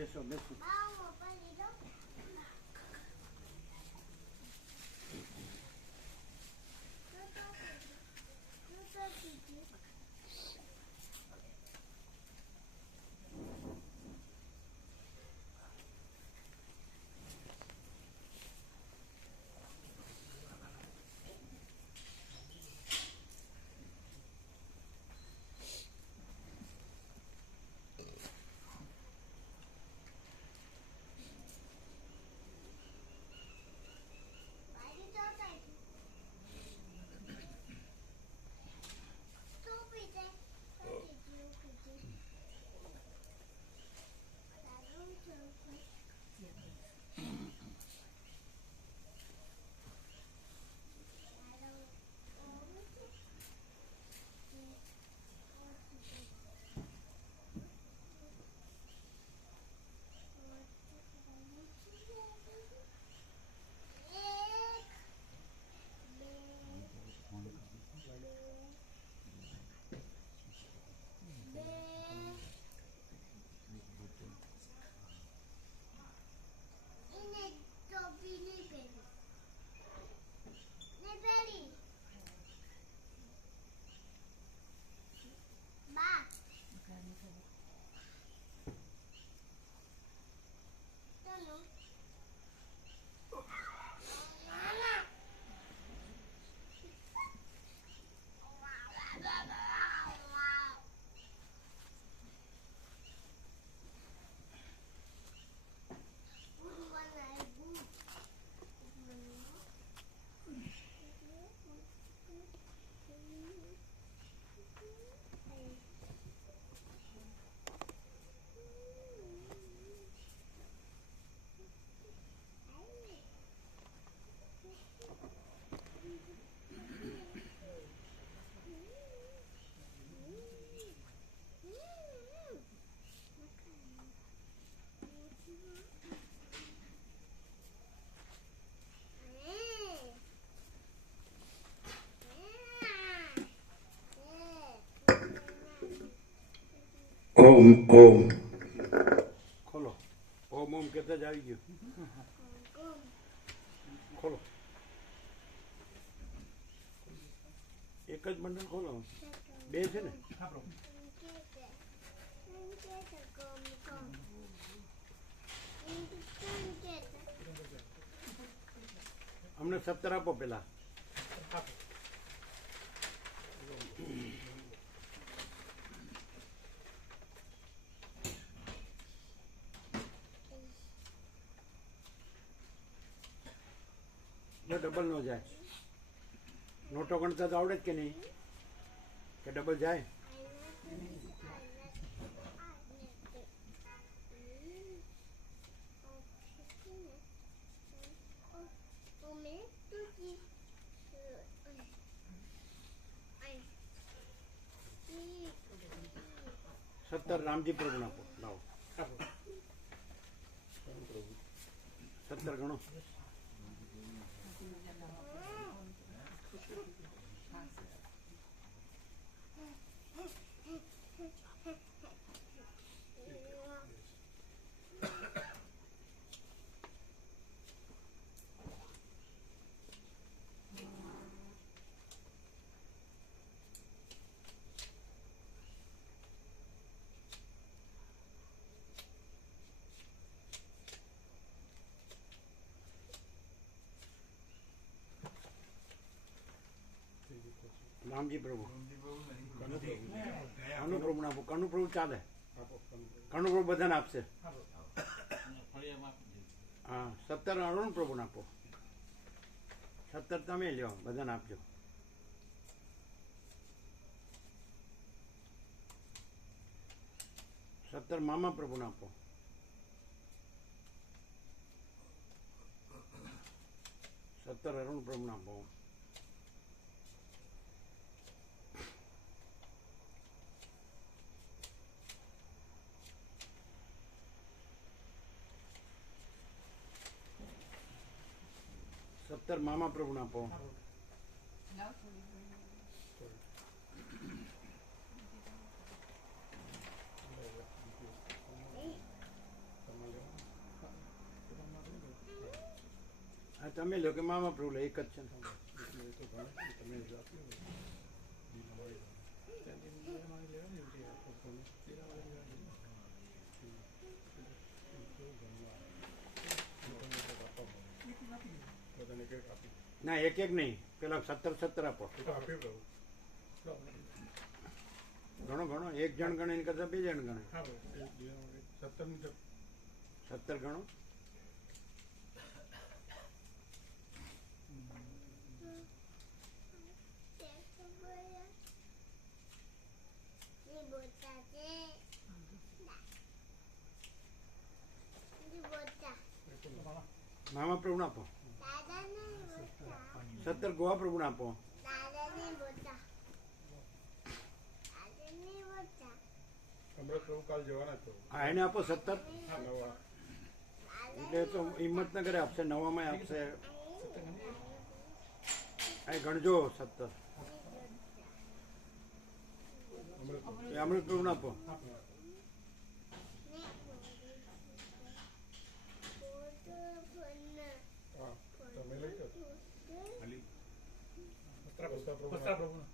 બેસો બેસો. ઓમ ઓમ ખોલો. ઓમ ઓમ કહેતા જ આવી ગયું. ખોલો. એક જ બંડલ ખોલો. બે છે ને? અમને 17 આપો પેલા. ડબલ નો જાય. નોટો ગણતા તો આવડે જ કે નહીં? કે ડબલ જાય? સત્તર રામજી પ્રભુ આપો. લાવો 17 ગણો. રામજી પ્રભુ કનુપ્રભુ આપો. કનુપ્રભુ ચાલે. કનુપ્રભુ બધાને આપશે. હા 17 અરુણ પ્રભુ આપો. 17 તમે લ્યો, બધાને આપજો. સત્તર મામા પ્રભુને આપો. 17 અરુણ પ્રભુને આપો. સત્તર મામા પ્રભુને આપો. તમે લો કે મામા પ્રભુ લો, એક જ છે ને. ના એક એક નહીં, પેલા 17 આપો. ઘણો ઘણો એક જણ ગણે એની કરતા 2 જણ ગણે. 17 ગણો. મામા પ્રભુ આપો. 17 ગોવા પ્રભુ આપો. હા એને આપો 17. એટલે તો હિંમતનગરે આપશે, નવામાં આપશે. અહીં ગણજો 17. એ અમૃત પ્રભુ આપો.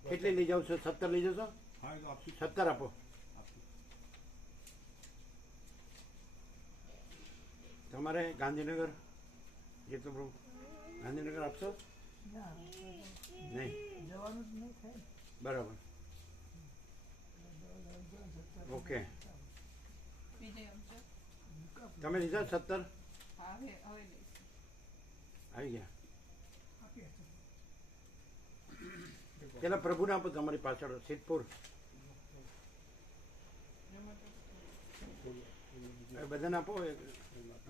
કેટલી લઈ જાવ છો? 17 લઈ જશો? 17 આપો. તમારે ગાંધીનગર જેટલું પ્રભુ ગાંધીનગર આપશો? નહીં, બરાબર. ઓકે, તમે લીધા 17? આવી ગયા. પેલા પ્રભુને આપો. તમારી પાછળ સિદ્ધપુર બધાને આપો.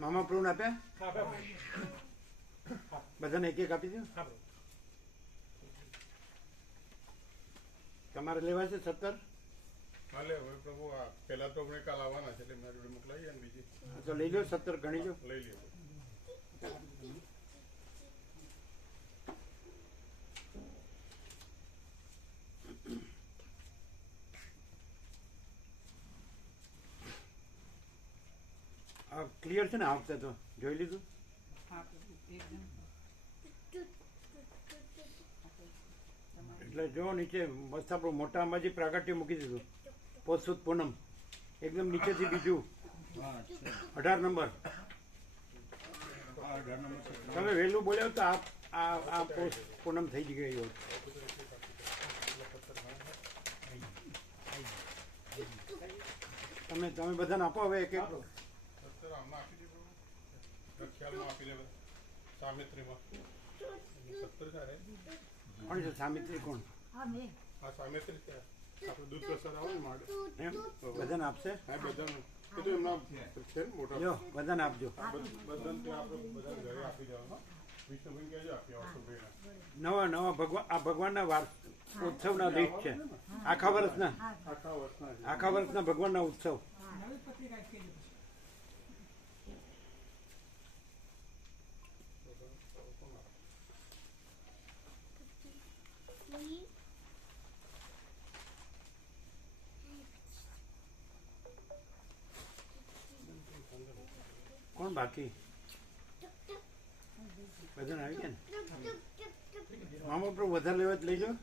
મામા પ્રભુને આપ્યા? બધાને એક એક આપી દો. તમારે લેવા છે 17? પ્રભુ પેલા તો આપણે કાલ આવવાના છે, એટલે મારી જોડે મોકલાવી અને બીજી તો લઈ લો 17 ગણી લો. લઈ લ્યો. ક્લિયર છે ને આ વખતે? તો જોઈ લીધું. એટલે જો નીચે મસ્ત આપણું મોટા અંબાજી પ્રાગટ્ય મૂકી દીધું. પોષસુદ પૂનમ એકદમ નીચેથી બીજું 18 નંબર. તમે વહેલું બોલ્યો તો આ પોષ પૂનમ થઈ જ ગઈ હોત. તમે બધાને આપો હવે એક એક. ખ્યાલમાં આપી દે. સામિત્રીમાં 17 છે. કોણ છે સામિત્રી? કોણ? આ સામિત્રી છે. આપણે દૂધ પ્રસાદ આવે ને માડે એમ બધાને આપશે? હા, બધાનું એ તો એમના છે ને મોટા. જો બધાને આપજો. બધાને ત્યાં આપણે બધા ઘરે આપી દેવાનું. વિષ્ણુભાઈ કહેજો આપી આવશો ભાઈને. નવા ભગવાન, આ ભગવાનના ઉત્સવના દિવસ છે. આખા વર્ષના ભગવાનના ઉત્સવ. કોણ બાકી? બધાને આવી ગયા ને? મામા પ્રભુ વધારે લેવા જ લઈ જાઓ.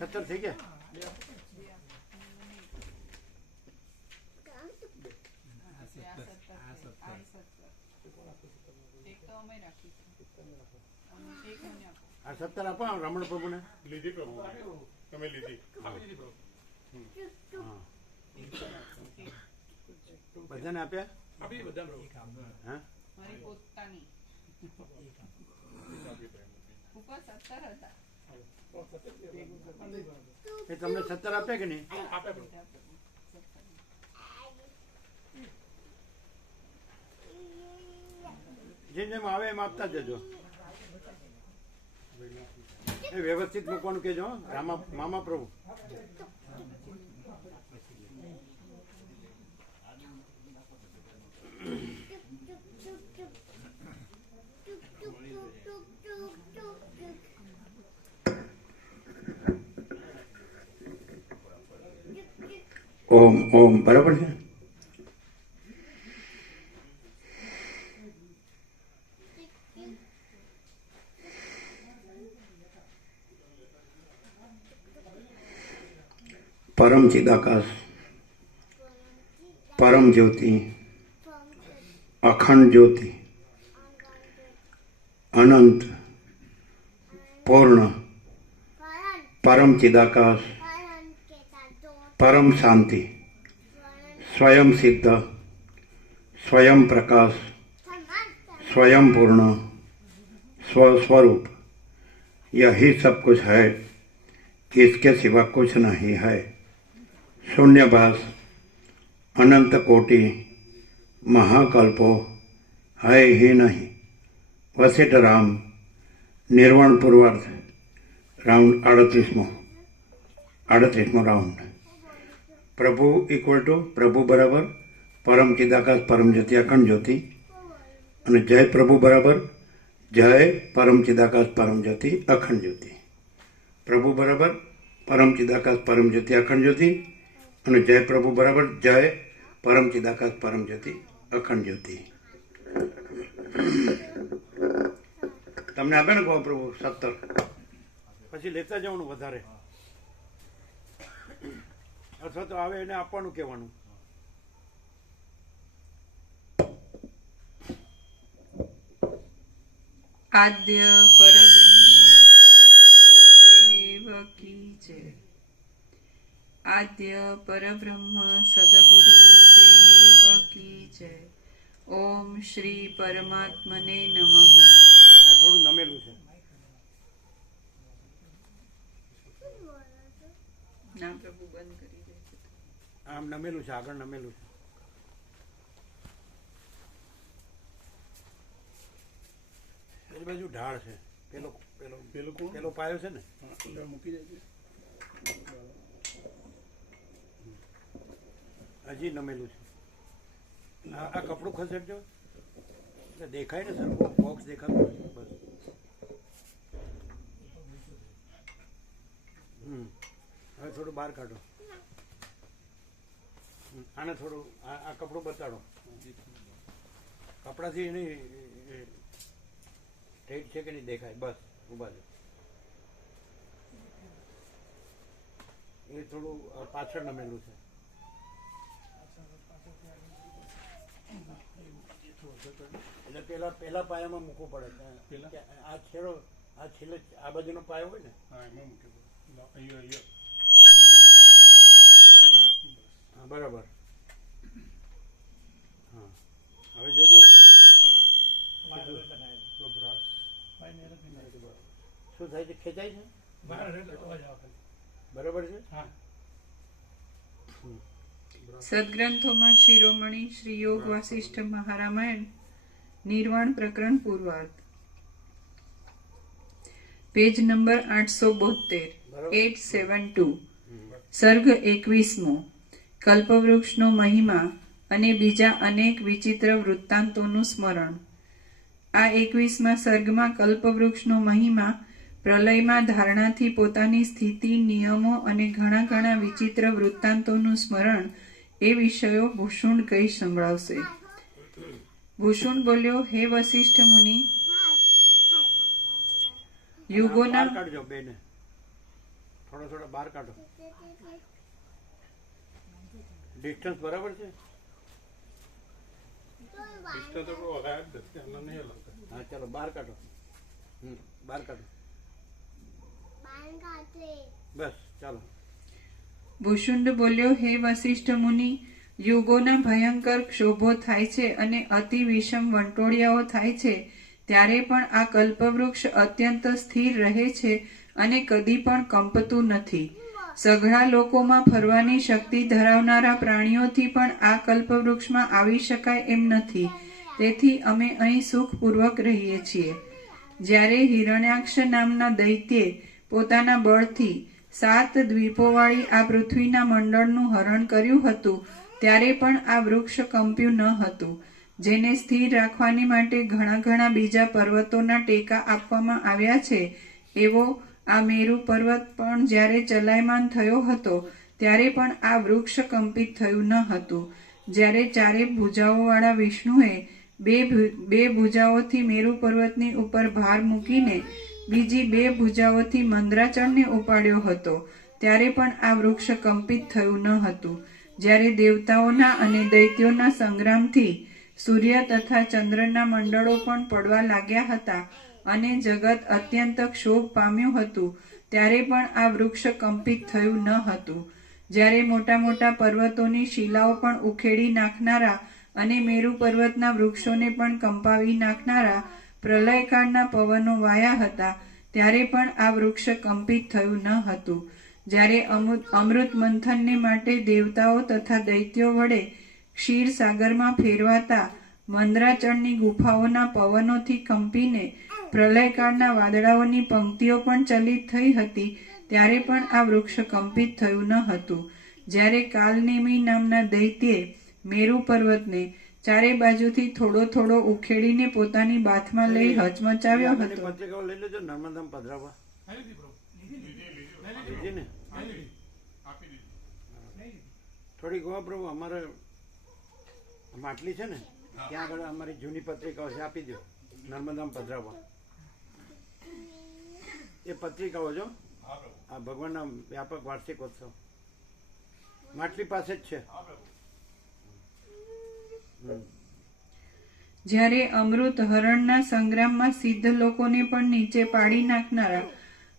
17 થઈ ગયા. આ 17 આપો રમણ પ્રભુને. લીધી પ્રભુ, તમે લીધી. બધાને આપ્યા? હા, એ તમને 17 આપ્યા કે નહીં? જેમ જેમ આવે એમ આપતા જજો. એ વ્યવસ્થિત મૂકવાનું કેજો. મામા પ્રભુ ઓમ બરાબર છે. परम चिदाकाश, परम ज्योति, अखंड ज्योति, अनंत, पूर्ण, परम चिदाकाश, परम शांति, स्वयं सिद्ध, स्वयं प्रकाश, स्वयं पूर्ण, स्वस्वरूप, यही सब कुछ है, इसके सिवा कुछ नहीं है। शून्यभास, अनंत कोटि, महाकल्पो है ही नहीं। वशिष्ठ राम, निर्वाण पूर्वार्थ, राउंड 38मो राउंड। प्रभु इक्वल टू प्रभु बराबर परम चिदाकाश, परम ज्योति, अखंड ज्योति, અને જય પ્રભુ બરાબર જય પરમ ચિદાકાશ, પરમ જ્યોતિ, અખંડ જ્યોતિ। પ્રભુ બરાબર પરમ ચિદાકાશ, પરમ જ્યોતિ, અખંડ જ્યોતિ, અને જય પ્રભુ બરાબર જય પરમ ચિદાકાશ, પરમ જ્યોતિ, અખંડ જ્યોતિ। તમને આપે ને કહો પ્રભુ 17, પછી લેતા જવાનું વધારે, અથવા તો આવે એને આપવાનું કહેવાનું। आद्य परब्रह्म सद्गुरु देव की जय। आद्य परब्रह्म सद्गुरु देव की जय। ओम श्री परमात्मने नमः। આ થોડું નમેલું છે। ना प्रभु बंद करी दे। આમ નમેલું છે, આગળ નમેલું છે। એ બાજુ ઢાળ છે, પેલો પેલો પેલું કોણ? પેલો પાયો છે ને, હા, મૂકી દેજે। હજી નમેલું છે। આ કપડું ખસેડજો એટલે દેખાય ને સરખું, બોક્સ દેખાતું નથી, બસ। હવે થોડું બહાર કાઢો, આને થોડું આ કપડું બતાડો, કપડાથી એની ટાઈટ છે કે નહીં દેખાય, બસ ઊભા છે। એ થોડું પાછળ નમેલું છે। એટલે પેલા પાયામાં મૂકવું પડે। આ છેડો, આ છેલ્લે આ બાજુનો પાયો હોય ને, હા, એમાં મૂકી દો। અહીંયા હા બરાબર। હા હવે જોજો શું થાય છે, ખેંચાય છે, બરાબર છે। સદગ્રંથોમાં શિરોમણી શ્રી યોગ વાસિષ્ઠ મહારામાયણ નિર્વાણ પ્રકરણ પૂર્વાર્ધ, પેજ નંબર 872, 872, સર્ગ 21મો, કલ્પવૃક્ષનો મહિમા અને બીજા અનેક વિચિત્ર વૃત્તાંતોનું સ્મરણ। આ 21મા સર્ગમાં કલ્પવૃક્ષનો મહિમા, પ્રલયમાં ધારણાથી પોતાની સ્થિતિ, નિયમો અને ઘણા વિચિત્ર વૃત્તાંતોનું સ્મરણ એ વિષયો ભૂષુંડ કહી સંભળાવશે। ભૂષુંડ બોલ્યો, હે વશિષ્ઠ મુનિ, યુગોના બહાર કાઢજો બેને, થોડા બહાર કાઢો, ડિસ્ટન્સ બરાબર છે। ડિસ્ટન્સ તો વધારે જ નથી, આમાં નહીં હલાવતા। હા ચાલો બહાર કાઢો, બહાર કાઢો, બસ ચાલો। ભૂષુંડ બોલ્યો, હે વશિષ્ઠ મુનિ, યુગોના ભયંકર ક્ષોભો થાય છે અને અતિ વિષમ વંટોળિયાઓ થાય છે, ત્યારે પણ આ કલ્પવૃક્ષ અત્યંત સ્થિર રહે છે અને કદી પણ કંપતું નથી। સઘળા લોકોમાં ફરવાની શક્તિ ધરાવનારા પ્રાણીઓથી પણ આ કલ્પવૃક્ષમાં આવી શકાય એમ નથી, તેથી અમે અહીં સુખપૂર્વક રહીએ છીએ। જ્યારે હિરણ્યાક્ષ નામના દૈત્યે પોતાના બળથી 7 દ્વીપોવાળી આ પૃથ્વીના મંડળનું હરણ કર્યું હતું, ત્યારે પણ આ વૃક્ષ કંપ્યું ન હતું। જેને સ્થિર રાખવાની માટે ઘણા બીજા પર્વતોના ટેકા આપવામાં આવ્યા છે, એવો આ મેરુ પર્વત પણ જ્યારે ચલાયમાન થયો હતો ત્યારે પણ આ વૃક્ષ કંપિત થયું ન હતું। જ્યારે 4 ભુજાઓવાળા વિષ્ણુએ બે ભુજાઓથી મેરુ પર્વતની ઉપર ભાર મૂકીને બીજી 2 ભુજાઓથી મંદરાચળને ઉપાડ્યો હતો, ત્યારે પણ આ વૃક્ષ કંપિત થયું ન હતું. જ્યારે દેવતાઓના અને દૈત્યોના સંગ્રામથી સૂર્ય તથા ચંદ્રના મંડળો પણ પડવા લાગ્યા હતા અને જગત અત્યંત ક્ષોભ પામ્યું હતું, ત્યારે પણ આ વૃક્ષ કંપિત થયું ન હતું. જ્યારે મોટા મોટા પર્વતોની શિલાઓ પણ ઉખેડી નાખનારા અને મેરુ પર્વતના વૃક્ષોને પણ કંપાવી નાખનારા પ્રલયકાળના પવનો વાયા હતા, ત્યારે પણ આ વૃક્ષ કંપિત થયું ન હતું. જ્યારે અમૃત મંથનને માટે દેવતાઓ તથા દૈત્યો વડે ક્ષીર સાગરમાં ફેરવાતા મંદરાચળની ગુફાઓના પવનોથી કંપીને પ્રલયકાળના વાદળાઓની પંક્તિઓ પણ ચલિત થઈ હતી, ત્યારે પણ આ વૃક્ષ કંપિત થયું ન હતું. જ્યારે કાલનેમી નામના દૈત્યે મેરુ પર્વતને ચારે બાજુથી થોડો થોડો ઉખેડીને પોતાની બાથમાં લઈ હચમચાવ્યો હતો. પત્રિકાઓ લઈ લેજો, નર્મદામ પધરાવવા લીધી ને થોડી ગો પ્રભુ. અમારે માટલી છે ને ત્યાં આગળ અમારી જૂની પત્રિકાઓ છે, આપી દો નર્મદામ પધરાવવા. એ પત્રિકાઓ જો આ ભગવાનના વ્યાપક વાર્ષિકોત્સવ માટલી પાસે જ છે. જ્યારે અમૃત હરણના સંગ્રામમાં સિદ્ધ લોકોને પણ નીચે પાડી નાખનારા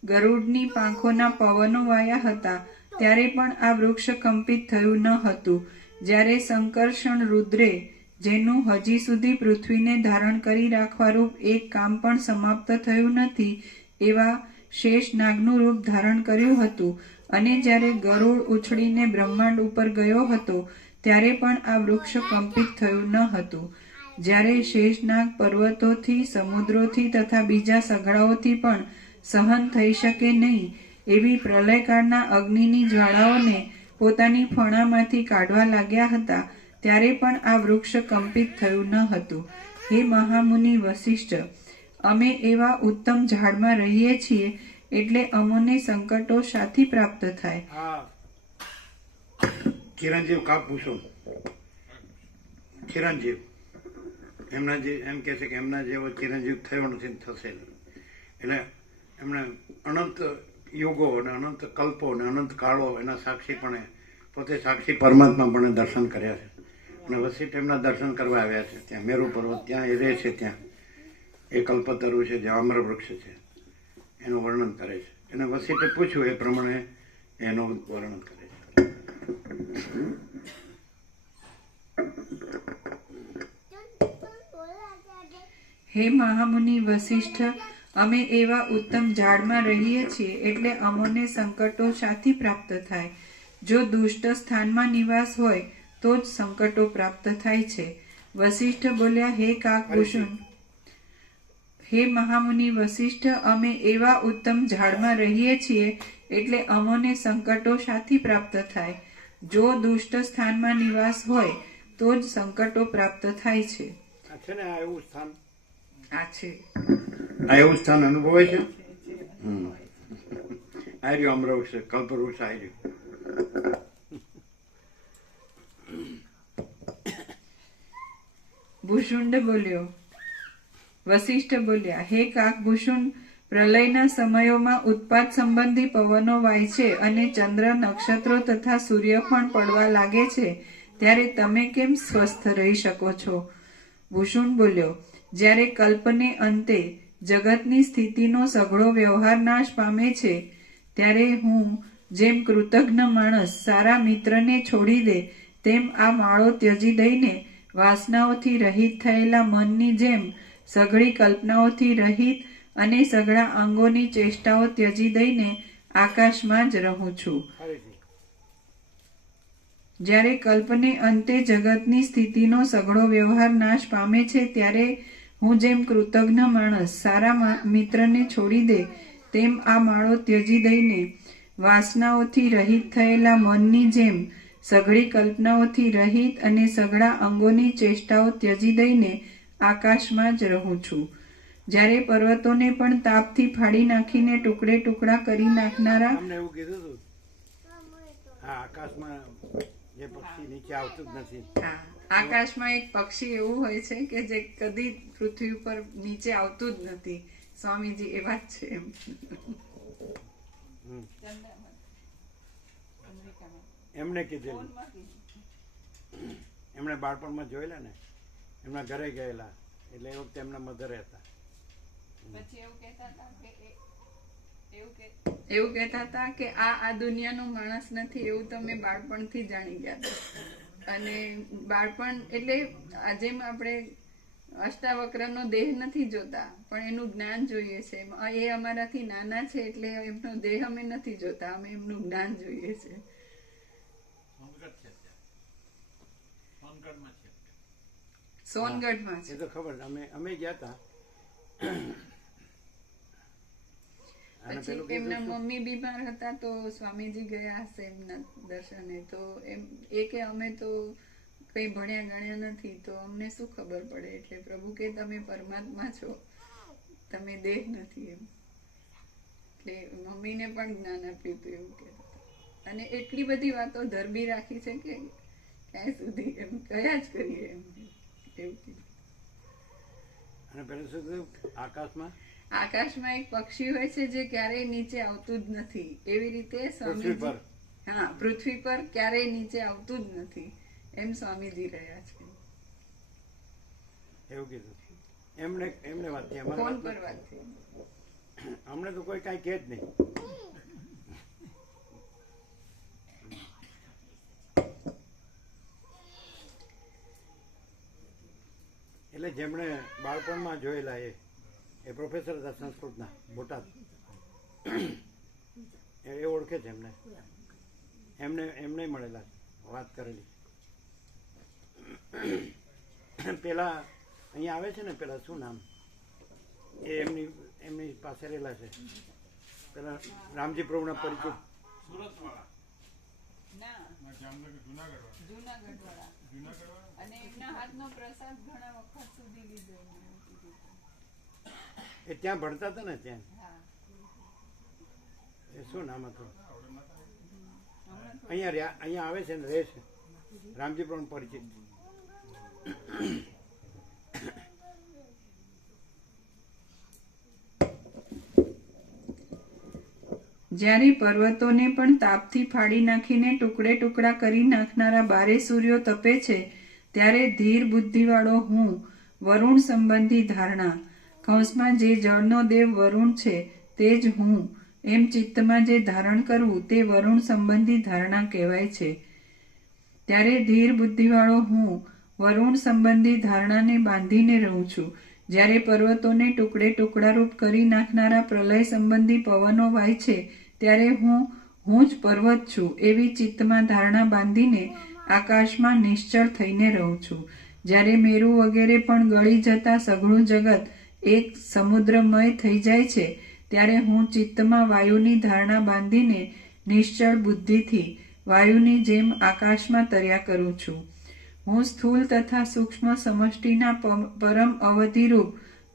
ગરુડની પાંખોના પવનો વાયા હતા, ત્યારે પણ આ વૃક્ષ કંપિત થયું ન હતું. જ્યારે સંકર્ષણ રુદ્રે, જેનું હજી સુધી પૃથ્વીને ધારણ કરી રાખવારૂપ એક કામ પણ સમાપ્ત થયું નથી, એવા શેષ નાગનું રૂપ ધારણ કર્યું હતું, અને જ્યારે ગરુડ ઉછળીને બ્રહ્માંડ ઉપર ગયો હતો, ત્યારે પણ આ વૃક્ષ કંપિત થયું ન હતું. જ્યારે શેષનાગ પર્વતોથી, સમુદ્રોથી તથા બીજા સઘળાઓથી પણ સહન થઈ શકે નહીં એવી પ્રલયકાળના અગ્નિની જ્વાળાઓને પોતાની ફણામાંથી કાઢવા લાગ્યા હતા, ત્યારે પણ આ વૃક્ષ કંપિત થયું ન હતું. હે મહામુનિ વસિષ્ઠ, અમે એવા ઉત્તમ ઝાડમાં રહીએ છીએ, એટલે અમોને સંકટો શાથી પ્રાપ્ત થાય? ચિરંજીવ કાપભૂષણ, ચિરંજીવ એમના જે એમ કે છે કે એમના જેવો ચિરંજીવ થયો નથી, થશે નહીં. એટલે એમણે અનંત યુગો અને અનંત કલ્પો અને અનંત કાળો એના સાક્ષીપણે પોતે સાક્ષી પરમાત્મા પણ દર્શન કર્યા છે. અને વસિષ્ઠ એમના દર્શન કરવા આવ્યા છે ત્યાં મેરુ પર્વત, ત્યાં એ રહે છે. ત્યાં એ કલ્પતરુ છે, જે આમ્ર વૃક્ષ છે, એનું વર્ણન કરે છે. એને વસિષ્ઠે પૂછ્યું એ પ્રમાણે એનું વર્ણન કરે છે. હે મહામુનિ વસિષ્ઠ, અમે એવા ઉત્તમ ઝાડમાં રહીએ છીએ, એટલે અમોને સંકટો શાથી પ્રાપ્ત થાય? જો દુષ્ટ સ્થાનમાં નિવાસ હોય તો જ સંકટો પ્રાપ્ત થાય છે. વસિષ્ઠ બોલ્યા, હે કાકભૂષણ, હે મહામુનિ વસિષ્ઠ, અમે એવા ઉત્તમ ઝાડમાં રહીએ છીએ, એટલે અમોને સંકટો શાથી પ્રાપ્ત થાય? જો દુષ્ટ સ્થાનમાં નિવાસ હોય તો જ સંકટો પ્રાપ્ત થાય છે. આ છે ને આ એવું સ્થાન, આ છે આ એવું સ્થાન અનુભવાય છે. આ રહ્યું અમરવૃક્ષ, કલ્પવૃક્ષ આ રહ્યું. ભૂષુંડ બોલ્યો, વસિષ્ઠ બોલ્યા, હે કાકભૂષણ, પ્રલયના સમયોમાં ઉત્પાત સંબંધી પવનો વાય છે અને ચંદ્ર, નક્ષત્રો તથા સૂર્ય પણ પડવા લાગે છે, ત્યારે તમે કેમ સ્વસ્થ રહી શકો છો? ભૂષુંડ બોલ્યો, જ્યારે કલ્પને અંતે જગતની સ્થિતિનો સઘળો વ્યવહાર નાશ પામે છે, ત્યારે હું જેમ કૃતજ્ઞ માણસ સારા મિત્રને છોડી દે તેમ આ માળો ત્યજી દઈને વાસનાઓથી રહિત થયેલા મનની જેમ સઘળી કલ્પનાઓથી રહિત અને સઘળા અંગોની ચેષ્ટાઓ ત્યજી દઈને આકાશમાં જ રહું છું. જ્યારે કલ્પને અંતે જગતની સ્થિતિનો સઘળો વ્યવહાર નાશ પામે છે, ત્યારે હું જેમ કૃતજ્ઞ માણસ સારા મિત્રને છોડી દે તેમ આ માળો ત્યજી દઈને વાસનાઓથી રહિત થયેલા મનની જેમ સઘળી કલ્પનાઓથી રહિત અને સઘળા અંગોની ચેષ્ટાઓ ત્યજી દઈને આકાશમાં જ રહું છું. જ્યારે પર્વતોને પણ તાપથી ફાડી નાખીને ટુકડે ટુકડા કરી નાખનારા, અમને એવું કીધું હતું, હા આકાશમાં જે પક્ષી નીચે આવતું જ નથી. આકાશમાં એક પક્ષી એવું હોય છે કે જે કદી પૃથ્વી ઉપર નીચે આવતું જ નથી. સ્વામીજી એવા જ છે એમ. એમને કીધેલું. એમણે બાળપણમાં જોયેલા ને, એમના ઘરે ગયેલા એટલે એ વખતે એમના મધર હતા. એવું કહેતા હતા કે આ દુનિયાનો માણસ નથી, એવું તો અમે બાળપણથી જાણી ગયા હતા. અને બાળપણ એટલે જેમ આપણે અષ્ટાવક્રનો દેહ નથી જોતા, પણ એનું જ્ઞાન જોઈએ છે. એ અમારાથી નાના છે એટલે એમનો દેહ અમે નથી જોતા, અમે એમનું જ્ઞાન જોઈએ છે. સોનગઢમાં છે. એ તો ખબર, અમે ગયા હતા. પછી એમના મમ્મી બીમાર હતા તો સ્વામીજી ગયા હશે એમના દર્શને. તો એ કે અમે તો કઈ ભણ્યા ગણ્યા નથી, તો અમને શું ખબર પડે. એટલે પ્રભુ કે તમે પરમાત્મા છો, તમે દેહ નથી એમ. એટલે મમ્મીને પણ જ્ઞાન આપ્યું હતું એવું કહેતા. અને એટલી બધી વાતો ધરબી રાખી છે કે ક્યાંય સુધી એમ કયા જ કરીએ એમ એવું કીધું. અને પેલું શું થયું આકાશમાં એક પક્ષી હોય છે જે ક્યારેય નીચે આવતું જ નથી. એવી રીતે સ્વામીજી પૃથ્વી પર ક્યારેય નીચે આવતું જ નથી એમ સ્વામીજી રહ્યા છે એવું કીધું. એમને વાત થઈ, ફોન પર વાત થઈ. અમને તો કોઈ કાંઈ કહે જ નહીં. એટલે જેમણે બાળપણમાં જોયેલા એ પ્રોફેસર હતા સંસ્કૃતના, બોટાદ. એ ઓળખે છે એમને મળેલા, વાત કરેલી. પેલા અહીંયા આવે છે ને, પેલા શું નામ, એ એમની પાસે રહેલા છે. પેલા રામજી પ્રભુના પરિચિત અને એમના હાથનો પ્રસાદ ઘણા વખત સુધી લીધો. એ ત્યાં ભણતા હતા ને, ત્યાં એ શું નામ હતું, અહીંયા આવે છે ને, રહે છે. રામજી પ્રભુ પરિચિત. જ્યારે પર્વતોને પણ તાપથી ફાડી નાખીને ટુકડે ટુકડા કરી નાખનારા બારે સૂર્યો તપે છે, ત્યારે ધીર બુદ્ધિવાળો હું વરુણ સંબંધી ધારણા, કૌંસમાં જે જળનો દેવ વરુણ છે તે જ હું, એમ ચિત્તમાં જે ધારણ કરવું તે વરુણ સંબંધી ધારણા કહેવાય છે. ત્યારે ધીર બુદ્ધિવાળો હું વરુણ સંબંધી ધારણાને બાંધીને રહું છું. જ્યારે પર્વતોને ટુકડે ટુકડારૂપ કરી નાખનારા પ્રલય સંબંધી પવનો વાય છે, ત્યારે હું જ પર્વત છું એવી ચિત્તમાં ધારણા બાંધીને આકાશમાં નિશ્ચળ થઈને રહું છું. જ્યારે મેરુ વગેરે પણ ગળી જતા સઘળું જગત એક સમુદ્રમય થઈ જાય છે, ત્યારે હું ચિત્તમાં વાયુની ધારણા બાંધીને નિશ્ચળ બુદ્ધિથી વાયુની જેમ આકાશમાં તર્યા કરું છું. હું સ્થૂલ તથા સૂક્ષ્મ સમષ્ટિના પરમ અવધિરૂપ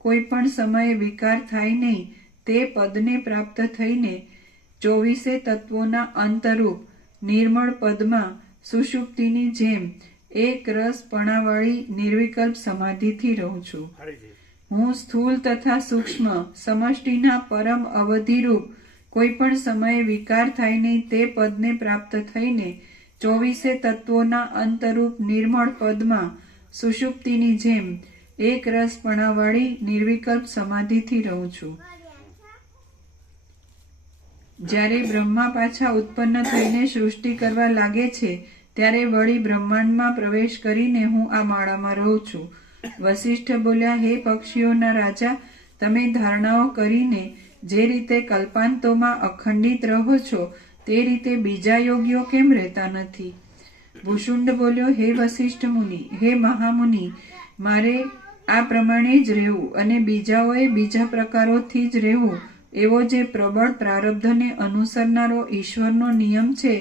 કોઈ પણ સમયે વિકાર થાય નહીં તે પદને પ્રાપ્ત થઈને 24 તત્વોના અંતરૂપ નિર્મળ પદમાં સુષુપ્તિની જેમ એક રસપણાવાળી નિર્વિકલ્પ સમાધિથી રહું છું. હું સ્થૂલ તથા સૂક્ષ્મ સમષ્ટિના પરમ અવધિરૂપ કોઈ પણ સમયે વિકાર થાય નહીં તે પદને પ્રાપ્ત થઈને 24 તત્વોના અંતરૂપ નિર્મળ પદમાં સુષુપ્તિની જેમ એક રસપણાવાળી નિર્વિકલ્પ સમાધિથી રહું છું. જ્યારે બ્રહ્મા પાછા ઉત્પન્ન થઈને સૃષ્ટિ કરવા લાગે છે, ત્યારે વળી બ્રહ્માંડમાં પ્રવેશ કરીને હું આ માળામાં રહું છું. વશિષ્ઠ બોલ્યા, હે પક્ષીઓના રાજા, તમે ધારણાઓ કરીને જે રીતે કલ્પાંતોમાં અખંડિત રહો છો તે રીતે બીજા યોગીઓ કેમ રહેતા નથી? ભૂષુંડ બોલ્યો, હે વશિષ્ઠ મુનિ, હે મહામુનિ, મારે આ પ્રમાણે જ રહેવું અને બીજાઓએ બીજા પ્રકારોથી જ રહેવું એવો જે પ્રબળ પ્રારબ્ધને અનુસરનારો ઈશ્વરનો નિયમ છે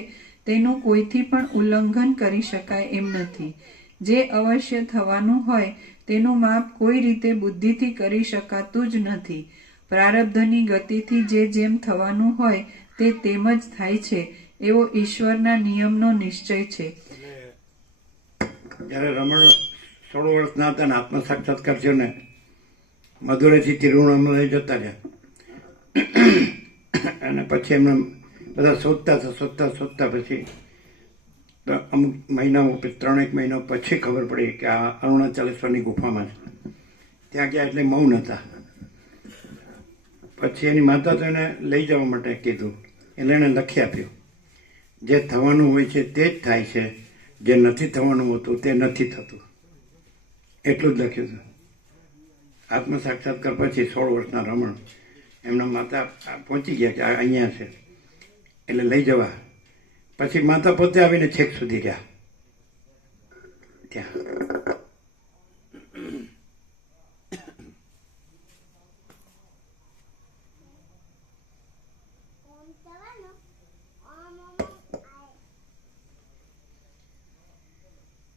તેનું કોઈથી પણ ઉલ્લંઘન કરી શકાય એમ નથી. જે અવશ્ય થવાનું હોય તેનું માપ કોઈ રીતે બુદ્ધિથી કરી શકાતું જ નથી. પ્રારબ્ધની ગતિથી જે જેમ થવાનું હોય તે તેમ જ થાય છે એવો ઈશ્વરના નિયમનો નિશ્ચય છે. જ્યારે રમણ 16 વર્ષના હતા ને આત્મ સાક્ષાત્કાર થયો ને, મદુરૈથી તિરુવણામલઈ જતા રહ્યા અને પછી એમને બધા શોધતા પછી તો અમુક મહિનાઓ 3-1 મહિના પછી ખબર પડી કે આ અરુણાચલેશ્વરની ગુફામાં છે. ત્યાં ગયા એટલે મૌન હતા. પછી એની માતા તો એને લઈ જવા માટે કીધું, એટલે એને લખી આપ્યું, જે થવાનું હોય છે તે જ થાય છે, જે નથી થવાનું હોતું તે નથી થતું. એટલું જ લખ્યું હતું. આત્મ સાક્ષાત્કાર પછી 16 વર્ષના રમણ એમના માતા પહોંચી ગયા કે આ અહીંયા છે, એટલે લઈ જવા. પછી માતા પોતે આવીને છેક સુધી ગયા ત્યાં.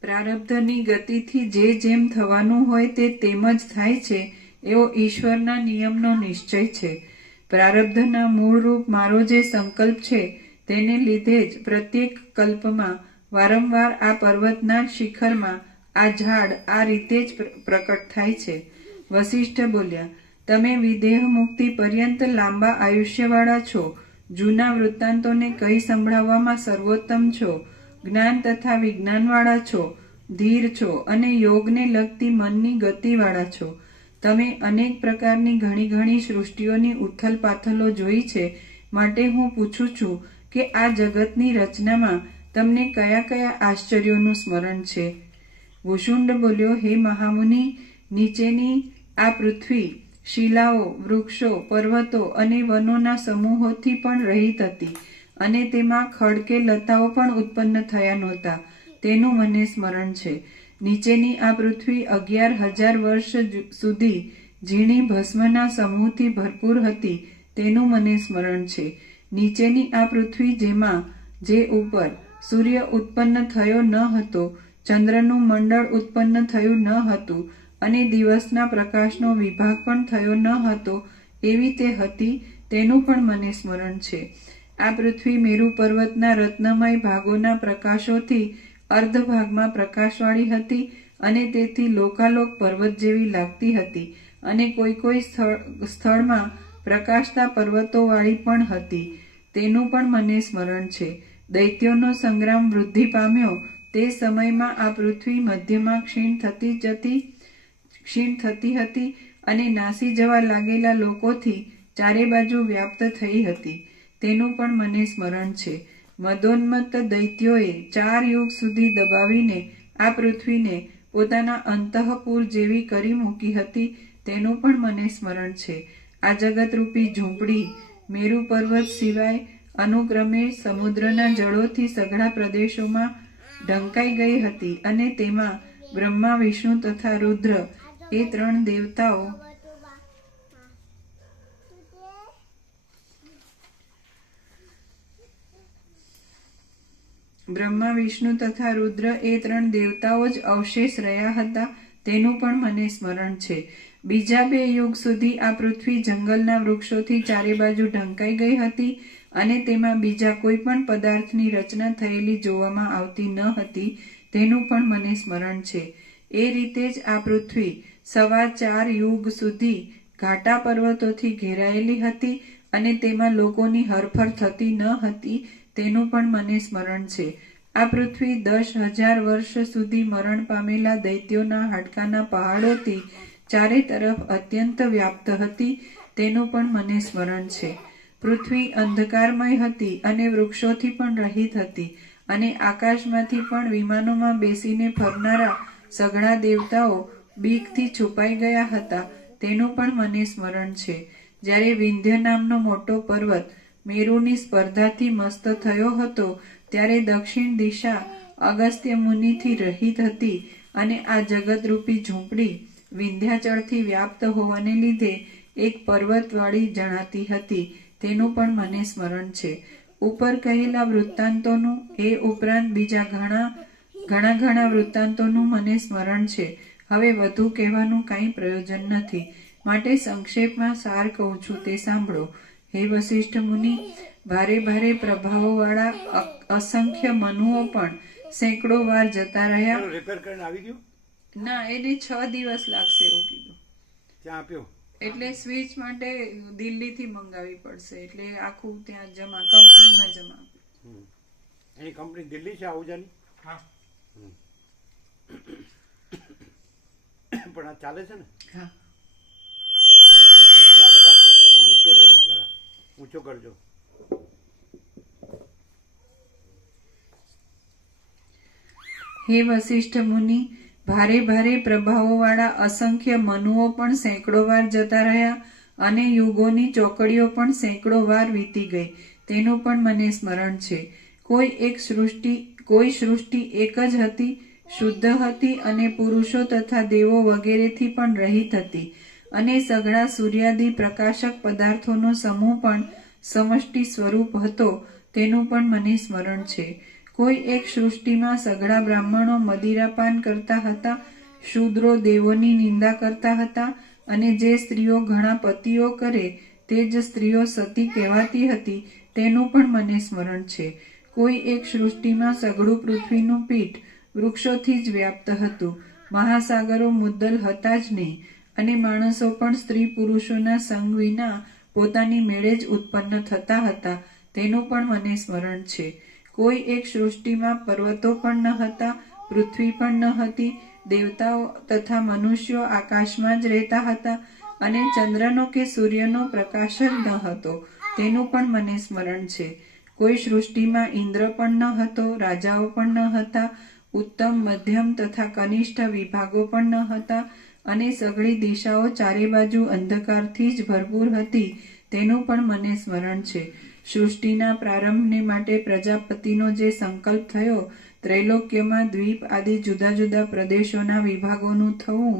પ્રારબ્ધની ગતિથી જે જેમ થવાનું હોય તે તેમ જ થાય છે એવો ઈશ્વરના નિયમનો નિશ્ચય છે. પ્રારબ્ધના મૂળરૂપ મારો જે સંકલ્પ છે તેને લીધે જ પ્રત્યેક કલ્પમાં વારંવાર આ પર્વતના શિખરમાં આ ઝાડ આ રીતે જ પ્રકટ થાય છે. વસિષ્ઠ બોલ્યા, તમે વિદેહ મુક્તિ પર્યંત લાંબા આયુષ્યવાળા છો, જૂના વૃત્તાંતોને કહી સંભળાવવામાં સર્વોત્તમ છો, જ્ઞાન તથા વિજ્ઞાનવાળા છો, ધીર છો અને યોગને લગતી મનની ગતિવાળા છો. તમે અનેક પ્રકારની ઘણી ઘણી સૃષ્ટિઓની ઉથલ પાથલો જોઈ છે, માટે હું પૂછું છું કે આ જગતની રચનામાં તમને કયા કયા આશ્ચર્યોનું સ્મરણ છે? ભૂષુંડ બોલ્યો, હે મહામુનિ, નીચેની આ પૃથ્વી શિલાઓ, વૃક્ષો, પર્વતો અને વનોના સમૂહોથી પણ રહિત હતી અને તેમાં ખડ કે લતાઓ પણ ઉત્પન્ન થયા નહોતા, તેનું મને સ્મરણ છે. નીચેની આ પૃથ્વી 11,000 વર્ષ સુધી ઝીણી ભસ્મના સમૂહથી ભરપૂર હતી, તેનું મને સ્મરણ છે. નીચેની આ પૃથ્વી જેમાં જે ઉપર સૂર્ય ઉત્પન્ન થયો ન હતો, ચંદ્રનું મંડળ ઉત્પન્ન થયું ન હતું અને દિવસના પ્રકાશનો વિભાગ પણ થયો ન હતો, એવી તે હતી, તેનું પણ મને સ્મરણ છે. આ પૃથ્વી મેરુ પર્વતના રત્નમય ભાગોના પ્રકાશોથી અર્ધ ભાગમાં પ્રકાશવાળી હતી અને તેથી લોકાલોક પર્વત જેવી લાગતી હતી અને કોઈ કોઈ સ્થળમાં પ્રકાશતા પર્વતોવાળી પણ હતી, તેનું પણ મને સ્મરણ છે. દૈત્યોનો સંગ્રામ વૃદ્ધિ પામ્યો તે સમયમાં આ પૃથ્વી મધ્યમાં ક્ષીણ થતી હતી અને નાસી જવા લાગેલા લોકોથી ચારે બાજુ વ્યાપ્ત થઈ હતી, તેનું પણ મને સ્મરણ છે. મદોન્મત્ત દૈત્યોએ 4 યુગ સુધી દબાવીને આ પૃથ્વીને પોતાના અંતઃપુર જેવી કરી મૂકી હતી, તેનું પણ મને સ્મરણ છે. આ જગતરૂપી ઝૂંપડી મેરુ પર્વત સિવાય અનુક્રમે સમુદ્રના જળોથી સઘળા પ્રદેશોમાં ઢંકાઈ ગઈ હતી અને તેમાં બ્રહ્મા, વિષ્ણુ તથા રુદ્ર એ 3 દેવતાઓ બ્રહ્મા, વિષ્ણુ તથા રુદ્ર એ 3 દેવતાઓ જ અવશેષ રહ્યા હતા, તેનું પણ મને સ્મરણ છે. બીજા 2 યુગ સુધી આ પૃથ્વી જંગલના વૃક્ષોથી ચારે બાજુ ઢંકાઈ ગઈ હતી અને તેમાં બીજા કોઈ પણ પદાર્થની રચના થયેલી જોવામાં આવતી ન હતી, તેનું પણ મને સ્મરણ છે. એ રીતે જ આ પૃથ્વી 4.25 યુગ સુધી ઘાટા પર્વતોથી ઘેરાયેલી હતી અને તેમાં લોકોની હરફર થતી ન હતી, તેનું પણ મને સ્મરણ છે. આ પૃથ્વી 10,000 વર્ષ સુધી મરણ પામેલા દૈત્યોના હાડકાના પહાડોથી ચારે તરફ અત્યંત વ્યાપ્ત હતી, તેનું પણ મને સ્મરણ છે. પૃથ્વી અંધકારમય હતી અને વૃક્ષોથી પણ રહિત હતી અને આકાશમાંથી પણ વિમાનોમાં બેસીને ફરનારા સઘળા દેવતાઓ બીકથી છુપાઈ ગયા હતા, તેનું પણ મને સ્મરણ છે. જ્યારે વિંધ્ય નામનો મોટો પર્વત મેરુની સ્પર્ધાથી મસ્ત થયો હતો, ત્યારે દક્ષિણ દિશા અગસ્ત્ય મુનિથી રહિત હતી અને આ જગતરૂપી ઝૂંપડી વિંધ્યાચળથી વ્યાપ્ત હોવાને લીધે એક પર્વતવાળી જણાતી હતી, તેનું પણ મને સ્મરણ છે. ઉપર કહેલા વૃત્તાંતોનું એ ઉપરાંત બીજા ઘણા વૃત્તાંતોનું મને સ્મરણ છે. હવે વધુ કહેવાનું કાંઈ પ્રયોજન નથી, માટે સંક્ષેપમાં સાર કહું છું તે સાંભળો. હે વસિષ્ઠ મુનિ, ભારે ભારે પ્રભાવોવાળા અસંખ્ય મનુઓ પણ સેંકડો વાર જતા રહ્યા. રિપેર કરીને આવી ગયું? ના, એને 6 દિવસ લાગશે એવું કીધું. ત્યાં આપ્યો એટલે સ્વિચ માટે દિલ્હીથી મંગાવી પડશે, એટલે આખું ત્યાં કંપનીમાં જમા. એની કંપની દિલ્હી છે આહુજાની? હા પણ આ ચાલે છે ને હા. મોઢા આગળ રાખજો, થોડું નીચે રહે છે, જરા ઊંચો કરજો. હે વશિષ્ઠ મુનિ, ભારે ભારે પ્રભાવોવાળા અસંખ્ય મનુઓ પણ સેંકડો વાર જતા રહ્યા અને યુગોની ચોકડીઓ પણ સેંકડો વાર વીતી ગઈ, તેનું પણ મને સ્મરણ છે. કોઈ સૃષ્ટિ એક જ હતી, શુદ્ધ હતી અને પુરુષો તથા દેવો વગેરેથી પણ રહિત હતી, અને સઘળા સૂર્યાદિ પ્રકાશક પદાર્થોનો સમૂહ પણ સમષ્ટિ સ્વરૂપ હતો, તેનું પણ મને સ્મરણ છે. કોઈ એક સૃષ્ટિમાં સઘળા બ્રાહ્મણો મદિરાપાન કરતા હતા, શૂદ્રો દેવોની નિંદા કરતા હતા, અને જે સ્ત્રીઓ ઘણા પતિઓ કરે તે જ સ્ત્રીઓ સતી કહેવાતી હતી, તેનું પણ મને સ્મરણ છે. કોઈ એક સૃષ્ટિમાં સઘળું પૃથ્વીનું પીઠ વૃક્ષોથી જ વ્યાપ્ત હતું, મહાસાગરો મુદ્દલ હતા જ નહીં, અને માણસો પણ સ્ત્રી પુરુષોના સંગ વિના પોતાની મેળે જ ઉત્પન્ન થતા હતા, તેનું પણ મને સ્મરણ છે. કોઈ એક સૃષ્ટિમાં પર્વતો પણ ન હતા, પૃથ્વી પણ ન હતી, દેવતાઓ તથા મનુષ્યો આકાશમાં જ રહેતા હતા, અને ચંદ્રનો કે સૂર્યનો પ્રકાશ જ ન હતો, તેનું પણ મને સ્મરણ છે. કોઈ સૃષ્ટિમાં ઇન્દ્ર પણ ન હતો, રાજાઓ પણ ન હતા, ઉત્તમ, મધ્યમ તથા કનિષ્ઠ વિભાગો પણ ન હતા, અને સઘળી દિશાઓ ચારે બાજુ અંધકારથી જ ભરપૂર હતી, તેનું પણ મને સ્મરણ છે. સૃષ્ટિના પ્રારંભને માટે પ્રજાપતિનો જે સંકલ્પ થયો, ત્રૈલોક્યમાં દ્વીપ આદિ જુદા જુદા પ્રદેશોના વિભાગોનું થવું,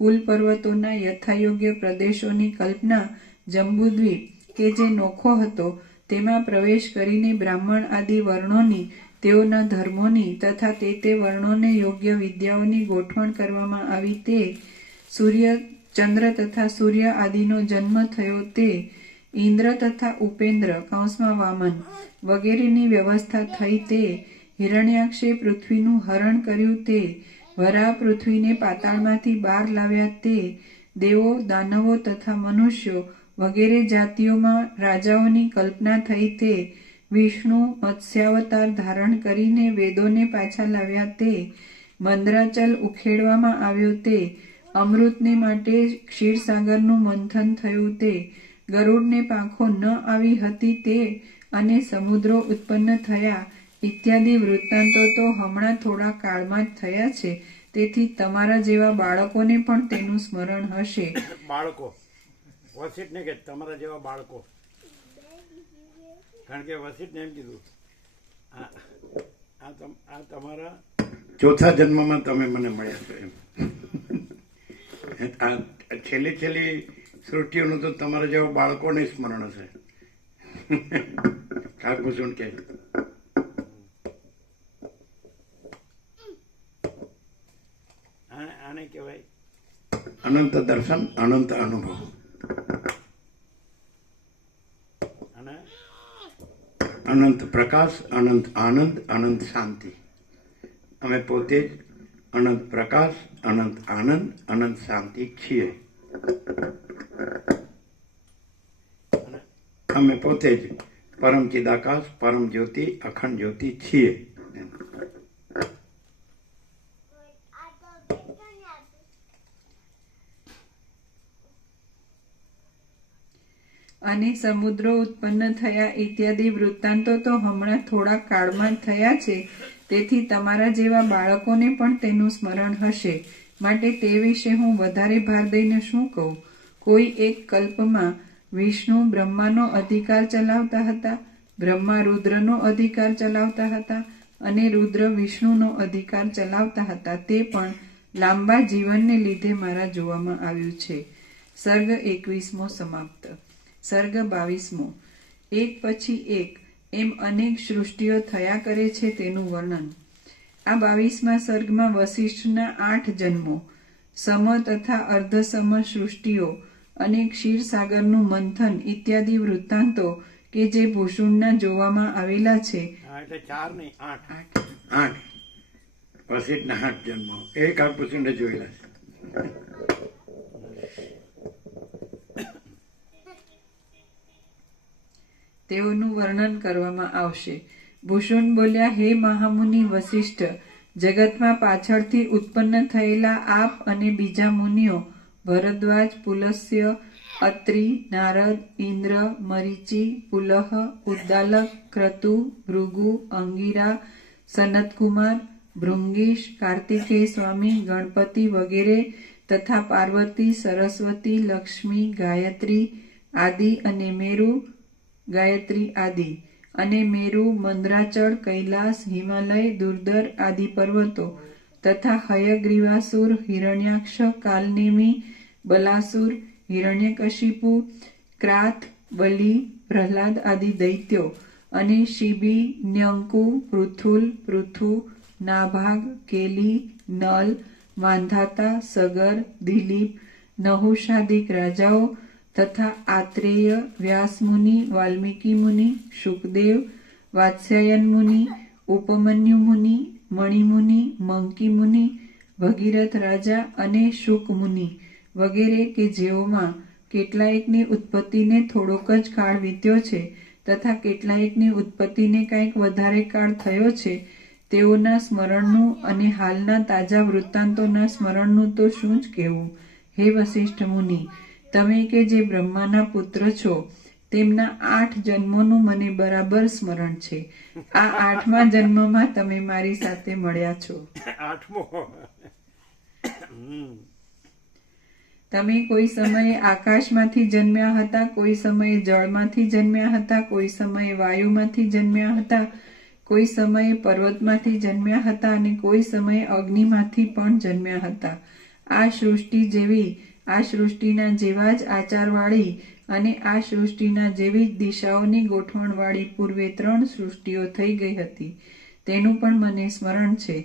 કુલ પર્વતોના યથાયોગ્ય પ્રદેશોની કલ્પના, જંબુદ્વીપ કે જે નોખો હતો, તેમાં પ્રવેશ કરીને બ્રાહ્મણ આદિ વર્ણોની, તેઓના ધર્મોની તથા તે વર્ણોને યોગ્ય વિદ્યાઓની ગોઠવણ કરવામાં આવી, તે સૂર્ય, ચંદ્ર તથા સૂર્ય આદિનો જન્મ થયો, તે ઇન્દ્ર તથા ઉપેન્દ્ર વામન વગેરેની વ્યવસ્થા થઈ, તે હિરણ્યાક્ષે પૃથ્વીનું હરણ કર્યું, તે વરાહ પૃથ્વીને પાતાળમાંથી બહાર લાવ્યા, તે દેવો, દાનવો તથા મનુષ્યો વગેરે જાતિઓમાં રાજાઓની કલ્પના થઈ, તે વિષ્ણુ મત્સ્યાવતાર ધારણ કરીને વેદોને પાછા લાવ્યા, તે મંદરાચલ ઉખેડવામાં આવ્યો, તે અમૃતને માટે ક્ષીરસાગરનું મંથન થયું, તે ગરુડને પાંખો ન આવી હતી, તે અને સમુદ્રો ઉત્પન્ન થયા ઇત્યાદિ વૃત્તાંતો તો હમણાં થોડા કાળમાં જ થયા છે, તેથી તમારા જેવા બાળકોને પણ તેનું સ્મરણ હશે. બાળકો વસિષ્ઠને કે તમારા જેવા બાળકો, કારણ કે વસિષ્ઠને એમ કીધું આ તમારા ચોથા જન્મમાં તમે મને મળ્યા છો એમ. આ છેલ્લી સૃષ્ટિઓનું તો તમારા જેવા બાળકોને સ્મરણ હશે. કાકભૂષણ કે આને કહેવાય અનંત દર્શન, અનંત અનુભવ. અને અનંત પ્રકાશ, અનંત આનંદ, અનંત શાંતિ. અમે પોતે જ અનંત પ્રકાશ, અનંત આનંદ, અનંત શાંતિ છીએ. અમે પોતે જ પરમ ચિદાકાશ, પરમ જ્યોતિ, અખંડ જ્યોતિ છીએ. અને સમુદ્રો ઉત્પન્ન થયા ઇત્યાદિ વૃત્તાંતો તો હમણાં થોડા કાળમાં જ થયા છે, તેથી તમારા જેવા બાળકોને પણ તેનું સ્મરણ હશે. માટે તે વિશે હું વધારે ભાર દઈને શું કહું. કોઈ એક કલ્પમાં વિષ્ણુ બ્રહ્માનો અધિકાર ચલાવતા હતા, બ્રહ્મા રુદ્રનો અધિકાર ચલાવતા હતા, અને રુદ્ર વિષ્ણુનો અધિકાર ચલાવતા હતા, તે પણ લાંબા જીવનને લીધે મારા જોવામાં આવ્યું છે. સર્ગ 21મો સમાપ્ત. સર્ગ 22મો. એક પછી એક એમ અનેક સૃષ્ટિઓ થયા કરે છે, તેનું વર્ણન. આ 22મા સર્ગમાં વસિષ્ઠના 8 જન્મો, સમ તથા અર્ધસમ સૃષ્ટિઓ અને ક્ષીરસાગરનું મંથન ઇત્યાદિ વૃત્તાંતો કે જે ભૂષુણના જોવામાં આવેલા છે. એટલે 4 નહીં 8. 8 વસિષ્ઠના 8 જન્મો એ કાકભૂષણે જોયેલા છે. તેઓનું વર્ણન કરવામાં આવશે. ભૂષુંડ બોલ્યા, હે મહામુનિ વસિષ્ઠ, જગતમાં પાછળથી ઉત્પન્ન થયેલા આપ અને બીજા મુનિઓ ભરદ્વાજ, પુલસ્ય, અત્રિ, નારદ, ઇન્દ્ર, મરીચી, પુલહ, ઉદ્દાલક, ક્રતુ, ભૃગુ, અંગિરા, સનતકુમાર, ભૃંગીશ, કાર્તિકેય સ્વામી, ગણપતિ વગેરે તથા પાર્વતી, સરસ્વતી, લક્ષ્મી, ગાયત્રી આદિ અને મેરુ, ગાયત્રી આદિ અને મેરુ, મંદ્રાચળ, કૈલાસ, હિમાલય, દુર્ધર આદિ પર્વતો તથા હયગ્રીવાસુર, હિરણ્યાક્ષ, કાલનેમી, બલાસુર, હિરણ્યકશિપુ, ક્રાથ, બલિ, પ્રહલાદ આદિ દૈત્યો અને શિબી, ન્યંકુ, પૃથુલ, પૃથુ, નાભાગ, કેલી, નલ, માંધાતા, સગર, દિલીપ, નહુષાદિક રાજાઓ તથા આત્રેય, વ્યાસમુનિ, વાલ્મીકી મુનિ, શુકદેવ, વાત્સ્યાયન મુનિ, ઉપમન્યુ મુનિ, મણિમુનિ, મંકી મુનિ, ભગીરથ રાજા અને શુક મુનિ વગેરે કે જેઓમાં કેટલાયકની ઉત્પત્તિને થોડોક જ કાળ વીત્યો છે તથા કેટલાયકની ઉત્પત્તિને કંઈક વધારે કાળ થયો છે, તેઓના સ્મરણનું અને હાલના તાજા વૃત્તાંતોના સ્મરણનું તો શું જ કહેવું. હે વસિષ્ઠ મુનિ, તમે કે જે બ્રહ્માના પુત્ર છો તેમના 8 જન્મોનું મને બરાબર સ્મરણ છે. આ 8મા જન્મમાં તમે મારી સાથે મળ્યા છો. 8મો. તમે કોઈ સમયે આકાશમાંથી જન્મ્યા હતા, કોઈ સમયે જળમાંથી જન્મ્યા હતા, કોઈ સમયે વાયુમાંથી જન્મ્યા હતા, કોઈ સમયે પર્વતમાંથી જન્મ્યા હતા અને કોઈ સમયે અગ્નિમાંથી પણ જન્મ્યા હતા. આ સૃષ્ટિના જેવા જ આચારવાળી અને આ સૃષ્ટિના જેવી જ દિશાઓની ગોઠવણવાળી પૂર્વે 3 સૃષ્ટિઓ થઈ ગઈ હતી, તેનું પણ મને સ્મરણ છે.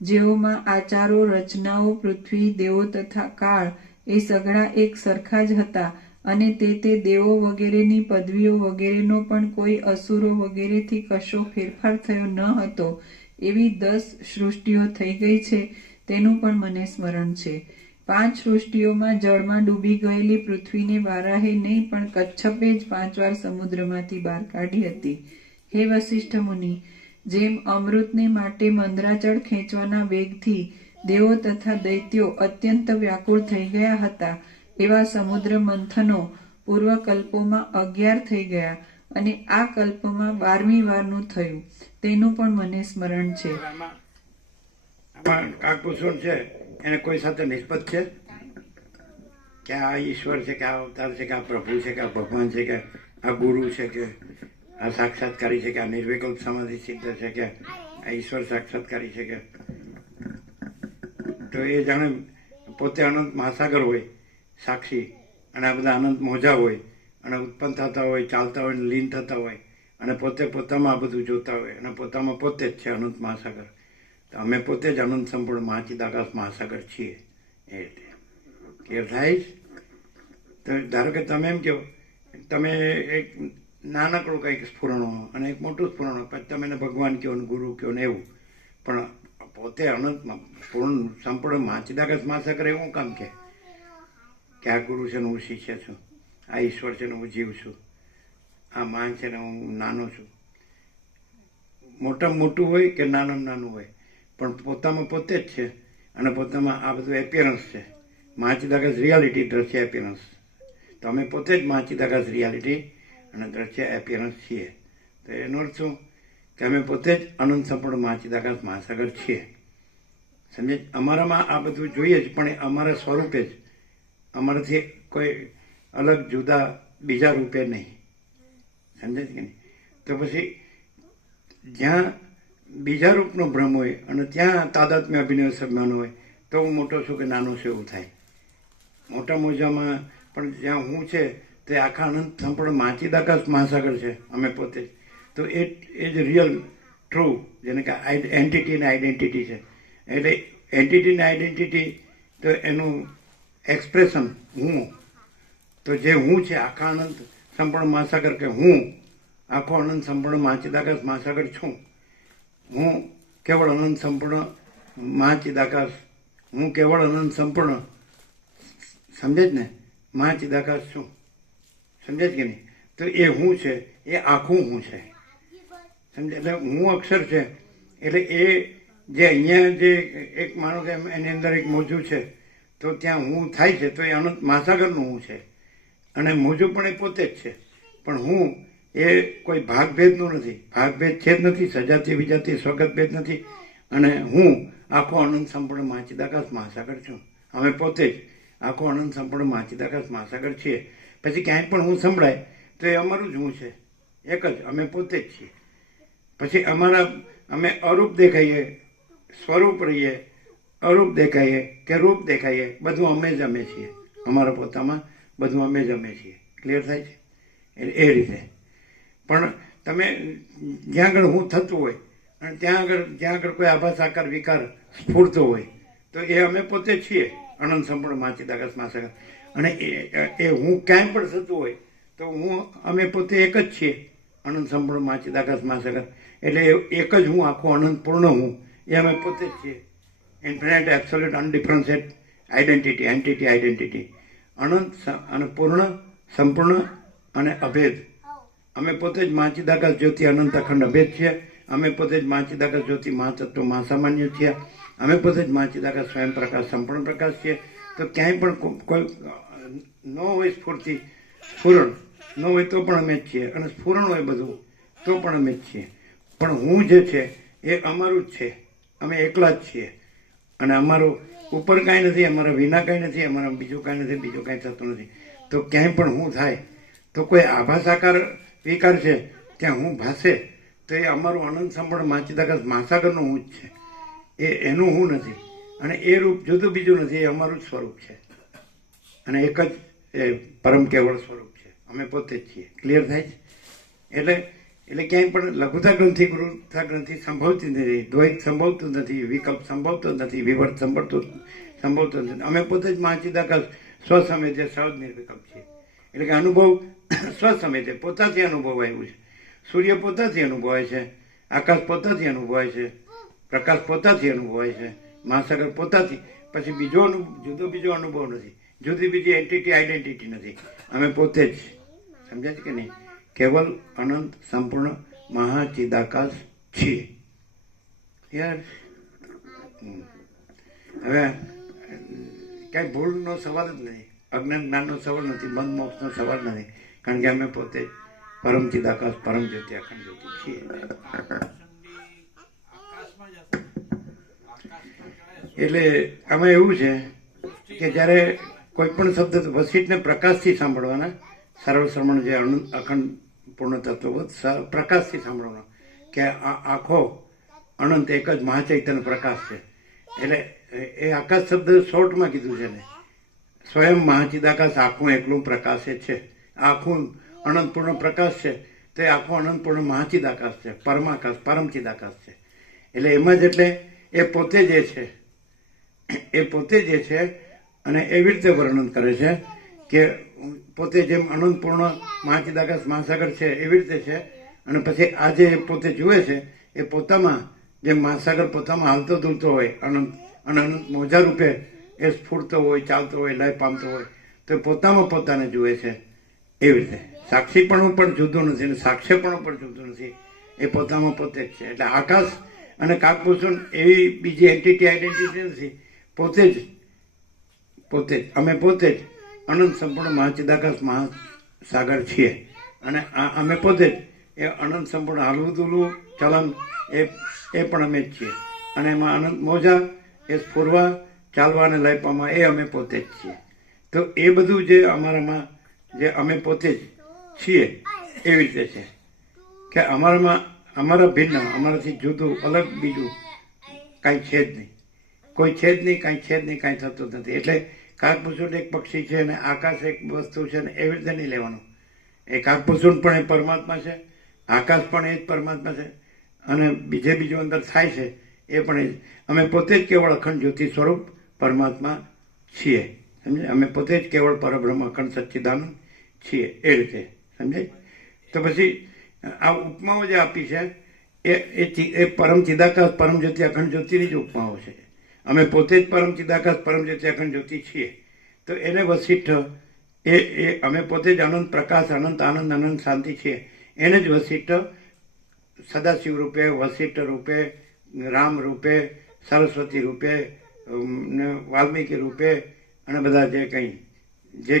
જેઓમાં આચારો, રચનાઓ, પૃથ્વી, દેવો તથા કાળ એ સઘળા એક સરખા જ હતા અને તે દેવો વગેરેની પદવીઓ વગેરેનો પણ કોઈ અસુરો વગેરેથી કશો ફેરફાર થયો ન હતો, એવી 10 સૃષ્ટિઓ થઈ ગઈ છે, તેનું પણ મને સ્મરણ છે. 5 સૃષ્ટિઓમાં જળમાં ડૂબી ગયેલી પૃથ્વીને વારાહે નહીં પણ કચ્છપે જ 5 વાર સમુદ્રમાંથી બહાર કાઢી હતી. હે વસિષ્ઠ મુનિ, જેમ અમૃતને માટે મંદ્રાચળ ખેંચવાના વેગથી દેવો તથા દૈત્યો અત્યંત વ્યાકુળ થઈ ગયા હતા, એવા સમુદ્ર મંથનો પૂર્વકલ્પોમાં 11 થઈ ગયા અને આ કલ્પમાં 12મી વારનું થયું, તેનું પણ મને સ્મરણ છે. આમાં કાકભૂષણ છે એને કોઈ સાથે નિસ્બત છે કે આ ઈશ્વર છે કે આ અવતાર છે કે આ પ્રભુ છે કે આ ભગવાન છે કે આ ગુરુ છે કે આ સાક્ષાત્કારી છે કે આ નિર્વિકલ્પ સમાધિ સિદ્ધ છે કે આ ઈશ્વર સાક્ષાત્કારી છે કે, તો એ જાણે પોતે અનંત મહાસાગર હોય સાક્ષી અને આ બધા અનંત મોજા હોય અને ઉત્પન્ન થતા હોય, ચાલતા હોય, લીન થતા હોય અને પોતે પોતામાં આ બધું જોતા હોય અને પોતામાં પોતે જ છે અનંત મહાસાગર. તો અમે પોતે જ અનંત સંપૂર્ણ મહાચિદાકાશ મહાસાગર છીએ. એ રીતે ક્લિયર થાય. તો ધારો કે તમે એમ કહો, તમે એક નાનકડું કંઈક સ્ફુરણો અને એક મોટું સ્ફુરણો, પછી તમે એને ભગવાન કહો ને ગુરુ કહો ને એવું, પણ પોતે અનંતમાં પૂર્ણ સંપૂર્ણ મહાચિદાકાશ મહાસાગર એવું કામ કે આ ગુરુ છે ને હું શિષ્ય છું, આ ઈશ્વર છે ને હું જીવ છું, આ માન છે ને હું નાનો છું. મોટામાં મોટું હોય કે નાનામાં નાનું હોય પણ પોતામાં પોતે જ છે અને પોતામાં આ બધું એપિયરન્સ છે. મહાચિદાકાશ રિયાલિટી, દ્રશ્ય એપિયરન્સ. તો અમે પોતે જ મહાચિદાકાશ રિયાલિટી અને દ્રશ્ય એપિયરન્સ છીએ. તો એનો અર્થ શું કે અમે પોતે જ અનંત સંપૂર્ણ મહાચિદાકાશ મહાસાગર છીએ. સમજે? અમારામાં આ બધું જોઈએ જ, પણ એ અમારા સ્વરૂપે જ, અમારાથી કોઈ અલગ જુદા બીજા રૂપે નહીં. સમજે કે નહીં? તો પછી જ્યાં બીજા રૂપનો ભ્રમ હોય અને ત્યાં તાદાત્મ્ય અભિનય સન્માન હોય તો હું મોટો છું કે નાનો છું એવું થાય. મોટા મોજામાં પણ જ્યાં હું છે તે આખા અનંત સંપૂર્ણ મહાચિદાકાશ મહાસાગર છે અમે પોતે જ. તો એ જ રિયલ ટ્રુ, જેને કે એન્ટિટી ને આઈડેન્ટિટી છે. એટલે એન્ટિટી ને આઈડેન્ટિટી તો એનું એક્સપ્રેશન હું. તો જે હું છે આખા અનંત સંપૂર્ણ મહાસાગર, કે હું આખો અનંત સંપૂર્ણ મહાચિદાકાશ મહાસાગર છું. હું કેવળ અનંત સંપૂર્ણ મહાચિદાકાશ, હું કેવળ અનંત સંપૂર્ણ, સમજે જ ને, મહાચિદાકાશ છું. સમજે જ કે નહીં? તો એ હું છે એ આખું હું છે. સમજે? એટલે હું અક્ષર છે એટલે એ જે અહીંયા જે એક માનો કે એની અંદર એક મોજું છે તો ત્યાં હું થાય છે તો એ અનંત મહાસાગરનું હું છે અને મોજું પણ એ પોતે જ છે. પણ હું એ કોઈ ભાગભેદનું નથી, ભાગભેદ છે જ નથી, સજાતી વિજાતી સ્વગત ભેદ નથી. અને હું આખો અનંત સંપૂર્ણ મહાચિદાકાશ મહાસાગર છું. અમે પોતે જ આખો અનંત સંપૂર્ણ મહાચિદાકાશ મહાસાગર છીએ. પછી ક્યાંય પણ હું સંભળાય તો એ અમારું જ હું છે, એક જ અમે પોતે જ છીએ. પછી અમે અરૂપ દેખાઈએ, સ્વરૂપ રહીએ, અરૂપ દેખાઈએ કે રૂપ દેખાઈએ, બધું અમે જ અમે છીએ. અમારા પોતામાં બધું અમે જ અમે છીએ. ક્લિયર થાય છે? એ રીતે. પણ તમે જ્યાં આગળ હું થતું હોય અને જ્યાં આગળ કોઈ આભાસ આકાર વિકાર સ્ફૂરતો હોય તો એ અમે પોતે છીએ, અનંત સંપૂર્ણ મહાચિદાકાશ મહાસાગર. અને એ હું ક્યાંય પણ થતું હોય તો અમે પોતે એક જ છીએ, અનંત સંપૂર્ણ મહાચિદાકાશ મહાસાગર. એટલે એક જ હું, આખો અનંત પૂર્ણ હું, એ અમે પોતે જ છીએ. Infinite absolute undifferentiated identity, entity identity, અનંત અને પૂર્ણ, સંપૂર્ણ અને અભેદ. અમે પોતે જ મહાચિદાકાશ જ્યોતિ અનંત અખંડ અભેદ છીએ. અમે પોતે જ મહાચિદાકાશ જ્યોતિ મહાતત્વ મહાસામાન્ય છીએ. અમે પોતે જ મહાચિદાકાશ સ્વયં પ્રકાશ સંપૂર્ણ પ્રકાશ છીએ. તો ક્યાંય પણ કોઈ ન હોય સ્ફૂર્તિ, સ્ફુરણ ન હોય તો પણ અમે જ છીએ, અને સ્ફુરણ હોય બધું તો પણ અમે જ છીએ. પણ હું જે છે એ અમારું જ છે, અમે એકલા જ છીએ. અને અમારું ઉપર કાંઈ નથી, અમારા વિના કાંઈ નથી, અમારા બીજું કાંઈ નથી, બીજું કાંઈ થતું નથી. તો ક્યાંય પણ હું થાય તો કોઈ આભાસ આકાર વિકાર છે ત્યાં હું ભાસે તો એ અમારું અનંત સંપૂર્ણ મહાચિદાકાશ મહાસાગરનું હું જ છે. એનું હું નથી. અને એ રૂપ જુદું બીજું નથી, એ અમારું જ સ્વરૂપ છે. અને એક જ એ પરમ કેવળ સ્વરૂપ છે. અમે પોતે જ છીએ. ક્લિયર થાય છે? એટલે ક્યાંય પણ લઘુતા ગ્રંથિ ગુરુતા ગ્રંથિ સંભવતી નથી, દ્વૈત સંભવતું નથી, વિકલ્પ સંભવતો નથી, વિવર્ત સંભવતો નથી. અમે પોતે જ મહાચિદાકાશ સ્વસમેધ્ય સહજ નિર્વિકલ્પ છીએ. એટલે કે અનુભવ સ્વસમેધ્ય પોતાથી અનુભવાય એવું છે. સૂર્ય પોતાથી અનુભવાય છે, આકાશ પોતાથી અનુભવાય છે, પ્રકાશ પોતાથી અનુભવાય છે, મહાસાગર પોતાથી. પછી બીજો અનુભવ નથી, જુદી બીજી એન્ટિટી આઈડેન્ટિટી નથી. અમે પોતે જ. સમજાય છે કે નહીં? કેવલ અનંત સંપૂર્ણ મહાચિદાકાશ છીએ. યાર હવે કઈ ભૂલનો સવાલ જ નહીં, અજ્ઞાન જ્ઞાનનો સવાલ નથી, બંધ મોક્ષનો સવાલ નથી. કારણ કે અમે પોતે પરમ ચિદાકાશ પરમ જ્યોતિ અખંડ જ્યોતિ છીએ. એટલે આમાં એવું છે કે જ્યારે કોઈ પણ શબ્દ વસીટને પ્રકાશથી સાંભળવાના, સર્વ શ્રમણ જે અખંડ પૂર્ણ તત્વ પ્રકાશથી સાંભળવાનો કે આખો અનંત એક જ મહાચૈતન્ય પ્રકાશ છે. એટલે એ આકાશ શબ્દ શોર્ટમાં કીધું છે ને, સ્વયં મહાચિદાકાશ આખું એકલું પ્રકાશે છે. આખું અનંતપૂર્ણ પ્રકાશ છે તો એ આખું અનંતપૂર્ણ મહાચિદાકાશ છે, પરમાકાશ પરમચિદાકાશ છે. એટલે એમાં જ એટલે એ પોતે જે છે અને એવી રીતે વર્ણન કરે છે કે પોતે જેમ અનંતપૂર્ણ મહાચિદાકાશ મહાસાગર છે એવી રીતે છે. અને પછી આ જે પોતે જુએ છે એ પોતામાં જેમ મહાસાગર પોતામાં હાલતો ધૂલતો હોય, અનંત મોજા રૂપે એ સ્ફૂરતો હોય, ચાલતો હોય, લય પામતો હોય, તો પોતામાં પોતાને જુએ છે એવી રીતે. સાક્ષીપણું પણ જુદું નથી અને સાક્ષ્યપણું પણ જુદું નથી, એ પોતામાં પોતે જ છે. એટલે આકાશ અને કાકભૂષણ એવી બીજી એન્ટિટી આઈડેન્ટિટી નથી, પોતે જ અમે પોતે જ અનંત સંપૂર્ણ મહાચિદાકાશ મહાસાગર છીએ. અને અમે પોતે જ એ અનંત સંપૂર્ણ હાલવું દુલવું ચલન એ પણ અમે જ છીએ. અને એમાં અનંત મોજા એ સ્ફુરવા ચાલવા અને લય પામવા એ અમે પોતે જ છીએ. તો એ બધું જે અમારામાં જે અમે પોતે જ છીએ એવી રીતે છે કે અમારા ભિન્ન, અમારાથી જુદું અલગ બીજું કાંઈ છે જ નહીં, કોઈ છે જ નહીં, કાંઈ છે જ નહીં, કાંઈ થતું જ નથી. એટલે કાકભૂષણ એક પક્ષી છે ને આકાશ એક વસ્તુ છે ને એવી રીતે નહીં લેવાનું. એ કાકભૂષણ પણ એ પરમાત્મા છે, આકાશ પણ એ જ પરમાત્મા છે, અને બીજું અંદર થાય છે એ પણ એ જ. અમે પોતે જ કેવળ અખંડ જ્યોતિ સ્વરૂપ પરમાત્મા છીએ. સમજે? અમે પોતે જ કેવળ પરબ્રહ્મ અખંડ સચ્ચિદાનંદ છીએ એ રીતે. સમજાય? તો પછી આ ઉપમાઓ જે આપી છે એ પરમ ચિદાકાશ પરમ જ્યોતિ અખંડ જ્યોતિની જ ઉપમાઓ છે. અમે પોતે જ પરમ ચિદાકાશ પરમ જ્યોતિ અખંડ જ્યોતિ છીએ. તો એને વસિષ્ઠ એ અમે પોતે જ અનંત પ્રકાશ, અનંત આનંદ, અનંત શાંતિ છીએ. એને જ વસિષ્ઠ સદાશિવ રૂપે, વશિષ્ઠ રૂપે, રામ રૂપે, સરસ્વતી રૂપે, ને વાલ્મીકી રૂપે અને બધા જે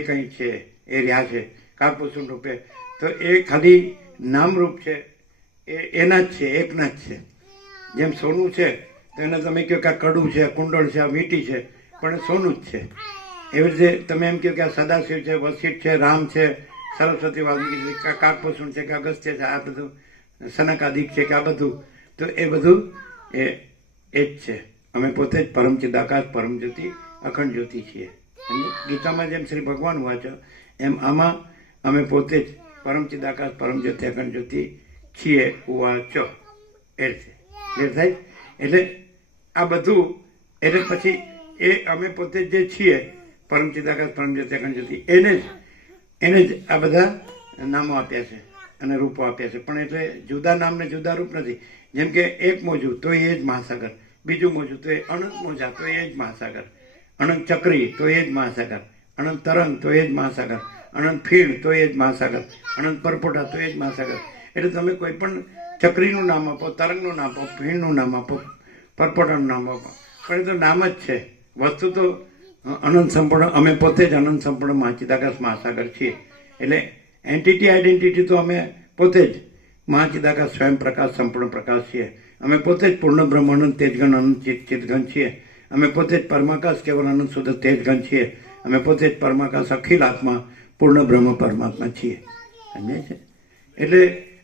કંઈ છે એ રહ્યા છે કાકભૂષણ રૂપે. તો એ ખાલી નામરૂપ છે, એના જ છે, એકના જ છે. જેમ સોનું છે તો એને તમે કહો કે આ કડું છે, કુંડળ છે, આ વીંટી છે, પણ એ સોનું જ છે. એવી રીતે તમે એમ કહો કે આ સદાશિવ છે, વશિષ્ઠ છે, રામ છે, સરસ્વતી, વાલ્મીકી છે, કાકભૂષણ છે, કે અગસ્ત્ય છે, આ બધું સનકાદિક છે કે આ બધું, તો એ બધું એ જ છે. અમે પોતે જ પરમ ચિદાકાશ પરમ જ્યોતિ અખંડ જ્યોતિ છીએ. અને ગીતામાં જેમ શ્રી ભગવાન વાંચો એમ આમાં અમે પોતે જ પરમ ચિદાકાશ પરમ જ્યોતિ અખંડ જ્યોતિ છીએ વાંચો એ રીતે ક્લિયર થાય. એટલે આ બધું એટલે પછી એ અમે પોતે જે છીએ પરમ ચિદાકાશ પરમ જ્યોતિ અખંડ જ્યોતિ એને જ આ બધા નામો આપ્યા છે અને રૂપો આપ્યા છે. પણ એટલે જુદા નામ ને જુદા રૂપ નથી. જેમ કે એક મોજું તો એ જ મહાસાગર, બીજું મોજું તો એ અનંત મોજા તો એ જ મહાસાગર, અનંત ચક્રી તો એ જ મહાસાગર, અનંત તરંગ તો એ જ મહાસાગર, અનંત ફીણ તો એ જ મહાસાગર, અનંત પરપોટા તો એ જ મહાસાગર. એટલે તમે કોઈ પણ ચક્રીનું નામ આપો, તરંગનું નામ આપો, ફીણનું નામ આપો, પરપોટાનું નામ આપો, પણ એ તો નામ જ છે. વસ્તુ તો અનંત સંપૂર્ણ, અમે પોતે જ અનંત સંપૂર્ણ મહાચિદાકાશ મહાસાગર છીએ. એટલે એન્ટિટી આઈડેન્ટિટી તો અમે પોતે જ મહાચિદાકાશ સ્વયં પ્રકાશ સંપૂર્ણ પ્રકાશ છીએ. અમે પોતે જ પૂર્ણ બ્રહ્મ અનંત તેજગણ અનંત ચિતગણ છીએ. અમે પોતે જ પરમાકાશ કેવલ અનંત શુદ્ધ તેજગણ છીએ. અમે પોતે જ પરમાકાશ અખિલ આત્મા પૂર્ણ બ્રહ્મ પરમાત્મા છીએ. સમજાય છે? એટલે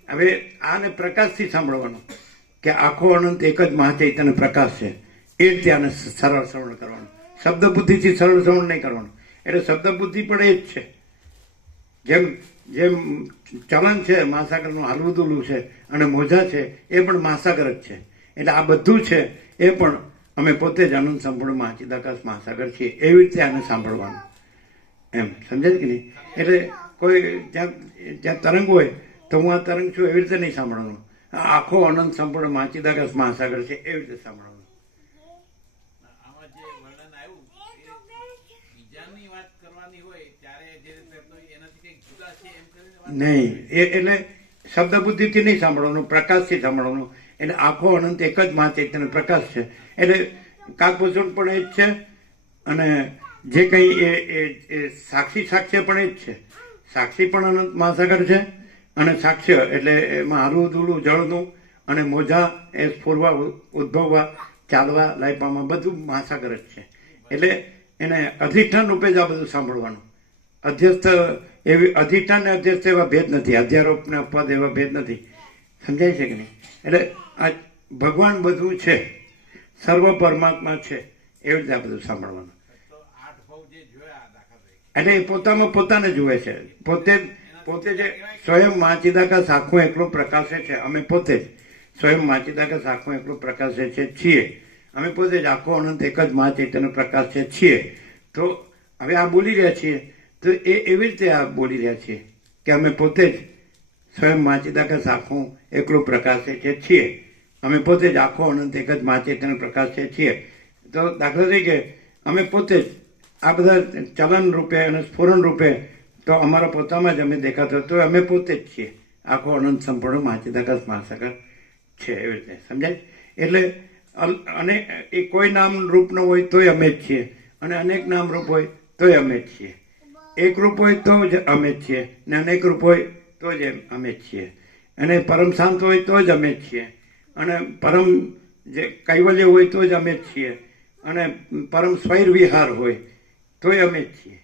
હવે આને પ્રકાશથી સાંભળવાનું કે આખો અનંત એક જ મહાચૈતન્ય પ્રકાશ છે. એ રીતે આને સરળ શ્રવણ કરવાનું. શબ્દ બુદ્ધિથી સરળ શ્રવણ નહીં કરવાનું. એટલે શબ્દ બુદ્ધિ પણ એ જ છે. જેમ ચલન છે મહાસાગરનું, હાલવું દુલવું છે અને મોજા છે એ પણ મહાસાગર જ છે. એટલે આ બધું છે એ પણ અમે પોતે જ આનંદ સંપૂર્ણ મહાચિદાકાશ મહાસાગર છીએ. એવી રીતે આને સાંભળવાનું. એમ સમજાય કે નહીં? એટલે કોઈ જ્યાં તરંગ હોય તો હું આ તરંગ છું એવી રીતે નહીં સાંભળવાનું. આખો અનંત સંપૂર્ણ મહાચિદાકાશ મહાસાગર છે એવી રીતે સાંભળવાનું. આમાં જે વર્ણન આવ્યું એ બીજાની વાત કરવાની હોય ત્યારે જે રીતે તો એનાથી કંઈક જુદા છે એમ કરીને વાત નહીં, એટલે શબ્દ બુદ્ધિથી નહીં સાંભળવાનું, પ્રકાશથી સાંભળવાનું. એટલે આખો અનંત એક જ મહાચૈતન્ય પ્રકાશ છે. એટલે કાકભૂષણ પણ એ જ છે અને જે કંઈ એ સાક્ષી પણ એ જ છે. સાક્ષી પણ અનંત મહાસાગર છે અને સાક્ષ્ય એટલે એમાં હાલવું દુલવું જળનું અને મોજા એ સ્ફુરવા ઉદ્ભવવા ચાલવા લાયપામાં બધું મહાસાગર જ છે. એટલે એને અધિષ્ઠાન રૂપે જ આ બધું સાંભળવાનું. અધ્યસ્થ એવી અધિષ્ઠાન ને અધ્યસ્થ એવા ભેદ નથી, અધ્યારોપ ને અપવાદ એવા ભેદ નથી. સમજાય છે કે નહીં? એટલે આ ભગવાન બધું છે, સર્વ પરમાત્મા છે, એવી રીતે આ બધું સાંભળવાનું. તો આઠ ભાવ જે જોયા દાખલા તરીકે એટલે એ પોતામાં પોતાને જુએ છે. પોતે જે સ્વયં મહાચિદાકાશ આખું એકલું પ્રકાશે છે. અમે પોતે જ સ્વયં મહાચિદાકાશ આખું એકલું પ્રકાશે છે છીએ. અમે પોતે જ આખો અનંત એક જ મહાચૈતન્ય પ્રકાશ છે છીએ. તો હવે આ બોલી રહ્યા છીએ તો એ એવી રીતે આ બોલી રહ્યા છીએ કે અમે પોતે જ સ્વયં મહાચિદાકાશ આખું એકલું પ્રકાશે છે છીએ. અમે પોતે જ આખો અનંત એક જ મહાચૈતન્ય પ્રકાશ છે છીએ. તો દાખલા તરીકે અમે પોતે જ આ બધા ચલન રૂપે અને સ્ફુરણ રૂપે તો અમારા પોતામાં જ અમે દેખાતો તો અમે પોતે જ છીએ. આખો અનંત સંપૂર્ણ મહાચિદાકાશ મહાસાગર છે. એવી રીતે સમજાય? એટલે અને એ કોઈ નામ રૂપ ન હોય તોય અમે જ છીએ અને અનેક નામ રૂપ હોય તોય અમે જ છીએ. એક રૂપ હોય તો જ અમે જ છીએ ને અનેક રૂપ હોય તો જ અમે જ છીએ. અને પરમ શાંત હોય તો જ અમે જ છીએ અને પરમ જે કૈવલ્ય હોય તો જ અમે જ છીએ અને પરમ સ્વૈર વિહાર હોય તોય અમે જ છીએ.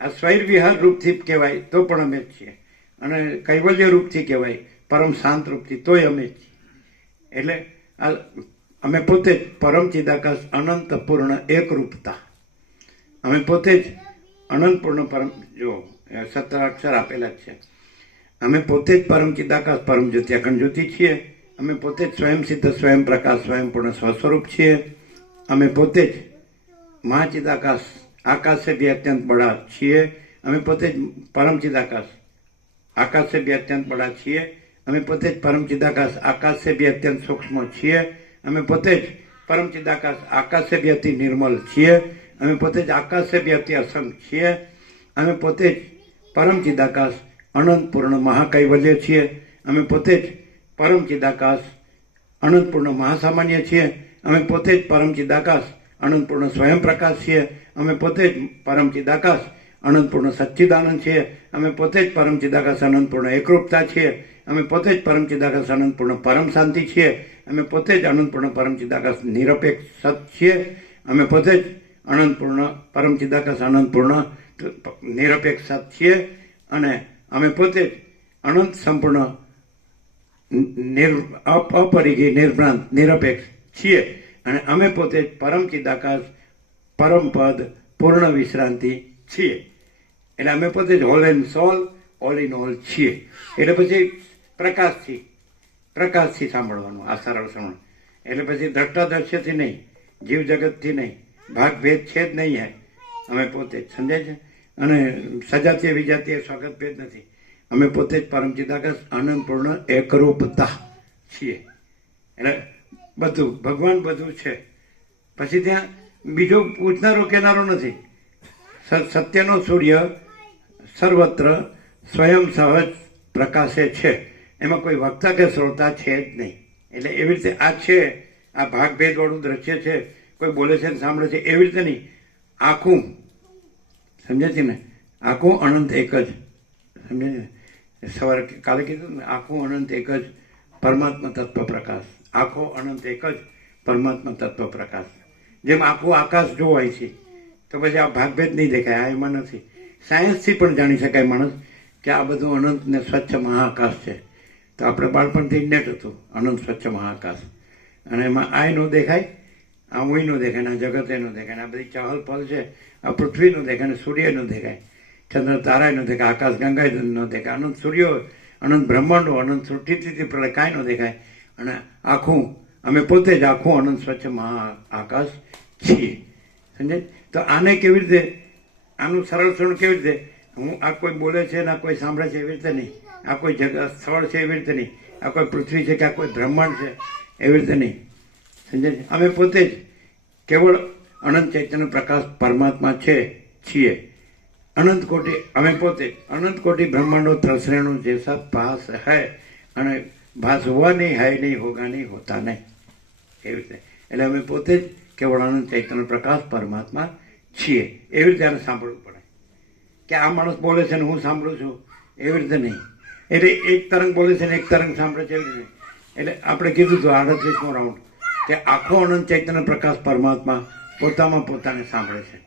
આ સ્વૈર વિહાર રૂપથી કહેવાય તો પણ અમે જ છીએ અને કૈવલ્ય રૂપથી કહેવાય પરમ શાંત રૂપથી તોય અમે જ છીએ. એટલે આ અમે પોતે જ પરમ ચિદાકાશ અનંત પૂર્ણ એકરૂપતા. અમે પોતે જ અનંત પૂર્ણ પરમ, જો 17 અક્ષર આપેલા જ છે. અમે પોતે જ પરમ ચિદાકાશ પરમ જ્યોતિ અખંડ જ્યોતિ છીએ. અમે પોતે જ સ્વયં સિદ્ધ સ્વયં પ્રકાશ સ્વયં પૂર્ણ સ્વસ્વરૂપ છીએ. અમે પોતે જ મહાચિદાકાશ આકાશ से भी अत्यंत बड़ा છીએ. અમે પોતે જ પરમ ચિદાકાશ આકાશ से भी अत्यंत बड़ा છીએ. અમે પોતે જ પરમ ચિદાકાશ આકાશ से भी अत्यंत सूक्ष्म છીએ. અમે પોતે જ પરમ ચિદાકાશ આકાશ से भी अति निर्मल છીએ. અમે પોતે જ આકાશ से भी अति असंख्य છીએ. અમે પોતે જ પરમ ચિદાકાશ અનંત પૂર્ણ મહાકૈવલ્ય છીએ. અમે પોતે જ પરમ ચિદાકાશ અનંતપૂર્ણ મહાસામાન્ય છીએ. અમે પોતે જ પરમ ચિદાકાશ અનંતપૂર્ણ સ્વયં પ્રકાશ છીએ. અમે પોતે જ પરમ ચિદાકાશ અનંતપૂર્ણ સચ્ચિદાનંદ છીએ. અમે પોતે જ પરમ ચિદાકાશ અનંતપૂર્ણ એકરૂપતા છીએ. અમે પોતે જ પરમ ચિદાકાશ અનંતપૂર્ણ પરમ શાંતિ છીએ. અમે પોતે જ અનંતપૂર્ણ પરમ ચિદાકાશ નિરપેક્ષ સત છીએ. અમે પોતે જ અનંતપૂર્ણ પરમ ચિદાકાશ અનંતપૂર્ણ નિરપેક્ષ સત છીએ. અને અમે પોતે જ અનંત સંપૂર્ણ અપરિઘી નિર્ભ્રાંત નિરપેક્ષ છીએ. અને અમે પોતે જ પરમ ચિદાકાશ પરમ પદ પૂર્ણ વિશ્રાંતિ છીએ. એટલે અમે પોતે જ whole and solve all in all છીએ. એટલે પછી પ્રકાશથી સાંભળવાનું આ સરળ શ્રવણ. એટલે પછી દ્રષ્ટા દ્રશ્યથી નહીં, જીવ જગતથી નહીં, ભાગ ભેદ છે જ નહીં. અમે પોતે જ સમજાય છે. અને સજાતીય વિજાતીય સ્વાગત ભેદ નથી. અમે પોતે જ પરમ ચિદાકાશ આનંદપૂર્ણ એકરૂપતા છીએ. એટલે બધું ભગવાન બધું છે. પછી ત્યાં બીજો પૂછનારો કહેનારો નથી. સત્યનો સૂર્ય સર્વત્ર સ્વયં સહજ પ્રકાશે છે. એમાં કોઈ વક્તા કે શ્રોતા છે જ નહીં. એટલે એવી રીતે આ છે, આ ભાગભેદ વાળું દ્રશ્ય છે, કોઈ બોલે છે ને સાંભળે છે એવી રીતે નહીં. આખું સમજે છે ને, આખું અનંત એક જ સમજે છે. સવારે કાલે કીધું ને, આખું અનંત એક જ પરમાત્મા તત્વ પ્રકાશ. આખો અનંત એક જ પરમાત્મા તત્વ પ્રકાશ. જેમ આખું આકાશ જોવાય છે તો પછી આ ભાગભેદ નહીં દેખાય. આ એમાં નથી. સાયન્સથી પણ જાણી શકાય માણસ કે આ બધું અનંત ને સ્વચ્છ મહાઆકાશ છે. તો આપણે બાળપણથી નેટ હતું અનંત સ્વચ્છ મહાઆકાશ. અને એમાં આ નો દેખાય, આ હું નો દેખાય, આ જગત એનો દેખાય, આ બધી ચહલ પહલ છે, આ પૃથ્વીનું દેખાય, સૂર્ય નો દેખાય, ચંદ્ર તારા નો દેખાય, આકાશ ગંગા નો દેખાય, અનંત સૂર્યો, અનંત બ્રહ્માંડો, અનંત સૃષ્ટિથી પ્રલય કાંઈ નો દેખાય. અને આખું અમે પોતે જ આખું અનંત સ્વચ્છ મહાઆકાશ છીએ. સમજાય? તો આને કેવી રીતે, આનું સરળ સરળ કેવી રીતે, હું આ કોઈ બોલે છે ને આ કોઈ સાંભળે છે એવી રીતે નહીં, આ કોઈ જગત સ્થળ છે એવી રીતે નહીં, આ કોઈ પૃથ્વી છે કે આ કોઈ બ્રહ્માંડ છે એવી રીતે નહીં. સમજાય છે? અમે પોતે જ કેવળ અનંત ચૈતન્ય પ્રકાશ પરમાત્મા છીએ. અનંત કોટી અમે પોતે અનંત કોટી બ્રહ્માંડો ત્રસરેણુ જૈસા ભાસ હૈ, અને ભાસ હુआ નહીં, હૈ નહીં, હોગા નહીં, હોતા નહીં. એવી રીતે એટલે અમે પોતે જ કેવળ અનંત ચૈતન્ય પ્રકાશ પરમાત્મા છીએ. એવી રીતે આને સાંભળવું પડે કે આ માણસ બોલે છે ને હું સાંભળું છું એવી રીતે નહીં. એટલે એક તરંગ બોલે છે ને એક તરંગ સાંભળે છે એવી રીતે. એટલે આપણે કીધું હતું 38મો રાઉન્ડ કે આખો અનંત ચૈતન્ય પ્રકાશ પરમાત્મા પોતામાં પોતાને સાંભળે છે.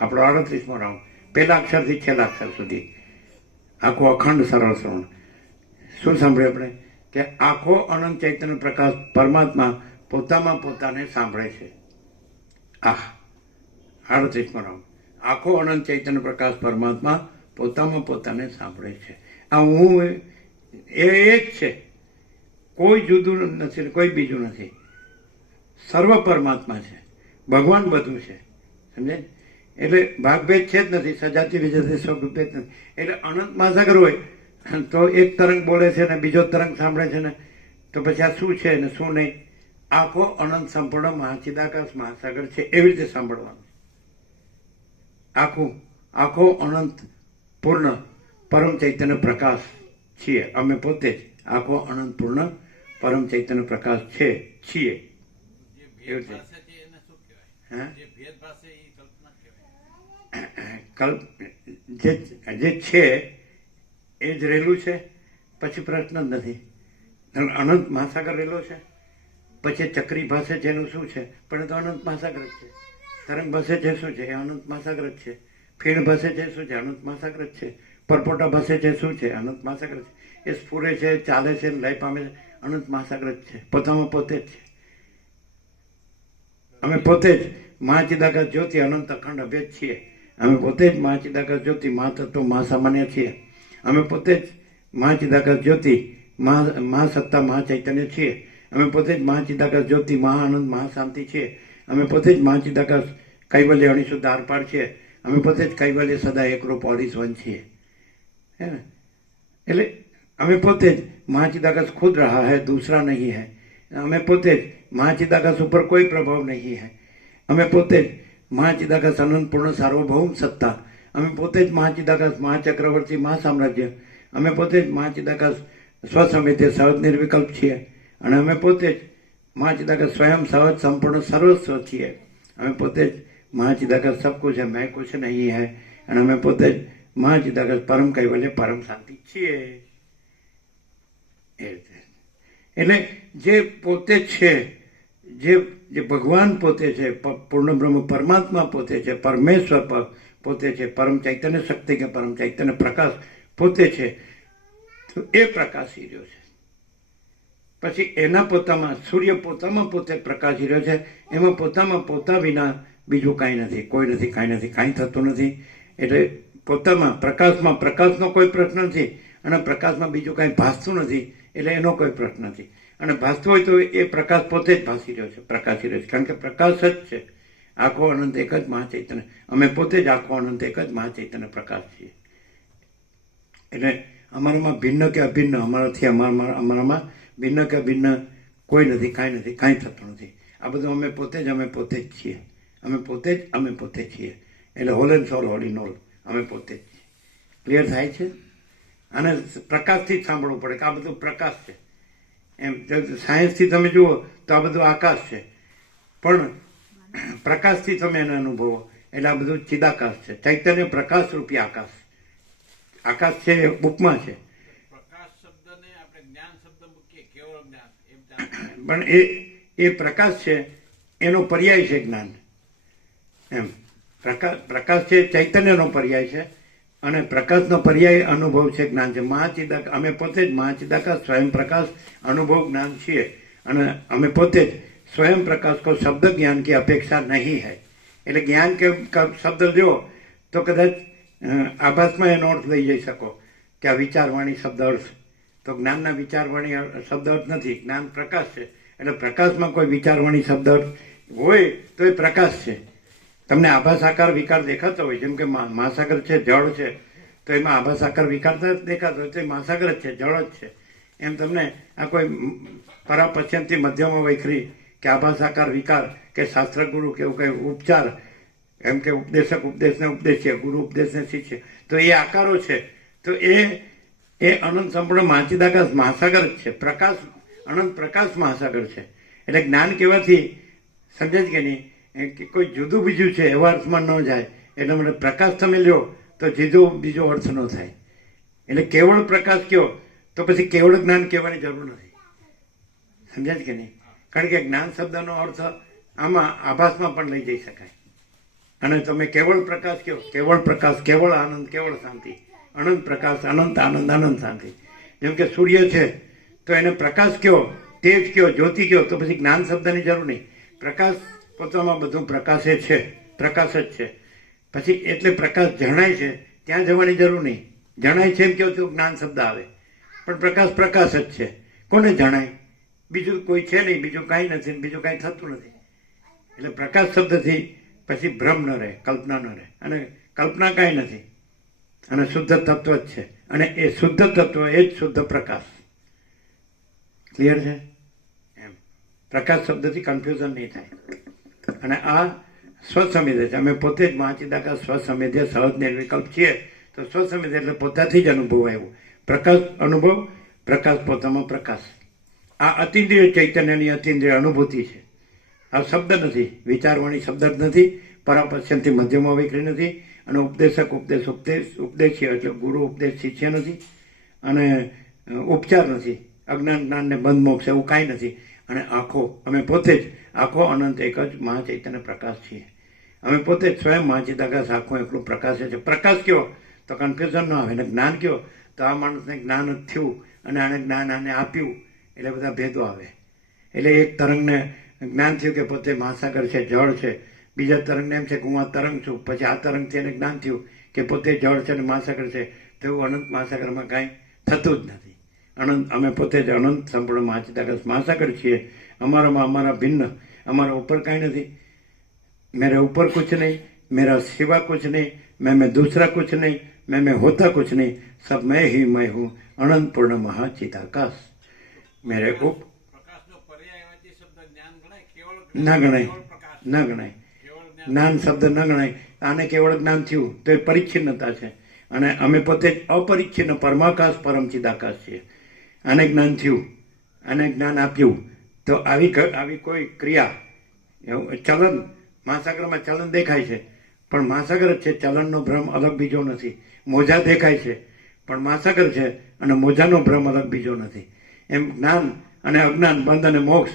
આપણો 38મો રાઉન્ડ પહેલા અક્ષરથી છેલ્લા અક્ષર સુધી આખો અખંડ સરળ શ્રવણ. શું સાંભળ્યું આપણે? કે આખો અનંત ચૈતન્ય પ્રકાશ પરમાત્મા પોતામાં પોતાને સાંભળે છે. 38મો રાઉન્ડ આખો અનંત ચૈતન્ય પ્રકાશ પરમાત્મા પોતામાં પોતાને સાંભળે છે. આ હું એ જ છે, કોઈ જુદું નથી, કોઈ બીજું નથી. સર્વ પરમાત્મા છે, ભગવાન બધું છે. સમજાય? એટલે ભાગભેદ છે જ નથી, સજાતી વિજાતી સ્વભેદ નથી. એટલે અનંત મહાસાગર હોય તો એક તરંગ બોલે છે ને બીજો તરંગ સાંભળે છે ને, તો પછી આ શું છે ને શું નહીં. આખો અનંત સંપૂર્ણ મહાચિદાકાશ મહાસાગર છે એવી રીતે સાંભળવાનું. આખો અનંત પૂર્ણ પરમ ચૈતન્ય પ્રકાશ છીએ અમે પોતે જ. આખો અનંત પૂર્ણ પરમ ચૈતન્ય પ્રકાશ છીએ. જે ભેદ ભાષે છે એને શું કહેવાય? જે ભેદ ભાષે એ કલ્પના કહેવાય. જે છે એ જ રહેલું છે, પછી પ્રશ્ન જ નથી. અનંત મહાસાગર રહેલો છે, પછી ચક્રી ભાષે છે એનું શું છે? પણ એ તો અનંત મહાસાગર જ છે. તરંગ ભાષે છે શું છે? એ અનંત મહાસાગર જ છે. ફીણ ભાષે છે શું છે? અનંત મહાસાગર જ છે. પરપોટા ભાષે છે શું છે? અનંત મહાસાગર છે. એ સ્ફુરે છે, ચાલે છે, લય પામે છે, અનંત મહાસાગર જ છે. પોતામાં પોતે જ છે. અમે પોતે જ મહાચિદાકાશ જ્યોતિ અનંત અખંડ અભેદ છીએ. અમે પોતે જ મહાચિદાકાશ જ્યોતિ મહાતત્વ મહાસામાન્ય છીએ. અમે પોતે જ મહાચિદાકાશ જ્યોતિ મહાસત્તા મહાચૈતન્ય છીએ. અમે પોતે જ મહાચિદાકાશ જ્યોતિ મહાઆનંદ મહાશાંતિ છીએ. અમે પોતે જ મહાચિદાકાશ કૈવલ્ય અણિશુદ્ધ આરપાર છીએ. અમે પોતે જ કૈવલ્ય સદા એકરૂપ ઓલ ઇઝ વન છીએ. है ना? એટલે અમે પોતે જ મહાચિદાકાશ ખુદ रहा है, दूसरा नहीं है. અમે પોતે જ મહાચિદાકાશ ઉપર કોઈ પ્રભાવ નહીં है. અમે પોતે જ મહાચિદાકાશ અનંત પૂર્ણ સાર્વભૌમ સત્તા. અમે પોતે જ મહાચિદાકાશ મહાચક્રવર્તી મહાસામ્રાજ્ય. અમે પોતે જ મહાચિદાકાશ સ્વસમિધ્ય સહજ નિર્વિકલ્પ છીએ અને અમે પોતે જ મહાચિદાકાશ સ્વયં સહજ સંપૂર્ણ સર્વસ્વ છીએ. અમે પોતે જ મહાચિદાકાશ સબ કુછ है मैं कुछ नहीं है અને અમે પોતે જ મહાચિદાકાશ પરમ કૈવલ્ય પરમ શાંતિ છીએ. એ રીતે એટલે જે પોતે છે, જે ભગવાન પોતે છે, પૂર્ણ બ્રહ્મ પરમાત્મા પોતે છે, પરમેશ્વર પોતે છે, પરમ ચૈતન્ય શક્તિ કે પરમ ચૈતન્ય પ્રકાશ પોતે છે, તો એ પ્રકાશી રહ્યો છે. પછી એના પોતામાં સૂર્ય પોતામાં પોતે પ્રકાશી રહ્યો છે. એમાં પોતામાં પોતા વિના બીજું કાંઈ નથી, કોઈ નથી, કાંઈ નથી, કાંઈ થતું નથી. એટલે પોતામાં પ્રકાશનો કોઈ પ્રશ્ન નથી અને પ્રકાશમાં બીજું કાંઈ ભાસતું નથી, એટલે એનો કોઈ પ્રશ્ન નથી. અને ભાસતું હોય તો એ પ્રકાશ પોતે જ ભાસી રહ્યો છે, પ્રકાશી રહ્યો છે, કારણ કે પ્રકાશ જ છે. આખો અનંત એક જ મહાચૈતન્ય, અમે પોતે જ આખો અનંત એક જ મહાચૈતન્ય પ્રકાશ છીએ. એટલે અમારામાં ભિન્ન કે અભિન્ન, અમારામાં ભિન્ન કે ભિન્ન કોઈ નથી, કાંઈ નથી, કાંઈ થતું નથી. આ બધું અમે પોતે જ છીએ. અમે પોતે જ છીએ. એટલે whole and sole, whole in all, અમે પોતે જ છીએ. ક્લિયર થાય છે? અને પ્રકાશથી જ સાંભળવું પડે કે આ બધું પ્રકાશ છે. એમ સાયન્સથી તમે જુઓ તો આ બધું આકાશ છે, પણ પ્રકાશથી તમે એને અનુભવો એટલે આ બધું ચિદાકાશ છે. ચૈતન્ય પ્રકાશ રૂપી આકાશ. આકાશ છે એ ઉપમા છે, પ્રકાશ શબ્દને આપણે જ્ઞાન શબ્દ મૂકીએ, કેવળ જ્ઞાન એમ પણ એ પ્રકાશ છે એનો પર્યાય છે જ્ઞાન. એમ પ્રકાશ છે ચૈતન્યનો પર્યાય છે અને પ્રકાશનો પર્યાય અનુભવ છે, જ્ઞાન છે. મહાચિદાકાશ, અમે પોતે જ મહાચિદાકાશ સ્વયં પ્રકાશ અનુભવ જ્ઞાન છીએ અને અમે પોતે જ स्वयं प्रकाश को शब्द ज्ञान की अपेक्षा नहीं है. એટલે જ્ઞાન કે શબ્દ લ્યો તો કદાચ આભાસમાં એનો અર્થ લઈ જઈ શકો કે આ વિચારવાણી શબ્દ અર્થ, તો જ્ઞાનના વિચારવાણી શબ્દ અર્થ નથી, જ્ઞાન પ્રકાશ છે. એટલે પ્રકાશમાં કોઈ વિચારવાણી શબ્દ અર્થ હોય તો એ પ્રકાશ છે. તમને આભાસ આકાર વિકાર દેખાતો હોય, જેમ કે મહાસાગર છે, જળ છે, તો એમાં આભાસ આકાર વિકાર દેખાતો હોય તો એ મહાસાગર જ છે, જળ જ છે. એમ તમને આ કોઈ પરાપશ્ચિમથી મધ્યમાં વૈખરી કે આભાસ આકાર વિકાર કે શાસ્ત્ર ગુરુ કે એવું કઈ ઉપચાર, એમ કે ઉપદેશક ઉપદેશને ઉપદેશ્ય, ગુરુ ઉપદેશને શિષ્ય, તો એ આકારો છે. તો એ અનંત સંપૂર્ણ મહાચિદાકાશ મહાસાગર જ છે. પ્રકાશ, અનંત પ્રકાશ મહાસાગર છે. એટલે જ્ઞાન કહેવાથી સમજે કે નહીં કે કોઈ જુદું બીજું છે એવા અર્થમાં ન જાય. એટલે મને પ્રકાશ તમે લ્યો તો બીજો અર્થ ન થાય. એટલે કેવળ પ્રકાશ કયો તો પછી કેવળ જ્ઞાન કહેવાની જરૂર નથી. સમજાય કે નહીં? કારણ કે જ્ઞાન શબ્દનો અર્થ આમાં આભાસમાં પણ લઈ જઈ શકાય. અને તમે કેવળ પ્રકાશ કયો, કેવળ પ્રકાશ, કેવળ આનંદ, કેવળ શાંતિ, અનંત પ્રકાશ, અનંત આનંદ, અનંત શાંતિ. જેમ કે સૂર્ય છે તો એને પ્રકાશ કયો, તેજ કયો, જ્યોતિ કયો, તો પછી જ્ઞાન શબ્દની જરૂર નહીં. પ્રકાશ પોતામાં બધું પ્રકાશે છે, પ્રકાશ જ છે. પછી એટલે પ્રકાશ જણાય છે ત્યાં જવાની જરૂર નહીં. જણાય છે એમ કહો તો જ્ઞાન શબ્દ આવે, પણ પ્રકાશ પ્રકાશ જ છે. કોને જણાય? બીજું કોઈ છે નહીં, બીજું કાંઈ નથી, બીજું કાંઈ થતું નથી. એટલે પ્રકાશ શબ્દથી પછી ભ્રમ ન રહે, કલ્પના ન રહે, અને કલ્પના કાંઈ નથી, અને શુદ્ધ તત્વ જ છે. અને એ શુદ્ધ તત્વ એ જ શુદ્ધ પ્રકાશ. ક્લિયર છે? એમ પ્રકાશ શબ્દથી કન્ફ્યુઝન નહીં થાય. અને આ સ્વસમિધ્ય છે. અમે પોતે જ મહાચિદાકાશ સ્વસમિધ્ય સહજ નિર્વિકલ્પ છીએ. તો સ્વસમિધ્ય એટલે પોતાથી જ અનુભવ આવ્યો. પ્રકાશ અનુભવ, પ્રકાશ પોતામાં પ્રકાશ. આ અતિન્દ્રિય ચૈતન્યની અતિન્દ્રિય અનુભૂતિ છે. આ શબ્દ નથી, વિચારવાણી શબ્દ જ નથી, પરાપશ્ચિમથી મધ્યમાં વૈખરી નથી, અને ઉપદેશક ઉપદેશ્ય એટલે ગુરુ ઉપદેશ શિષ્ય નથી, અને ઉપચાર નથી, અજ્ઞાન જ્ઞાનને બંધ મોક્ષ એવું કાંઈ નથી. અને અમે પોતે જ આખો અનંત એક જ મહાચૈતન્ય પ્રકાશ છીએ. અમે પોતે જ સ્વયં મહાચિદાકાશ આખો એકલું પ્રકાશ છે. પ્રકાશ કયો તો કન્ફ્યુઝન ન આવે. અને જ્ઞાન કયો તો આ માણસને જ્ઞાન જ થયું અને આને જ્ઞાન આને આપ્યું, એટલે બધા ભેદો આવે. એટલે એક તરંગને જ્ઞાન થયું કે પોતે મહાસાગર છે, જળ છે. બીજા તરંગને એમ છે કે હું આ તરંગ છું. પછી આ તરંગથી એને જ્ઞાન થયું કે પોતે જળ છે અને મહાસાગર છે. તો એવું અનંત મહાસાગરમાં કાંઈ થતું જ નથી. અનંત, અમે પોતે જ અનંત સંપૂર્ણ મહાચિદાકાશ મહાસાગર છીએ. અમારામાં અમારા ભિન્ન, અમારા ઉપર કાંઈ નથી. मेरे ऊपर कुछ नहीं, मेरा सिवा कुछ नहीं, मैं दूसरा कुछ नहीं, मैं होता कुछ नहीं, सब मैं ही मैं हूँ, अनंत पूर्ण महाचिदाकाश. मेरे उप ના ગણાય, ના ગણાય, જ્ઞાન શબ્દ ન ગણાય. આને કેવળ જ્ઞાન થયું તો એ પરિચ્છિન્નતા છે. અને અમે પોતે જ અપરિચ્છિન્ન પરમાકાશ પરમ ચિદાકાશ છીએ. આને જ્ઞાન થયું, આને જ્ઞાન આપ્યું, તો આવી કોઈ ક્રિયા, ચલન, મહાસાગરમાં ચલન દેખાય છે પણ મહાસાગર જ છે, ચલનનો ભ્રમ અલગ બીજો નથી. મોજા દેખાય છે પણ મહાસાગર છે અને મોજાનો ભ્રમ અલગ બીજો નથી. એમ જ્ઞાન અને અજ્ઞાન, બંધ અને મોક્ષ,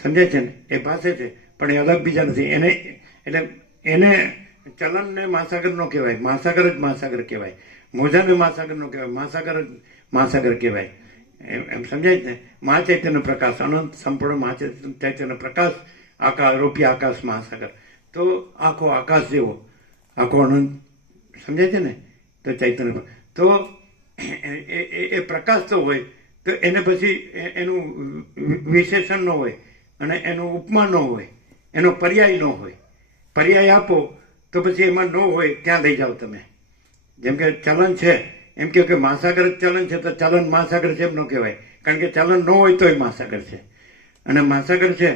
સમજાય છે ને, એ પાસે છે પણ એ અલગ બીજા નથી. એને ચલનને મહાસાગર નો કહેવાય, મહાસાગર જ મહાસાગર કહેવાય. મોજાને મહાસાગર નો કહેવાય, મહાસાગર જ મહાસાગર કહેવાય. એમ સમજાય ને. મહાચૈતન્ય પ્રકાશ, અનંત સંપૂર્ણ મહાચૈતન્ય પ્રકાશ, આકાશ, રૂપિયા આકાશ, મહાસાગર. તો આખો આકાશ જેવો, આખો અનંત, સમજાય છે ને. તો ચૈતન્ય, તો એ પ્રકાશ તો હોય, તો એને પછી એનું વિશેષણ ન હોય અને એનું ઉપમા ન હોય, એનો પર્યાય ન હોય. પર્યાય આપો તો પછી એમાં ન હોય ત્યાં લઈ જાઓ તમે. જેમ કે ચલન છે, એમ કહો કે મહાસાગર ચલન છે, તો ચલન મહાસાગર છે એમ ન કહેવાય, કારણ કે ચલન ન હોય તોય મહાસાગર છે. અને મહાસાગર છે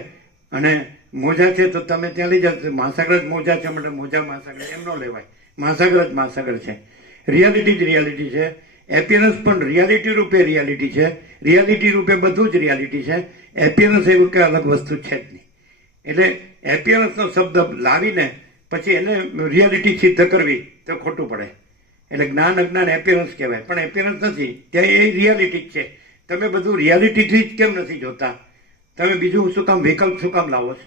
અને મોજા છે, તો તમે ત્યાં લઈ જાઓ, મહાસાગર જ મોજા છે એટલે મોજા મહાસાગર એમ ન લેવાય. મહાસાગર જ મહાસાગર છે. રિયાલિટી જ રિયાલિટી છે. એપિયરન્સ પણ રિયાલિટી રૂપે રિયાલિટી છે. રિયાલિટી રૂપે બધું જ રિયાલિટી છે. એપિયરન્સ એવું કે અલગ વસ્તુ છે જ નહીં. એટલે એપિયરન્સનો શબ્દ લાવીને પછી એને રિયાલિટી સિદ્ધ કરવી તો ખોટું પડે. એટલે જ્ઞાન અજ્ઞાન એપિયરન્સ કહેવાય, પણ એપિયરન્સ નથી, ત્યાં એ રિયાલિટી જ છે. તમે બધું રિયાલિટીથી જ કેમ નથી જોતા? તમે બીજું શું કામ વિકલ્પ શું કામ લાવો છો?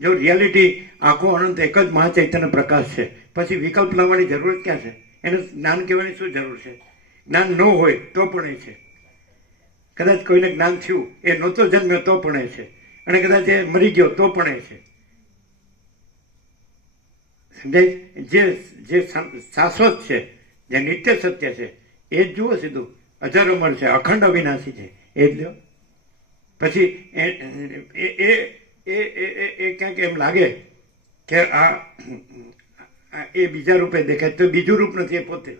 જો રિયાલિટી આખો અનંત એક જ મહાચૈતન્ય પ્રકાશ છે, પછી વિકલ્પ લાવવાની જરૂર ક્યાં છે? એને જ્ઞાન કહેવાની શું જરૂર છે? જ્ઞાન ન હોય તો પણ એ છે. કદાચ કોઈને જ્ઞાન થયું, એ નહોતો જન્મ્યો તો પણ એ છે, અને કદાચ એ મરી ગયો તો પણ એ છે. સમજાય? જે શાશ્વત છે, જે નિત્ય સત્ય છે, એ જ જુઓ સીધું. અજર અમર છે, અખંડ અવિનાશી છે, એ જ લ્યો. પછી એ ક્યાંક એમ લાગે કે એ બીજા રૂપે દેખાય, તો બીજું રૂપ નથી, એ પોતે છે.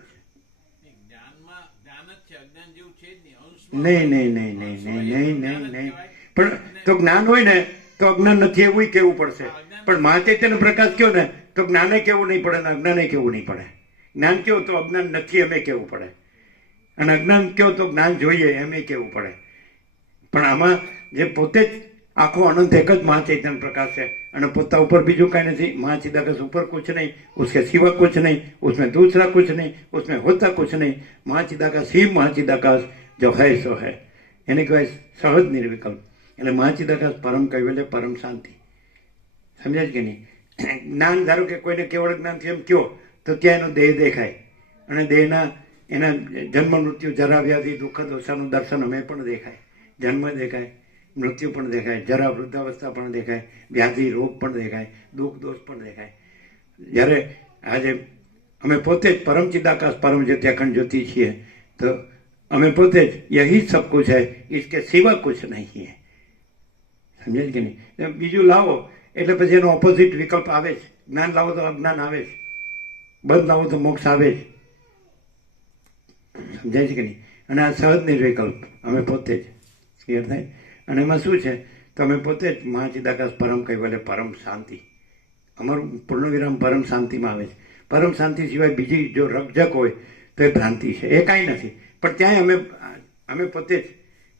જ્ઞાનમાં જ્ઞાન જ છે, અજ્ઞાન જેવું છે જ નહીં. નહીં. પણ તો જ્ઞાન હોય ને તો અજ્ઞાન નથી એવું કેવું પડશે. પણ મહાચૈતન્ય પ્રકાશ કયો ને તો જ્ઞાને કેવું નહીં પડે ને અજ્ઞાને કેવું નહીં પડે. જ્ઞાન કયો તો અજ્ઞાન નથી એમ કેવું પડે, અને અજ્ઞાન કયો તો જ્ઞાન જોઈએ એમ કેવું પડે. પણ આમાં જે પોતે જ આખો અનંત એક જ મહાચૈતન્ય प्रकाश है અને પોતા ઉપર બીજું કાંઈ નથી. महाचिदाकाश ऊपर कुछ नहीं, उसके सिवा कुछ नहीं, उसमें दूसरा कुछ नहीं, उसमें होता कुछ नहीं. महाचिदाकाश ही महाचिदाकाश जो है सो है, એને કહેવાય સહજ નિર્વિકલ્પ. એટલે महाचिदाकाश પરમ કહેવાય, પરમ શાંતિ. સમજાય કે નહીં? જ્ઞાન ધારો કે કોઈને કેવળ જ્ઞાન એમ કયો તો ત્યાં એનો દેહ દેખાય, અને દેહના એના જન્મ મૃત્યુ જરા વ્યાધિ દુઃખ દોષાનું દર્શન અમે પણ દેખાય. જન્મ દેખાય, મૃત્યુ પણ દેખાય, જરા વૃદ્ધાવસ્થા પણ દેખાય, વ્યાધિ રોગ પણ દેખાય, દુઃખ દોષ પણ દેખાય. જ્યારે આજે અમે પોતે જ પરમ ચિદાકાશ પરમ જ્યોતિ અખંડ જ્યોતિ છીએ, તો અમે પોતે જ યહી સબ કુછ है, इसके सिवा कुछ नहीं है. સમજાય કે નહીં? બીજું લાવો એટલે પછી એનો ઓપોઝિટ વિકલ્પ આવે જ. જ્ઞાન લાવો તો અજ્ઞાન આવે જ, બંધ લાવો તો મોક્ષ આવે જ. સમજાય છે કે નહીં? અને આ સહજ નિર્વિકલ્પ અમે પોતે જ ક્લિયર થાય. અને એમાં શું છે તો અમે પોતે જ મહાચિદાકાશ પરમ કહેવાય, પરમ શાંતિ. અમારું પૂર્ણવિરામ પરમ શાંતિમાં આવે છે. પરમ શાંતિ સિવાય બીજી જો રકઝક હોય તો એ ભ્રાંતિ છે, એ કાંઈ નથી. પણ ત્યાંય અમે પોતે જ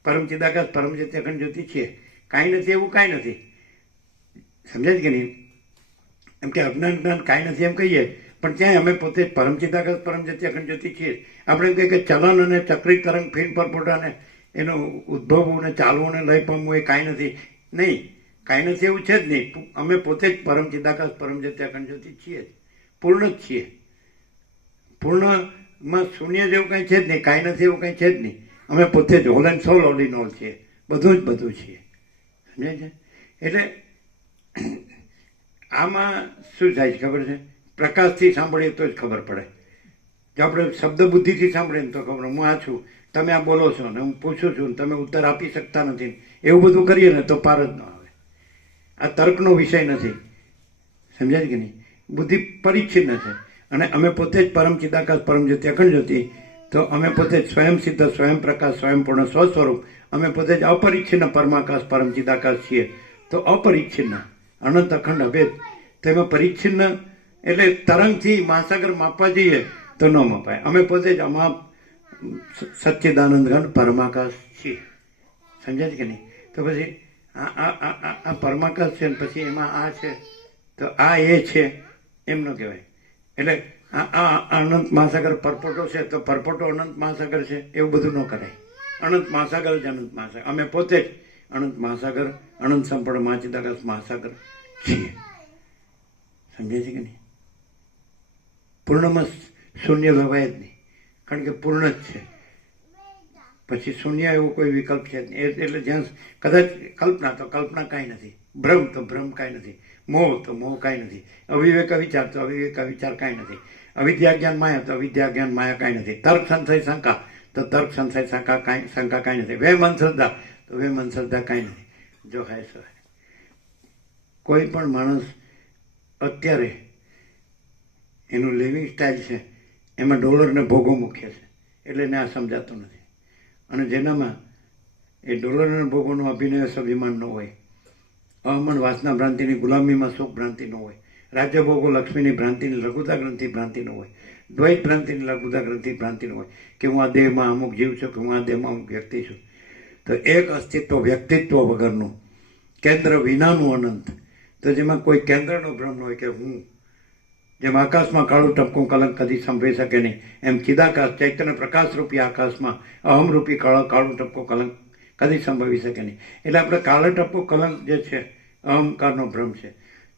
પરમ ચિદાકાશ પરમ જ્યોતિ અખંડ જ્યોતિ છીએ. કાંઈ નથી એવું કાંઈ નથી. સમજાય કે નહીં? એમ કે અજ્ઞાન જ્ઞાન કાંઈ નથી એમ કહીએ, પણ ત્યાંય અમે પોતે જ પરમ ચિદાકાશ પરમ જ્યોતિ અખંડ જ્યોતિ છીએ. આપણે એમ કહીએ કે ચલન અને ચક્રી તરંગ ફીન પરપોટાને એનો ઉદ્ભવવું ને ચાલવું ને લઈ પામવું એ કાંઈ નથી. નહીં, કાંઈ નથી એવું છે જ નહીં. અમે પોતે જ પરમ ચિદાકાશ પરમ જ્યોતિ અખંડ જ્યોતિ છીએ જ, પૂર્ણ જ છીએ. પૂર્ણમાં શૂન્ય જેવું કાંઈ છે જ નહીં, કાંઈ નથી એવું કાંઈ છે જ નહીં. અમે પોતે જ whole and solve all in all છીએ, બધું જ બધું છીએ. સમજાય છે? એટલે આમાં શું થાય છે ખબર છે? પ્રકાશથી સાંભળીએ તો જ ખબર પડે. જો આપણે શબ્દ બુદ્ધિથી સાંભળીએ તો ખબર હું આ છું, તમે આ બોલો છો ને હું પૂછું છું, તમે ઉત્તર આપી શકતા નથી, એવું બધું કરીએ ને તો પાર જ ન આવે. આ તર્કનો વિષય નથી. સમજાય કે નહીં? બુદ્ધિ પરિચ્છિન્ન છે. અને અમે પોતે જ પરમ ચિદાકાશ પરમ જ્યોતિ અખંડ જ્યોતિ, તો અમે પોતે જ સ્વયં સિદ્ધ સ્વયં પ્રકાશ સ્વયં પૂર્ણ સ્વસ્વરૂપ, અમે પોતે જ અપરિચ્છિન્ન પરમાકાશ પરમ ચિદાકાશ છીએ. તો અપરિચ્છિન્ન અનંત અખંડ અભેદ. તો એમાં પરિચ્છિન્ન એટલે તરંગથી મહાસાગર માપવા જઈએ તો ન મપાય. અમે પોતે જ અમાપ સચ્ચિદાનંદ ઘન પરમાકાશ છીએ. સમજાય છે કે નહીં? તો પછી આ પરમાકાશ છે ને પછી એમાં આ છે તો આ એ છે એમ ન કહેવાય. એટલે આ અનંત મહાસાગર પરપોટો છે તો પરપોટો અનંત મહાસાગર છે એવું બધું ન કરાય. અનંત મહાસાગર જ અનંત મહાસાગર. અમે પોતે જ અનંત મહાસાગર, અનંત સંપૂર્ણ મહાચિદાકાશ મહાસાગર છીએ. સમજાય છે કે નહીં? પૂર્ણમાં શૂન્ય લેવાય જ નહીં, કારણ કે પૂર્ણ જ છે. પછી શૂન્ય એવો કોઈ વિકલ્પ છે જ નહીં. એટલે જ્યાં કદાચ કલ્પના તો કલ્પના કાંઈ નથી, ભ્રમ તો ભ્રમ કાંઈ નથી, મોહ તો મોહ કાંઈ નથી, અવિવેક વિચાર તો અવિવેક વિચાર કાંઈ નથી, અવિદ્યા જ્ઞાન માયા તો અવિદ્યા જ્ઞાન માયા કાંઈ નથી, તર્ક સંશય શંકા તો તર્ક સંશય શંકા કાંઈ નથી, વેમ અંધશ્રદ્ધા તો વેમ અંધશ્રદ્ધા કાંઈ નથી. જો હે સો હે. કોઈ પણ માણસ અત્યારે એનું લિવિંગ સ્ટાઇલ છે એમાં ડોલરને ભોગો મૂકે છે, એટલે એને આ સમજાતું નથી. અને જેનામાં એ ડોલરના ભોગોનો અભિનય સ્વાભિમાન ન હોય, અમન વાસના ભ્રાંતિની ગુલામીમાં સુખ ભ્રાંતિ ન હોય, રાજ્ય ભોગો લક્ષ્મીની ભ્રાંતિની લઘુતા ગ્રંથિ ભ્રાંતિ ન હોય, દ્વૈત ભ્રાંતિની લઘુતા ગ્રંથિ ભ્રાંતિ ન હોય કે હું આ દેહમાં અમુક જીવ છું કે હું આ દેહમાં અમુક વ્યક્તિ છું. તો એક અસ્તિત્વ વ્યક્તિત્વ વગરનું, કેન્દ્ર વિનાનું અનંત, તો જેમાં કોઈ કેન્દ્રનો ભ્રમ ન હોય કે હું, જેમ આકાશમાં કાળું ટપકું કલંક કદી સંભવી શકે નહીં, એમ ચિદાકાશ ચૈતન્ય પ્રકાશ રૂપી આકાશમાં અહમરૂપી કાળું ટપકું કલંક કદી સંભવી શકે નહીં. એટલે આપણે કાળો ટપકું કલંક જે છે અહંકારનો ભ્રમ છે.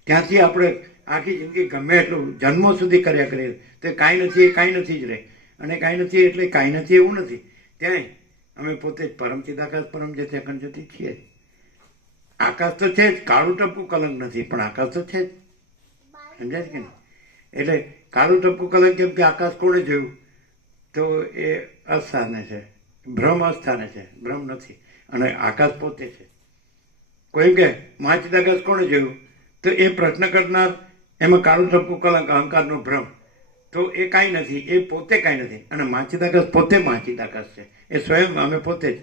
ત્યાંથી આપણે આખી જિંદગી ગમે એટલું જન્મો સુધી કર્યા કરીએ તો કાંઈ નથી, એ કાંઈ નથી જ રહે. અને કાંઈ નથી એટલે કાંઈ નથી એવું નથી. ત્યાંય અમે પોતે જ પરમ ચિદાકાશ પરમ જ્યોતિ અખંડ જ્યોતિ છીએ. આકાશ તો છે જ, કાળું ટપકું કલંક નથી, પણ આકાશ તો છે જ. સમજાય કે નહીં? એટલે કાળું ટપકું કલંક કેમ કે આકાશ કોણે જોયું? તો એ અસ્થાને છે, ભ્રમ અસ્થાને છે, ભ્રમ નથી. અને આકાશ પોતે છે. કોઈ કે મહાચિદાકાશ કોણે જોયું? તો એ પ્રશ્ન કરનાર, એમાં કાળું ટપકું કલંક અહંકારનો ભ્રમ, તો એ કાંઈ નથી, એ પોતે કાંઈ નથી. અને મહાચિદાકાશ પોતે મહાચિદાકાશ છે. એ સ્વયં અમે પોતે જ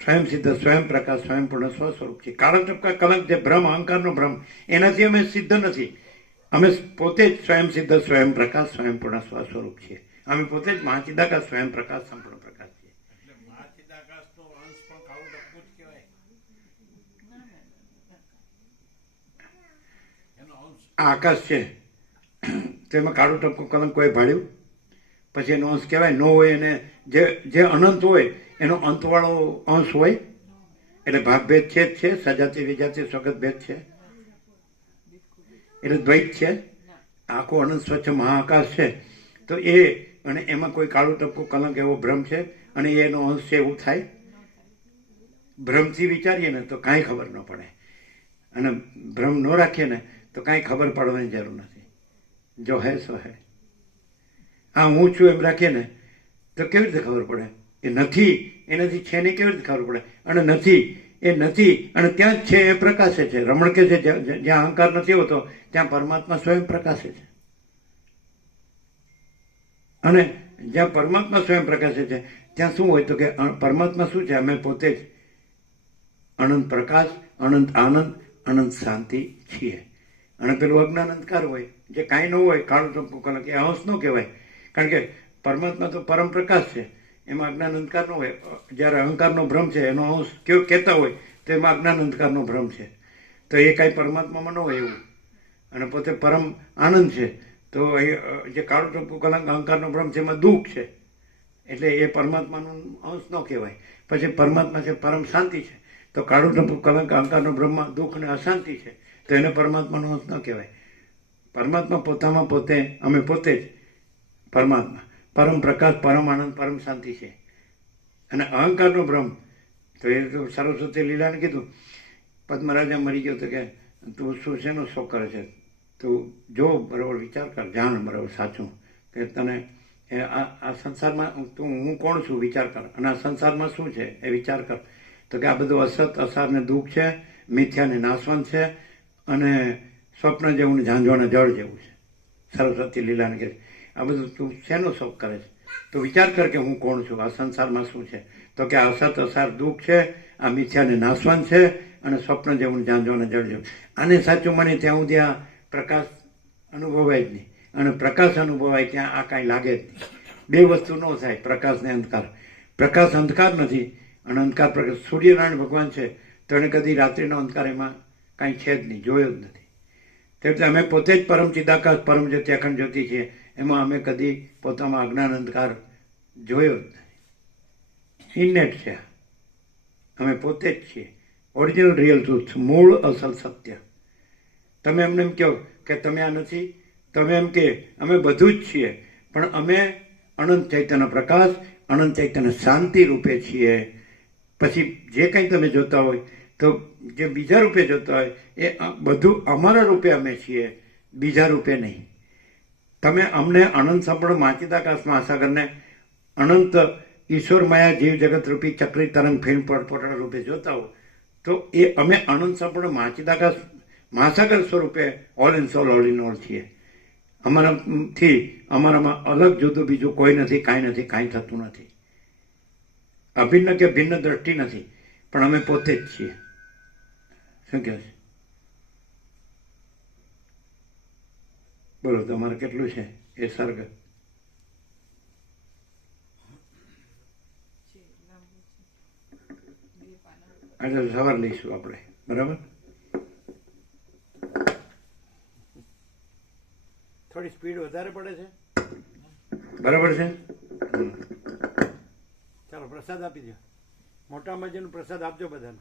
સ્વયં સિદ્ધ, સ્વયં પ્રકાશ, સ્વયં પૂર્ણ સ્વ સ્વરૂપ છે. કાળા ટપકા કલંક જે ભ્રમ, અહંકારનો ભ્રમ, એનાથી અમે સિદ્ધ નથી. અમે પોતે જ સ્વયં સિદ્ધ, સ્વયં પ્રકાશ, સ્વયં પૂર્ણ સ્વ સ્વરૂપ છીએ. અમે પોતે જ મહાચિદાકાશ, સ્વયં પ્રકાશ, સંપૂર્ણ પ્રકાશ છીએ. એટલે મહાચિદાકાશનો અંશ પણ કાળું ટપકું જ કહેવાય. એનો અંશ આ આકાશ છે તો એમાં કાળું ટપકું કલંક કોઈ ભાડ્યું? પછી એનો અંશ કહેવાય? ન હોય. એને જે અનંત હોય એનો અંતવાળો અંશ હોય. એટલે ભાગભેદ છે જ છે, સજાતિ વિજાતિ સ્વગત ભેદ છે, એટલે દ્વૈત છે. આખું અનંત સ્વચ્છ મહાઆકાશ છે તો એ, અને એમાં કોઈ કાળું ટપકું કલંક એવો ભ્રમ છે અને એનો અંશ છે એવું થાય? ભ્રમથી વિચારીએ ને તો કાંઈ ખબર ન પડે, અને ભ્રમ ન રાખીએ ને તો કાંઈ ખબર પડવાની જરૂર નથી. જો હે સો હે. આ હું છું એમ રાખીએ ને તો કેવી રીતે ખબર પડે? એ નથી, એનાથી છે નહીં, કેવી રીતે ખબર પડે? અને નથી એ નથી, અને ત્યાં જ છે એ પ્રકાશે છે. રમણ કે છે જ્યાં અહંકાર નથી હોતો ત્યાં પરમાત્મા સ્વયં પ્રકાશે છે. અને જ્યાં પરમાત્મા સ્વયં પ્રકાશે છે ત્યાં શું હોય? તો કે પરમાત્મા શું છે? અમે પોતે જ અનંત પ્રકાશ, અનંત આનંદ, અનંત શાંતિ છીએ. અને પેલું અજ્ઞાન અંધકાર હોય, જે કાંઈ ન હોય, કાળું ટપકું કલંક, એ અંશ ન કહેવાય. કારણ કે પરમાત્મા તો પરમ પ્રકાશ છે, એમાં અજ્ઞાન અંધકાર ન હોય. જ્યારે અહંકારનો ભ્રમ છે એનો અંશ કેવો કહેતા હોય તો એમાં અજ્ઞાન અંધકારનો ભ્રમ છે, તો એ કાંઈ પરમાત્મામાં ન હોય એવું. અને પોતે પરમ આનંદ છે તો એ જે કાળું ટપકું કલંક અહંકારનો ભ્રમ છે એમાં દુઃખ છે, એટલે એ પરમાત્માનો અંશ ન કહેવાય. પછી પરમાત્મા છે પરમ શાંતિ છે, તો કાળું ટપકું કલંક અહંકારનો ભ્રમમાં દુઃખ અને અશાંતિ છે, તો એને પરમાત્માનો અંશ ન કહેવાય. પરમાત્મા પોતામાં પોતે, અમે પોતે જ પરમાત્મા, પરમ પ્રકાશ, પરમ આનંદ, પરમ શાંતિ છે. અને અહંકારનો ભ્રમ તો એ તો સરસ્વતી લીલાને કીધું, પદ્મરાજા મરી ગયો તો કે તું શું શેનો શોખ કરે છે? તું જો બરાબર વિચાર કર, જાણ બરાબર સાચું કે તને આ સંસારમાં હું કોણ છું વિચાર કર, અને આ સંસારમાં શું છે એ વિચાર કર. તો કે આ બધું અસત, અસાર ને દુઃખ છે, મિથ્યા ને નાશવંત છે, અને સ્વપ્ન જેવું ને ઝાંઝવાના જળ જેવું છે. સરસ્વતી લીલાને કહે આ બધું તું શેનો શોખ કરે છે? તો વિચાર કર કે હું કોણ છું, આ સંસારમાં શું છે? તો કે આ અસત, અસાર, દુઃખ છે, આ મિથ્યા ને નાશવંત છે, અને સ્વપ્ન જેવું ઝાંઝવાના જળ જેવું. આને સાચું મને ત્યાં સુધી આ પ્રકાશ અનુભવાય જ નહીં, અને પ્રકાશ અનુભવાય ત્યાં આ કાંઈ લાગે જ નહીં. બે વસ્તુ ન થાય, પ્રકાશ ને અંધકાર. પ્રકાશ અંધકાર નથી અને અંધકાર પ્રકાશ. સૂર્યનારાયણ ભગવાન છે તો એને કદી રાત્રિનો અંધકાર એમાં કાંઈ છે જ નહીં, જોયો જ નથી. એટલે અમે પોતે જ પરમ ચિદાકાશ પરમ જ્યોતિ અખંડ જ્યોતિ છીએ, એમાં અમે કદી પોતામાં અજ્ઞાન અંધકાર જોયો જ નથી. ઇનેટ છે, અમે પોતે જ છીએ. ઓરિજિનલ રિયલ ટ્રુથ, મૂળ અસલ સત્ય. તમે એમને એમ કહો કે તમે આ નથી, તમે એમ કે અમે બધું જ છીએ, પણ અમે અનંત ચૈતન્ય પ્રકાશ, અનંત ચૈતન્ય શાંતિ રૂપે છીએ. પછી જે કંઈ તમે જોતા હોય તો જે બીજા રૂપે જોતા હોય એ બધું અમારા રૂપે અમે છીએ, બીજા રૂપે નહીં. તમે અમને અનંત સંપૂર્ણ માચિદાકાશ મહાસાગરને અનંત ઈશ્વર માયા જીવ જગત રૂપી ચક્રી તરંગ ફીણ પડપોટડા રૂપે જોતા હો તો એ અમે અનંત સંપૂર્ણ માચિદાકાશ મહાસાગર સ્વરૂપે all in solve all in all છીએ. અમારામાં અલગ જુદું બીજું કોઈ નથી, કાંઈ નથી, કાંઈ થતું નથી. અભિન્ન કે ભિન્ન દ્રષ્ટિ નથી, પણ અમે પોતે જ છીએ. શું કહે છે? બોલો, તમારે કેટલું છે એ સર્ગ? એટલે સવાર લઈશું આપણે, બરાબર? થોડી સ્પીડ વધારે પડે છે. બરાબર છે. ચાલો પ્રસાદ આપી દો. મોટા મજાનો પ્રસાદ આપજો બધાને.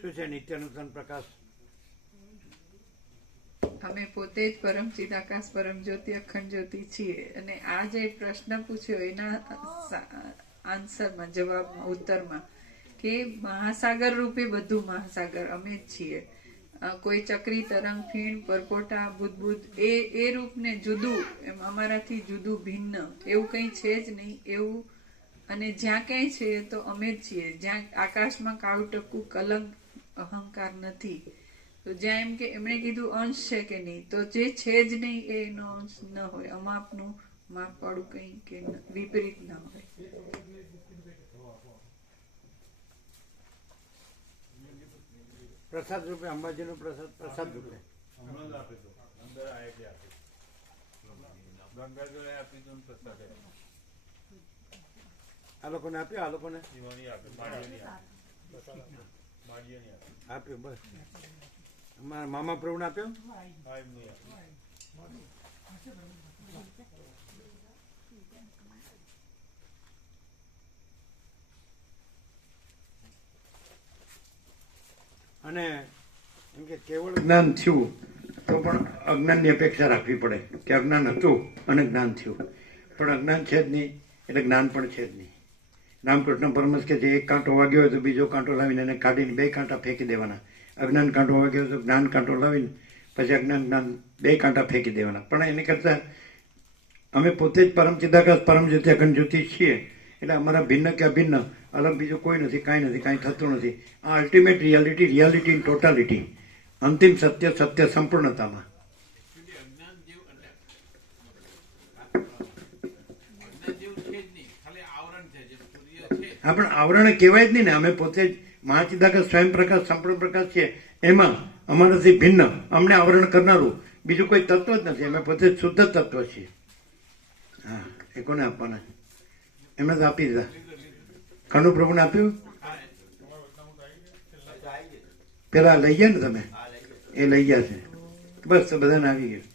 શું છે નિત્યાનુસન પ્રકાશ? અમે પોતે જ પરમ ચિદાકાશ પરમ જ્યોતિ અખંડ જ્યોતિ છીએ. અને આ જે પ્રશ્ન પૂછ્યો એના આન્સરમાં, જવાબમાં, ઉત્તરમાં કે મહાસાગર રૂપે બધું મહાસાગર અમે જ છીએ. કોઈ ચક્રી તરંગ ફીણ પરપોટા બુદ્ધ એ રૂપને જુદું, એમ અમારાથી જુદું ભિન્ન એવું કંઈ છે જ નહીં એવું. અને જ્યાં ક્યાંય છે તો અમે જ છીએ. જ્યાં આકાશમાં કાવટકું કલંક અહંકાર નથી, તો જ્યાં એમ કે એમણે કીધું અંશ છે કે નહીં, તો જે છે જ નહીં એનો અંશ ન હોય. અમાપનું માપ વાળું કંઈ કે વિપરીત ન હોય. પ્રસાદ રૂપે અંબાજીનો પ્રસાદ રૂપે આ લોકોને આપ્યો, આ લોકોને આપ્યો. બસ અમારા મામા પ્રભુને આપ્યો. અને એમ કે કેવળ જ્ઞાન થયું તો પણ અજ્ઞાનની અપેક્ષા રાખવી પડે કે અજ્ઞાન હતું અને જ્ઞાન થયું, પણ અજ્ઞાન છે જ નહીં એટલે જ્ઞાન પણ છે જ નહીં. રામકૃષ્ણ પરમહંસ કે જે એક કાંટો વાગ્યો હોય તો બીજો કાંટો લાવીને એને કાઢીને બે કાંટા ફેંકી દેવાના. અજ્ઞાન કાંટો વાગ્યો હોય તો જ્ઞાન કાંટો લાવીને પછી અજ્ઞાન જ્ઞાન બે કાંટા ફેંકી દેવાના. પણ એની કરતાં અમે પોતે જ પરમ ચિદાકાશ પરમ જ્યોતિ અખંડ જ્યોતિ છીએ, એટલે અમારા ભિન્ન કે અભિન્ન અલગ બીજું કોઈ નથી, કાંઈ નથી, કાંઈ થતું નથી. આ ultimate reality, reality in totality, અંતિમ સત્ય, સત્ય સંપૂર્ણતામાં. અજ્ઞાન જેવું છે જ નહીં, ખાલી આવરણ છે, જે સૂર્ય છે. હા, પણ આવરણ કહેવાય જ નહીં ને. અમે પોતે જ મહાચિદાકાશ સ્વયં પ્રકાશ સંપૂર્ણ પ્રકાશ છે, એમાં અમારાથી ભિન્ન અમને આવરણ કરનારું બીજું કોઈ તત્વ જ નથી. અમે પોતે જ શુદ્ધ તત્વ છીએ. હા, એ કોને આપવાના? એમને તો આપી દીધા. ખંડુ પ્રભુને આપ્યું. પેલા લઈ ગયા ને તમે? એ લઈ ગયા છે. બસ, તો બધાને આવી ગયું.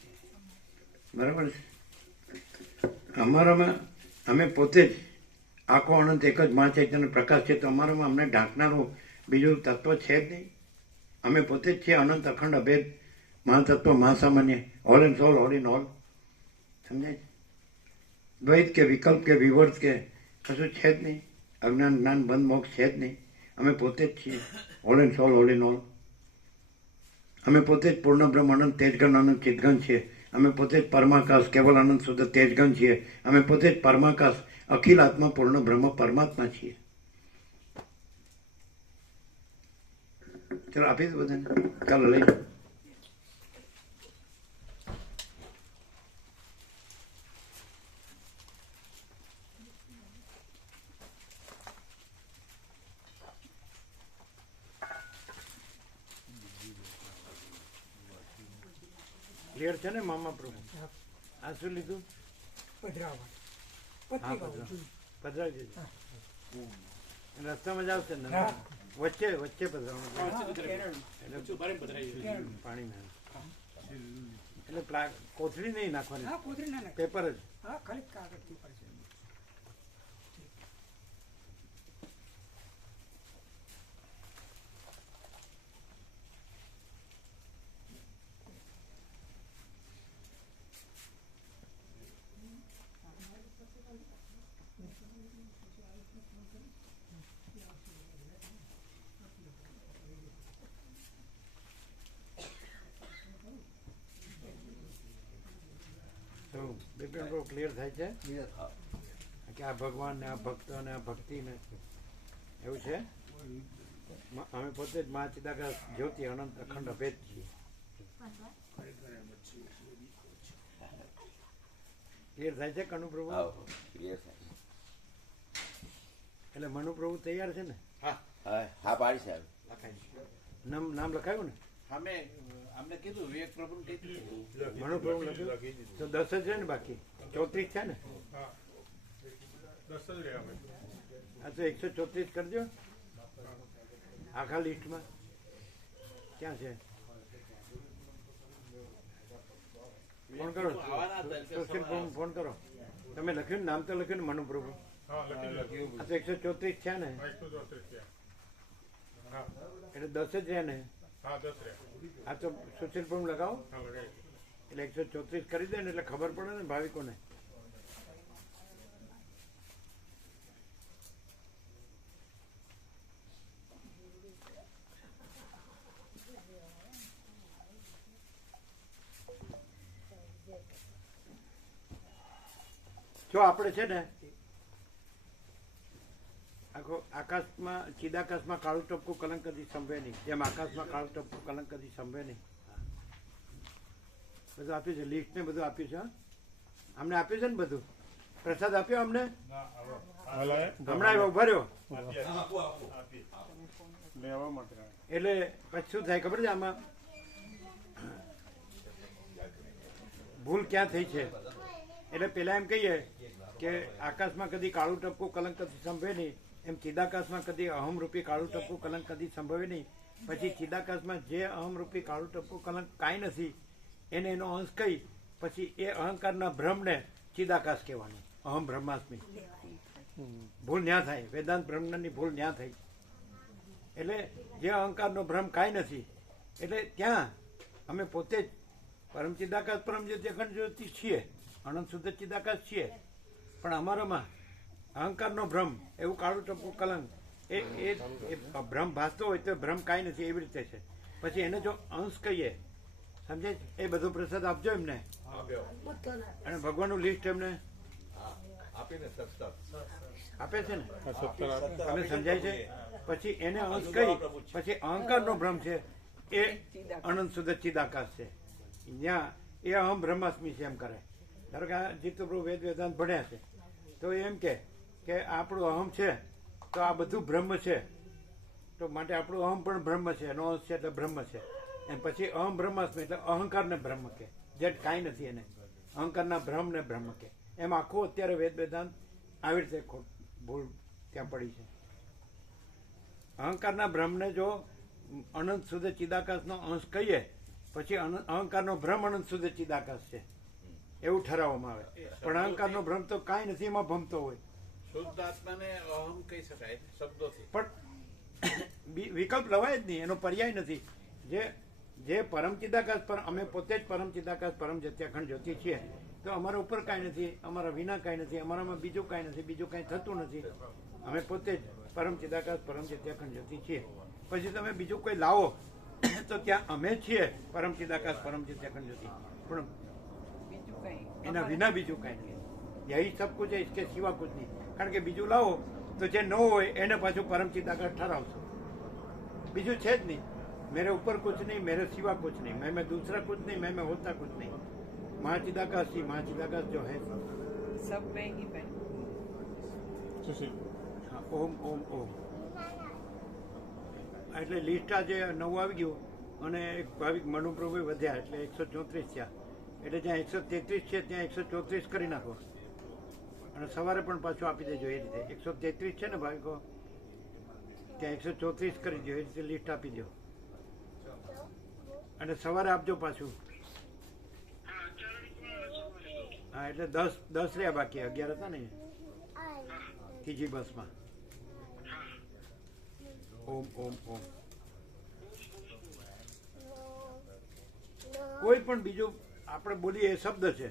બરાબર છે. અમારામાં અમે પોતે જ આખો અનંત એક જ મા ચૈતન્ય પ્રકાશ છે, તો અમારામાં અમને ઢાંકનારું બીજું તત્વ છે જ નહીં. અમે પોતે જ છીએ અનંત અખંડ અભેદ મહાતત્વ મહાસામાન્ય, all in solve all in all. સમજાય? દ્વૈત કે વિકલ્પ કે વિવર્ત કે કશું છે જ નહીં. અજ્ઞાન જ્ઞાન બંધ મોક્ષ છે જ નહીં. અમે પોતે જ છીએ all in solve all in all. અમે પોતે જ પૂર્ણ બ્રહ્મ અનંત તેજગણ અનંત ચિદગણ છીએ. અમે પોતે જ પરમાકાશ કેવલ અનંત શુદ્ધ તેજગણ છીએ. અમે પોતે જ પરમાકાશ અખિલ આત્મા પૂર્ણ બ્રહ્મ પરમાત્મા છીએ. ચલો આપી દો બધાને, ચાલો લઈ લો. ક્લિયર છે ને મામા પ્રભુ? આ શું લીધું? હા, પધરાવી દેજો. રસ્તામાં જ આવશે ને, વચ્ચે વચ્ચે પધરાવવાનું પાણીમાં. એટલે કોથળી નહીં નાખવાની, પેપર જ. બિપિન બહુ ક્લિયર થાય છે કે આ ભગવાન ને આ ભક્તો ને આ ભક્તિ ને એવું છે. અમે પોતે જ મા ચિદાકાશ જ્યોતિ અનંત અખંડ અભેદ છીએ. ક્લિયર થાય છે કનુ પ્રભુ? એટલે મનુ પ્રભુ તૈયાર છે ને? હા પાડી સાહેબ. નામ લખાયું ને? અમે અમને કીધું વિવેક પ્રભુ કીધું. મનુ પ્રભુ લખ્યું તો 10 જ છે ને, બાકી 34 છે ને? હા 10 જ રહ્યા અમે. હા તો 134 કરજો આખા લિસ્ટમાં. ક્યાં છે? ફોન કરો, ફોન કરો. તમે લખ્યું ને, નામ તો લખ્યું ને મનુ પ્રભુ? હા લખી. આ તો 134 છે ને? 134 રહ્યા. હા એટલે 10 જ રહે ને? હા 10 રહ્યા. આ તો સુશીલ પ્રભુ લગાવો હા લગાવી. એટલે 134 કરી દે ને, એટલે ખબર પડે ને ભાવિકોને. જો આપણે છે ને આખો આકાશમાં ચિદાકાશમાં કાળું ટપકું કલંક કદી સંભવે નહીં, જેમ આકાશમાં કાળું ટપકું કલંક કદી સંભવે નહીં. બધું આપ્યું છે, લિસ્ટ ને બધું આપ્યું છે. અમને આપ્યું છે ને બધું, પ્રસાદ આપ્યો અમને હમણાં આવ્યો, ઉભા રહ્યો. લેવા માટે. એટલે પછી શું થાય ખબર છે? આમાં ભૂલ ક્યાં થઈ છે? એટલે પેલા એમ કહીએ કે આકાશમાં કદી કાળું ટપકું કલંક કદી સંભવે નહીં, એમ ચિદાકાશમાં કદી અહમરૂપી કાળું ટપકું કલંક કદી સંભવે નહીં. પછી ચિદાકાશમાં જે અહમરૂપી કાળું ટપકું કલંક કાંઈ નથી એને એનો અંશ કહી પછી એ અહંકારના ભ્રમને ચિદાકાશ કહેવાનું, અહમ બ્રહ્માસ્મિ. ભૂલ ન્યા થાય, વેદાંત બ્રહ્મની ભૂલ ન્યા થઈ. એટલે જે અહંકારનો ભ્રમ કાંઈ નથી, એટલે ત્યાં અમે પોતે જ પરમ ચિદાકાશ પરમ જ્યોતિ અખંડ જ્યોતિ છીએ, અનંત શુદ્ધ ચિદાકાશ છીએ. પણ અમારામાં અહંકારનો ભ્રમ, એવું કાળું ટપકું કલંક, એ ભ્રમ ભાસતો હોય તો ભ્રમ કાંઈ નથી, એવી રીતે છે. પછી એને જો અંશ કહીએ, સમજાય? એ બધો પ્રસાદ આપજો એમને, અને ભગવાનનું લિસ્ટ એમને આપે છે ને, તમે સમજાય છે? પછી એને અંશ કહી પછી અહંકારનો ભ્રમ છે એ અનંત શુદ્ધ ચિદાકાશ છે, ત્યાં એ અહમ બ્રહ્માસ્મિ છે એમ કરે. ધારો કે આ જીતુ પ્રભુ વેદ વેદાંત ભણ્યા છે તો એમ કે આપણું અહમ છે તો આ બધું બ્રહ્મ છે, તો માટે આપણું અહમ પણ બ્રહ્મ છે, એનો અંશ છે એટલે બ્રહ્મ છે. એમ પછી અહમ બ્રહ્માસ્મિ એટલે અહંકારને બ્રહ્મ કે, જે કાંઈ નથી એને અહંકારના ભ્રમને બ્રહ્મ કે. એમ આખું અત્યારે વેદ વેદાંત આવી રીતે ભૂલ ત્યાં પડી છે. અહંકારના ભ્રમને જો અનંત શુદ્ધ ચિદાકાશનો અંશ કહીએ પછી અહંકારનો ભ્રમ અનંત શુદ્ધ ચિદાકાશ છે એવું ઠરાવવામાં આવે. પણ અહંકારનો ભ્રમ તો કાંઈ નથી, એમાં ભમતો હોય. શુદ્ધ આત્માને અહમ કહી શકાય શબ્દોથી, પણ વિકલ્પ લવાય જ નહીં, એનો પર્યાય નથી. જે પરમ ચિદાકાશ પર અમે પોતે જ પરમ ચિદાકાશ પરમ જત્યાખંડ જ્યોતિ છીએ, તો અમારા ઉપર કાંઈ નથી, અમારા વિના કાંઈ નથી, અમારામાં બીજું કાંઈ નથી, બીજું કાંઈ થતું નથી. અમે પોતે જ પરમ ચિદાકાશ પરમ જત્યાખંડ જ્યોતિ છીએ. પછી તમે બીજું કોઈ લાવો તો ત્યાં અમે છીએ પરમ ચિદાકાશ પરમ જત્યાખંડ જ્યોતિ, પણ એના વિના બીજું કાંઈ નહીં. યહી સબ કુછ है, इसके सिवा कुछ नहीं. કારણ કે બીજું લાવો તો જે ન હોય એને પાછું પરમ ચિદાકાશ ઠરાવશો, બીજું છે જ નહીં. मेरे ऊपर कुछ नहीं, मेरे सिवा कुछ नहीं, मैं दूसरा कुछ नहीं, मैं होता कुछ नहीं। महाचिदाकाश ही, महाचिदाकाश जो है सब में ही मैं। સુશીલ હા, ઓમ ઓમ ઓમ. એટલે લિસ્ટ આજે નવું આવી ગયું અને એક ભાવિક મનુપ્રભુ વધ્યા એટલે 134 થયા. એટલે જ્યાં 133 છે ત્યાં 134 કરી નાખો અને સવારે પણ પાછું આપી દેજો. એ રીતે 133 છે ને ભાવિકો, ત્યાં 134 કરી દો. એ રીતે લિસ્ટ આપી દો અને સવારે આપજો પાછું. હા, એટલે 10 રહ્યા બાકી, 11 હતા ને ત્રીજી બસમાં. ઓમ ઓમ ઓમ. કોઈ પણ બીજું આપણે બોલીએ એ શબ્દ છે,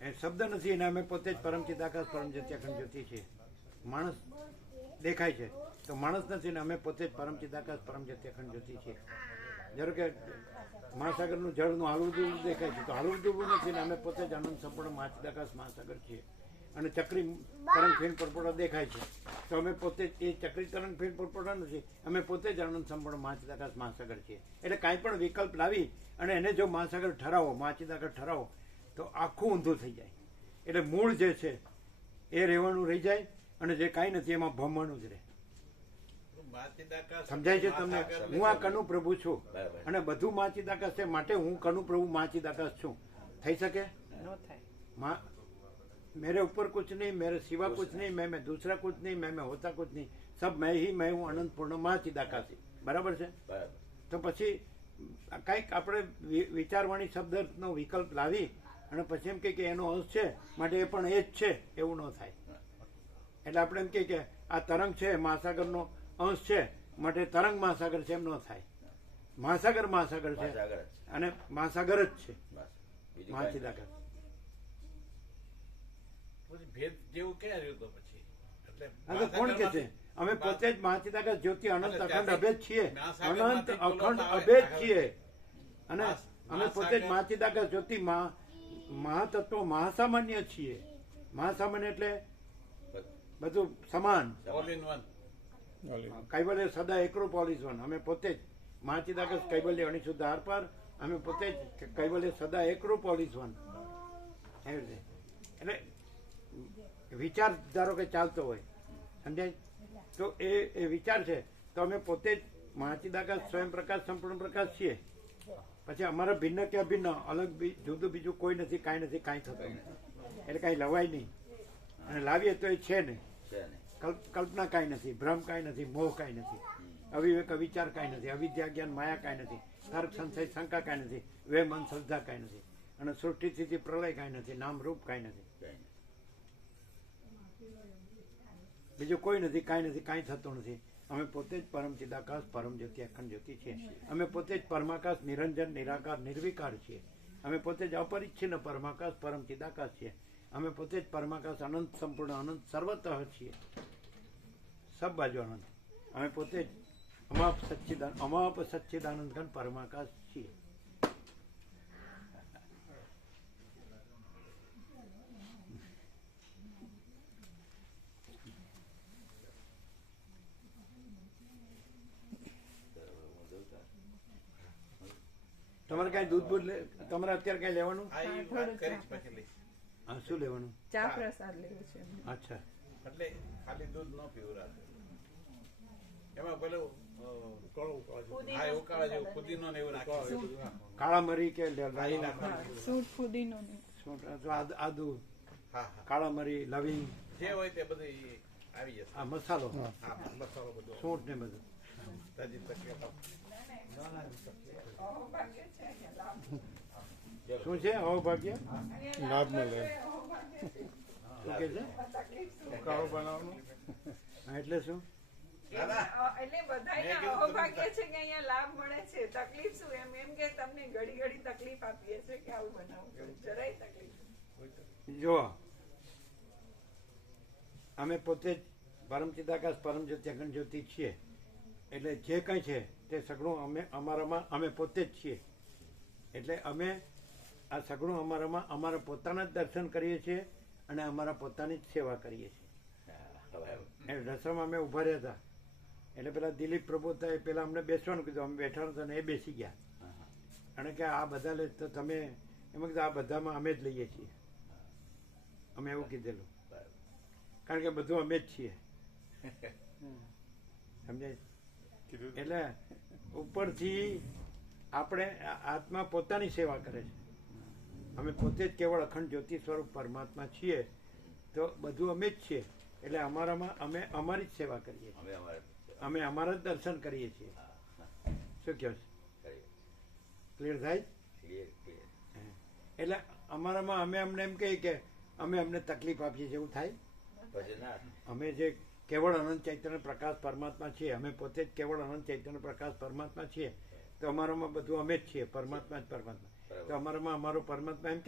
એ શબ્દ નથી. એને અમે પોતે જ પરમચિત આકાશ પરમ જ્યોતિ અખંડ જ્યોતિ છીએ. માણસ દેખાય છે તો માણસ નથી ને અમે પોતે જ પરમચિત આકાશ પરમ જ્યોતિ અખંડ જ્યોતિ છીએ. ધારો કે મહાસાગરનું જળનું હાલવું દૂર દેખાય છે તો હાલવું દૂર નથી ને અમે પોતે જ આનંદ સંપૂર્ણ મહાચિત આકાશ મહાસાગર છીએ. અને ચક્રી તરંગ ફીણ પરપોટા દેખાય છે તો અમે પોતે એ ચક્રી તરંગ ફીણ પરપોટા નથી, અમે પોતે જ આનંદ સંપૂર્ણ મહાચિદાકાશ મહાસાગર છીએ. એટલે કાંઈ પણ વિકલ્પ લાવી અને એને જો મહાસાગર ઠરાવો, મહાચિદાકાશ ઠરાવો તો આખું ઊંધું થઈ જાય. એટલે મૂળ જે છે એ રહેવાનું રહી જાય અને જે કાંઈ નથી એમાં ભમવાનું જ રહે. સમજાય છે તમને? હું આ કનુ પ્રભુ છું અને બધું મહાચિદાકાશ છે માટે હું કનુ પ્રભુ મહાચિદાકાશ છું. થઈ શકે? ન થાય. मेरे ऊपर कुछ नहीं, मेरे सिवा कुछ नहीं, मैं दूसरा कुछ नहीं, मैं होता कुछ नहीं, सब मैं ही मैं हूँ अनंत पूर्ण મહાચિદાકાશી. બરાબર છે? તો પછી કંઈક આપણે વિચારવાણી શબ્દનો વિકલ્પ લાવી અને પછી એમ કે એનો અંશ છે માટે એ પણ એ જ છે એવું ન થાય. એટલે આપણે એમ કે આ તરંગ છે મહાસાગરનો અંશ છે માટે તરંગ મહાસાગર છે એમ ન થાય. મહાસાગર મહાસાગર છે અને મહાસાગર જ છે મહાચિદાકાશ. ભેદ જેવું ક્યાં રહ્યું તો પછી? હવે કોણ કે છે? અમે પોતે જ મહાચિદાકાશ જ્યોતિ અનંત અખંડ અભેદ છીએ, અનંત અખંડ અભેદ છીએ અને અમે પોતે જ મહાચિદાકાશ જ્યોતિ મહાતત્વ મહાસામાન્ય છીએ. મહાસામાન્ય એટલે બધું સમાન, ઓલ ઇન વન. કૈવલ્ય સદા એકરૂપ ઓલ ઇઝ વન. અમે પોતે જ મહાચિદાકાશ કૈવલ્ય અણિશુદ્ધ આરપાર, અમે પોતે જ કૈવલ્ય સદા એકરૂપ ઓલ ઇઝ વન. એવી રીતે એટલે વિચાર ધારો કે ચાલતો હોય, સમજાય? તો એ વિચાર છે તો અમે પોતે જ મહાચિદાકાશ સ્વયં પ્રકાશ સંપૂર્ણ પ્રકાશ છીએ. પછી અમારા ભિન્ન કે અભિન્ન અલગ જુદું બીજું કોઈ નથી, કાંઈ નથી, કાંઈ થતું નથી. એટલે કાંઈ લવાય નહીં અને લાવીએ તો એ છે નહીં. કલ્પના કાંઈ નથી, ભ્રમ કાંઈ નથી, મોહ કાંઈ નથી, અવિવેક અવિચાર કાંઈ નથી, અવિદ્યા જ્ઞાન માયા કાંઈ નથી, તર્ક સંશય શંકા કાંઈ નથી, વે મન શ્રદ્ધા કાંઈ નથી અને સૃષ્ટિ સ્થિતિ પ્રલય કાંઈ નથી, નામ રૂપ કાંઈ નથી, બીજું કોઈ નથી, કાંઈ નથી, કાંઈ થતું નથી. અમે પોતે જ પરમ ચિદાકાશ પરમ જ્યોતિ અખંડ જ્યોતિ છીએ. અમે પોતે જ પરમાકાશ નિરંજન નિરાકાર નિર્વિકાર છીએ. અમે પોતે જ અપરિચ્છિન્ન પરમાકાશ પરમ ચિદાકાશ છીએ. અમે પોતે જ પરમાકાશ અનંત સંપૂર્ણ અનંત સર્વતઃ છીએ, સબ બાજુ અનંત. અમે પોતે જ અમાપ સચ્ચિદાનંદ ઘન પરમાકાશ છીએ. તમારે કઈ દૂધ બૂધ તમારે અત્યારે કઈ લેવાનું? આ એ વાત કરી જ પછી લઈશ. હા, શું લેવાનું? ચા પ્રસાદ લેવું છે. અચ્છા, એટલે ખાલી દૂધ ન પીવું રાતે. એમાં પેલું હા એવું કાળા જેવું પુદીનો ને એવું નાખી કાળા મરી કે રાઈ નાખવાનું. સૂટ ફુદીનો ને આદુ, હા હા કાળા મરી, લવિંગ, જે હોય તે બધું ઈ આવી જશે. આ મસાલો, હા મસાલો બધો સૂંઠ ને બધું. તાજી તકલીફ શું છે અહોભાગ્ય? લાભ મળે શું કે છે? કાળો બનાવવાનું. હા, એટલે શું? એટલે બધાયને અહોભાગ્ય છે કે અહીંયા લાભ મળે છે. તકલીફ શું? એમ કે તમને ઘડી ઘડી તકલીફ આપીએ છે કે આવું બનાવું, જરાય તકલીફ. જો અમે પોતે જ પરમ ચિદાકાશ પરમ જ્યોતિ અખંડ જ્યોતિ છીએ એટલે જે કંઈ છે તે સગળું અમે અમારામાં અમે પોતે જ છીએ. એટલે અમે આ સગળું અમારામાં અમારા પોતાના જ દર્શન કરીએ છીએ અને અમારા પોતાની જ સેવા કરીએ છીએ. એ રસમાં અમે ઉભા રહ્યા હતા એટલે પેલા દિલીપ પ્રબોધતાએ પેલા અમને બેસવાનું કીધું, અમે બેઠા હતા ને એ બેસી ગયા. અને કે આ બધા લે તો તમે એમાં કીધું આ બધામાં અમે જ લઈએ છીએ, અમે એવું કીધેલું, કારણ કે બધું અમે જ છીએ. સમજાય? કીધું એટલે ઉપરથી આપણે આત્મા પોતાની સેવા કરે છે. અમે પોતે જ કેવળ અખંડ જ્યોતિ સ્વરૂપ પરમાત્મા છીએ, તો બધું અમે જ છીએ. એટલે અમારામાં અમે અમારી જ સેવા કરીએ છીએ, અમે અમારા જ દર્શન કરીએ છીએ. શું કહો છો? ક્લિયર થાય? એટલે અમારામાં અમે અમને એમ કહીએ કે અમે અમને તકલીફ આપીએ છીએ, એવું થાય? અમે જે કેવળ અનંત ચૈતન્ય પ્રકાશ પરમાત્મા છીએ, અમે પોતે જ કેવળ અનંત ચૈતન્ય પ્રકાશ પરમાત્મા છીએ, તો અમારામાં બધું અમે જ છીએ, પરમાત્મા જ પરમાત્મા. તો અમારામાં અમારો પરમાત્મા એમ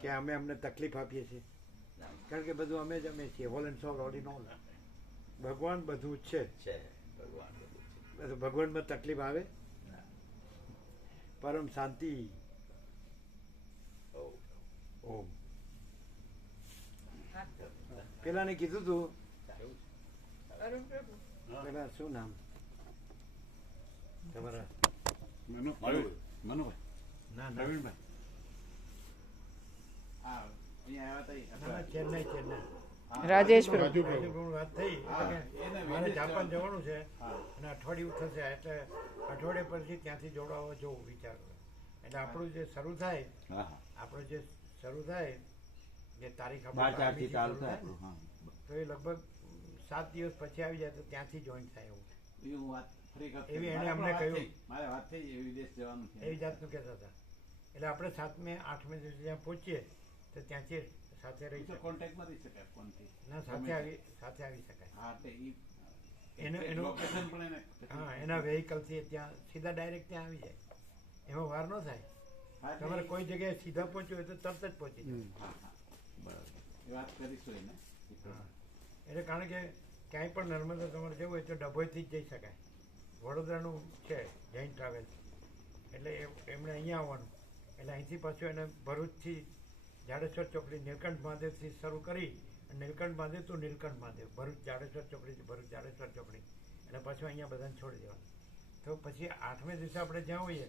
કે અમે અમને તકલીફ આપીએ છીએ, કારણ કે બધું અમે જ અમે છીએ. Whole and solve all in all. ભગવાન બધું જ છે. ભગવાનમાં તકલીફ આવે? પરમ શાંતિ. ઓમ. પેલાને કીધું તું, પેલા શું નામ તમારા? મનુભાઈ ના પ્રવીણભાઈ હા અહીંયા આવ્યા ના, હતા ચેન્નઈ ચેન્નઈ રાજેશ પ્રભુ. રાજુભાઈ વાત થઈ એટલે કે મારે જાપાન જવાનું છે હા. અને અઠવાડિયું થશે, એટલે અઠવાડિયા પછી ત્યાંથી જોડાવા જવું વિચાર. એટલે આપણું જે શરૂ થાય, આપણું જે શરૂ થાય જે તારીખ આપણે શરૂ થાય ને, તો એ લગભગ 7 દિવસ પછી આવી જાય તો ત્યાંથી જોઈન થાય એવું હું વાત ફરી કરતો. એવી એને મારે અમને વાત કહ્યું. થઈ. મારે વાત થઈ એ વિદેશ જવાનું છે. એવી જાતનું કહેતા હતા. એટલે આપણે 7મે 8મે દિવસે જ્યાં પહોંચીએ તો ત્યાંથી સાથે રહી તો શકાય. કોન્ટેક્ટમાં રહી શકાય ફોનથી. ના, સાથે આવી શકાય. હા તે એનું લોકેશન પણ એને હા, એના વેહિકલથી ત્યાં સીધા ડાયરેક્ટ ત્યાં આવી જાય, એમાં વાર ન થાય. હા, એટલે તમારે કોઈ જગ્યાએ સીધા પહોંચવું હોય તો તરત જ પહોંચી જાય. હા હા બરાબર એ વાત કરીશું એને. હા. એટલે કારણ કે ક્યાંય પણ નર્મદા તમારે જવું હોય તો ડભોઈથી જ જઈ શકાય. વડોદરાનું છે જૈન ટ્રાવેલ્સ, એટલે એમણે અહીંયા આવવાનું. એટલે અહીંથી પાછું એને ભરૂચથી જાડેશ્વર ચોકડી નીલકંઠ મહાદેવથી શરૂ કરી અને નીલકંઠ મહાદેવ તો નીલકંઠ મહાદેવ, ભરૂચ જાડેશ્વર ચોકડીથી ભરૂચ જાડેશ્વર ચોકડી, એટલે પાછું અહીંયા બધાને છોડી દેવાનું. તો પછી 8મે દિવસે આપણે જ્યાં હોઈએ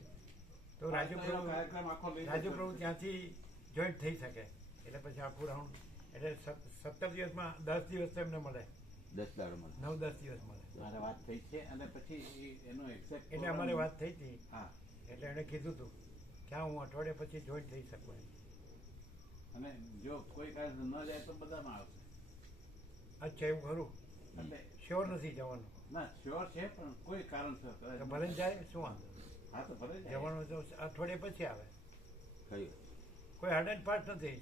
તો રાજુ કાર્યક્રમ આખો લઈ રાજુ પ્રભુ ત્યાંથી જોઈન્ટ થઈ શકે. એટલે પછી આખું રાઉન્ડ, એટલે 17 દિવસમાં 10 દિવસ તો એમને મળે, 9-10 દિવસ મળે. મારે વાત થઈ છે અને પછી એનો એક્ઝેક્ટ એટલે અમારે વાત થઈ હતી, હા એટલે એણે કીધું હતું કે હા, હું અઠવાડિયા પછી જોઈન્ટ થઈ શકું એમ. અને જો કોઈ કારણસર ન જાય તો બધામાં આવશે. અચ્છા, એવું ખરું? એટલે શ્યોર નથી જવાનું? ના શ્યોર છે પણ કોઈ કારણસર તો ભલે ને જાય, શું વાંધો? હા તો ભલે જાય. જવાનું તો અઠવાડિયા પછી આવે. કોઈ હાર્ડ એન્ડ ફાસ્ટ નથી,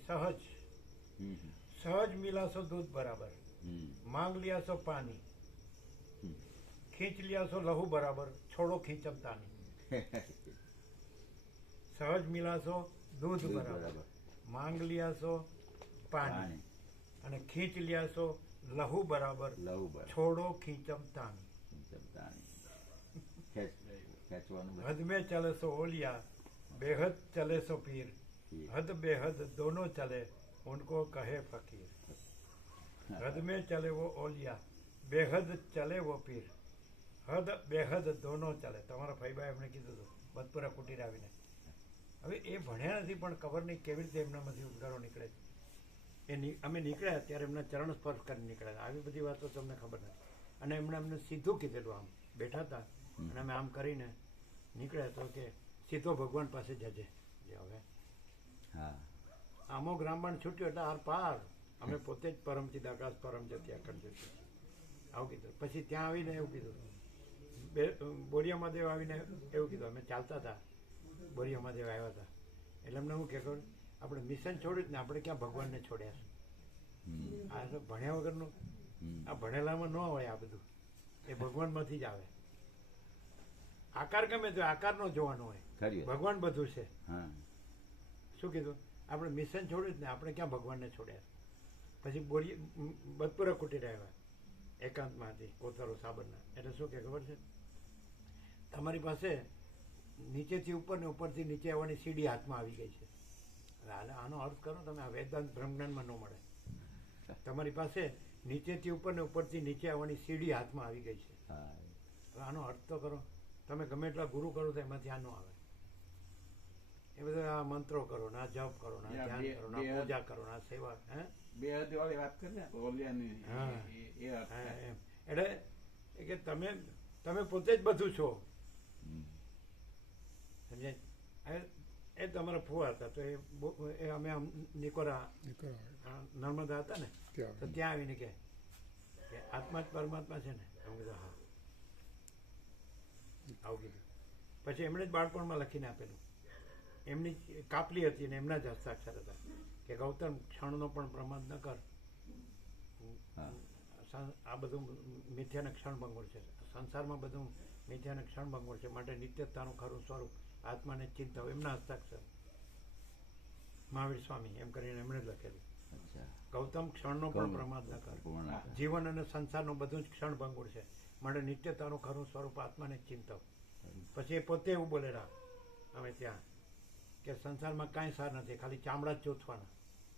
સહજ મિલાશો દૂધ બરાબર, માંગ લિયાશો પાણી, ખીંચ લિયાશો લહુ બરાબર, છોડો ખીંચમતાની. સહજ મિલાશો દૂધ બરાબર, માંગ લિયાશો પાણી, અને ખીંચ લિયાશો લહુ બરાબર, છોડો ખીંચમતાની. हद में चले सो ओलिया, बेहद चले सो पीर, हद बेहद दोनों चले उनको कहे फकीर. हद में चले वो ओलिया, बेहद चले वो પીર, હદ બેહદ દોનો ચાલે. તમારા ભાઈભાઈ એમણે કીધું હતું બદપુરા કુટીર આવીને. હવે એ ભણ્યા નથી પણ ખબર નહીં કેવી રીતે એમનામાંથી ઉદ્ગારો નીકળે છે. અમે નીકળ્યા ત્યારે એમના ચરણ સ્પર્શ કરીને નીકળ્યા. આવી બધી વાતો તમને ખબર નથી. અને એમણે અમને સીધું કીધેલું, આમ બેઠા હતા અને અમે આમ કરીને નીકળ્યા તો કે સીધો ભગવાન પાસે જજે. હવે આમો ગ્રામણ છૂટ્યો એટલે આર પાર. અમે પોતે જ પરમ ચિદાકાશ પરમ જતી અખંડ જ્યોતિ આવું કીધું. પછી ત્યાં આવીને એવું કીધું, બોરિયા મહાદેવ આવીને એવું કીધું. અમે ચાલતા હતા, બોરિયા મહાદેવ આવ્યા હતા. એટલે અમને હું કે આપણે મિશન છોડ્યું જ ને, આપણે ક્યાં ભગવાનને છોડ્યા છે? આ તો ભણ્યા વગરનું, આ ભણેલામાં ન હોય આ બધું, એ ભગવાનમાંથી જ આવે. આકાર ગમે તો આકાર નો જોવાનો હોય, ભગવાન બધું છે. શું કીધું? આપણે મિશન છોડ્યું જ ને, આપણે ક્યાં ભગવાનને છોડ્યા? પછી બદપુરા કુટીર આવ્યા એકાંતમાંથી કોતરો સાબરના. એટલે શું કે ખબર છે, તમારી પાસે નીચેથી ઉપર ને ઉપરથી નીચે આવવાની સીડી હાથમાં આવી ગઈ છે. આનો અર્થ કરો તમે, આ વેદાંત બ્રહ્મજ્ઞાનમાં ન મળે. તમારી પાસે નીચેથી ઉપર ને ઉપરથી નીચે આવવાની સીડી હાથમાં આવી ગઈ છે. હા હવે આનો અર્થ તો કરો. તમે ગમે એટલા ગુરુ કરો તો એમાંથી આ ન આવે. એ બધા આ મંત્રો કરો ને આ જપ કરો ને આ ધ્યાન કરો ને આ પૂજા કરો ને આ સેવા બે હદી વાળી વાત કરી ને ઓલિયાની હા. એ અર્થ હા, થાય. એમ. એટલે એ કે તમે પોતે જ બધું છો. સમજાય? એ તમારા ફુવા હતા તો એ અમે નિકોરા નર્મદા હતા ને તો ત્યાં આવીને કે આત્મા જ પરમાત્મા છે ને. હું કીધું હા, આવું કીધું. પછી એમણે જ બાળપણમાં લખીને આપેલું. એમની કાપલી હતી ને એમના જ હસ્તાક્ષર હતા કે ગૌતમ ક્ષણનો પણ પ્રમાદ ન કર. આ બધું મિથ્યાને ક્ષણ ભંગુર છે. સંસારમાં બધું મિથ્યાને ક્ષણ ભંગુર છે. માટે નિત્યતાનું ખરું સ્વરૂપ આત્માને ચિંતા હોય. એમના હસ્તાક્ષર મહાવીર સ્વામી એમ કરીને એમણે જ લખેલું. અચ્છા ગૌતમ ક્ષણનો પણ પ્રમાદ ન કર. જીવન અને સંસારનું બધું જ ક્ષણ ભંગુર છે. માટે નિત્યતાનું ખરું સ્વરૂપ આત્માને ચિંતવ. પછી એ પોતે એવું બોલેલા અમે ત્યાં કે સંસારમાં કાંઈ સાર નથી, ખાલી ચામડા જ ચોથવાના.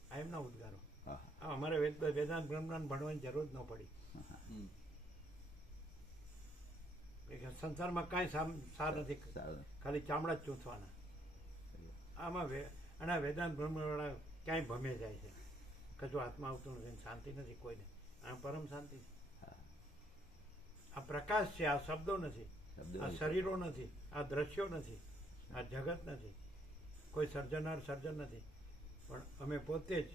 આ એમના ઉદ્ગારો. આ અમારે વેદાંત બ્રહ્મજ્ઞાન ભણવાની જરૂર જ ન પડી. કે સંસારમાં કાંઈ સાર નથી, ખાલી ચામડા જ ચોથવાના. આમાં અને આ વેદાંત બ્રહ્મવાળા ક્યાંય ભમે જાય છે. કશું આત્મા આવતું નથી, શાંતિ નથી કોઈને. આ પરમ શાંતિ છે. આ પ્રકાશ છે, આ શબ્દો નથી, આ શરીરો નથી, આ દ્રશ્યો નથી, આ જગત નથી, કોઈ સર્જનાર સર્જન નથી, પણ અમે પોતે જ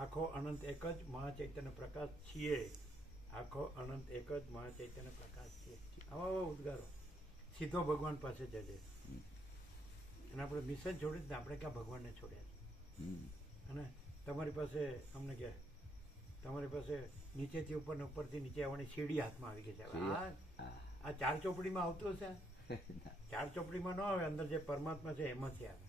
આખો અનંત એક જ મહાચૈતન્ય પ્રકાશ છીએ. આખો અનંત એક જ મહાચૈતન્ય પ્રકાશ છીએ. આવા ઉદ્ગારો સીધો ભગવાન પાસે જજે. અને આપણે મિશન છોડી જ ને આપણે ક્યાં ભગવાનને છોડ્યા છે. અને તમારી પાસે અમને કે તમારી પાસે નીચેથી ઉપર ને ઉપરથી નીચે આવવાની સીડી હાથમાં આવી ગઈ છે. આ ચાર ચોપડીમાં આવતું હશે? ચાર ચોપડીમાં ન આવે, અંદર જે પરમાત્મા છે એમાંથી આવે.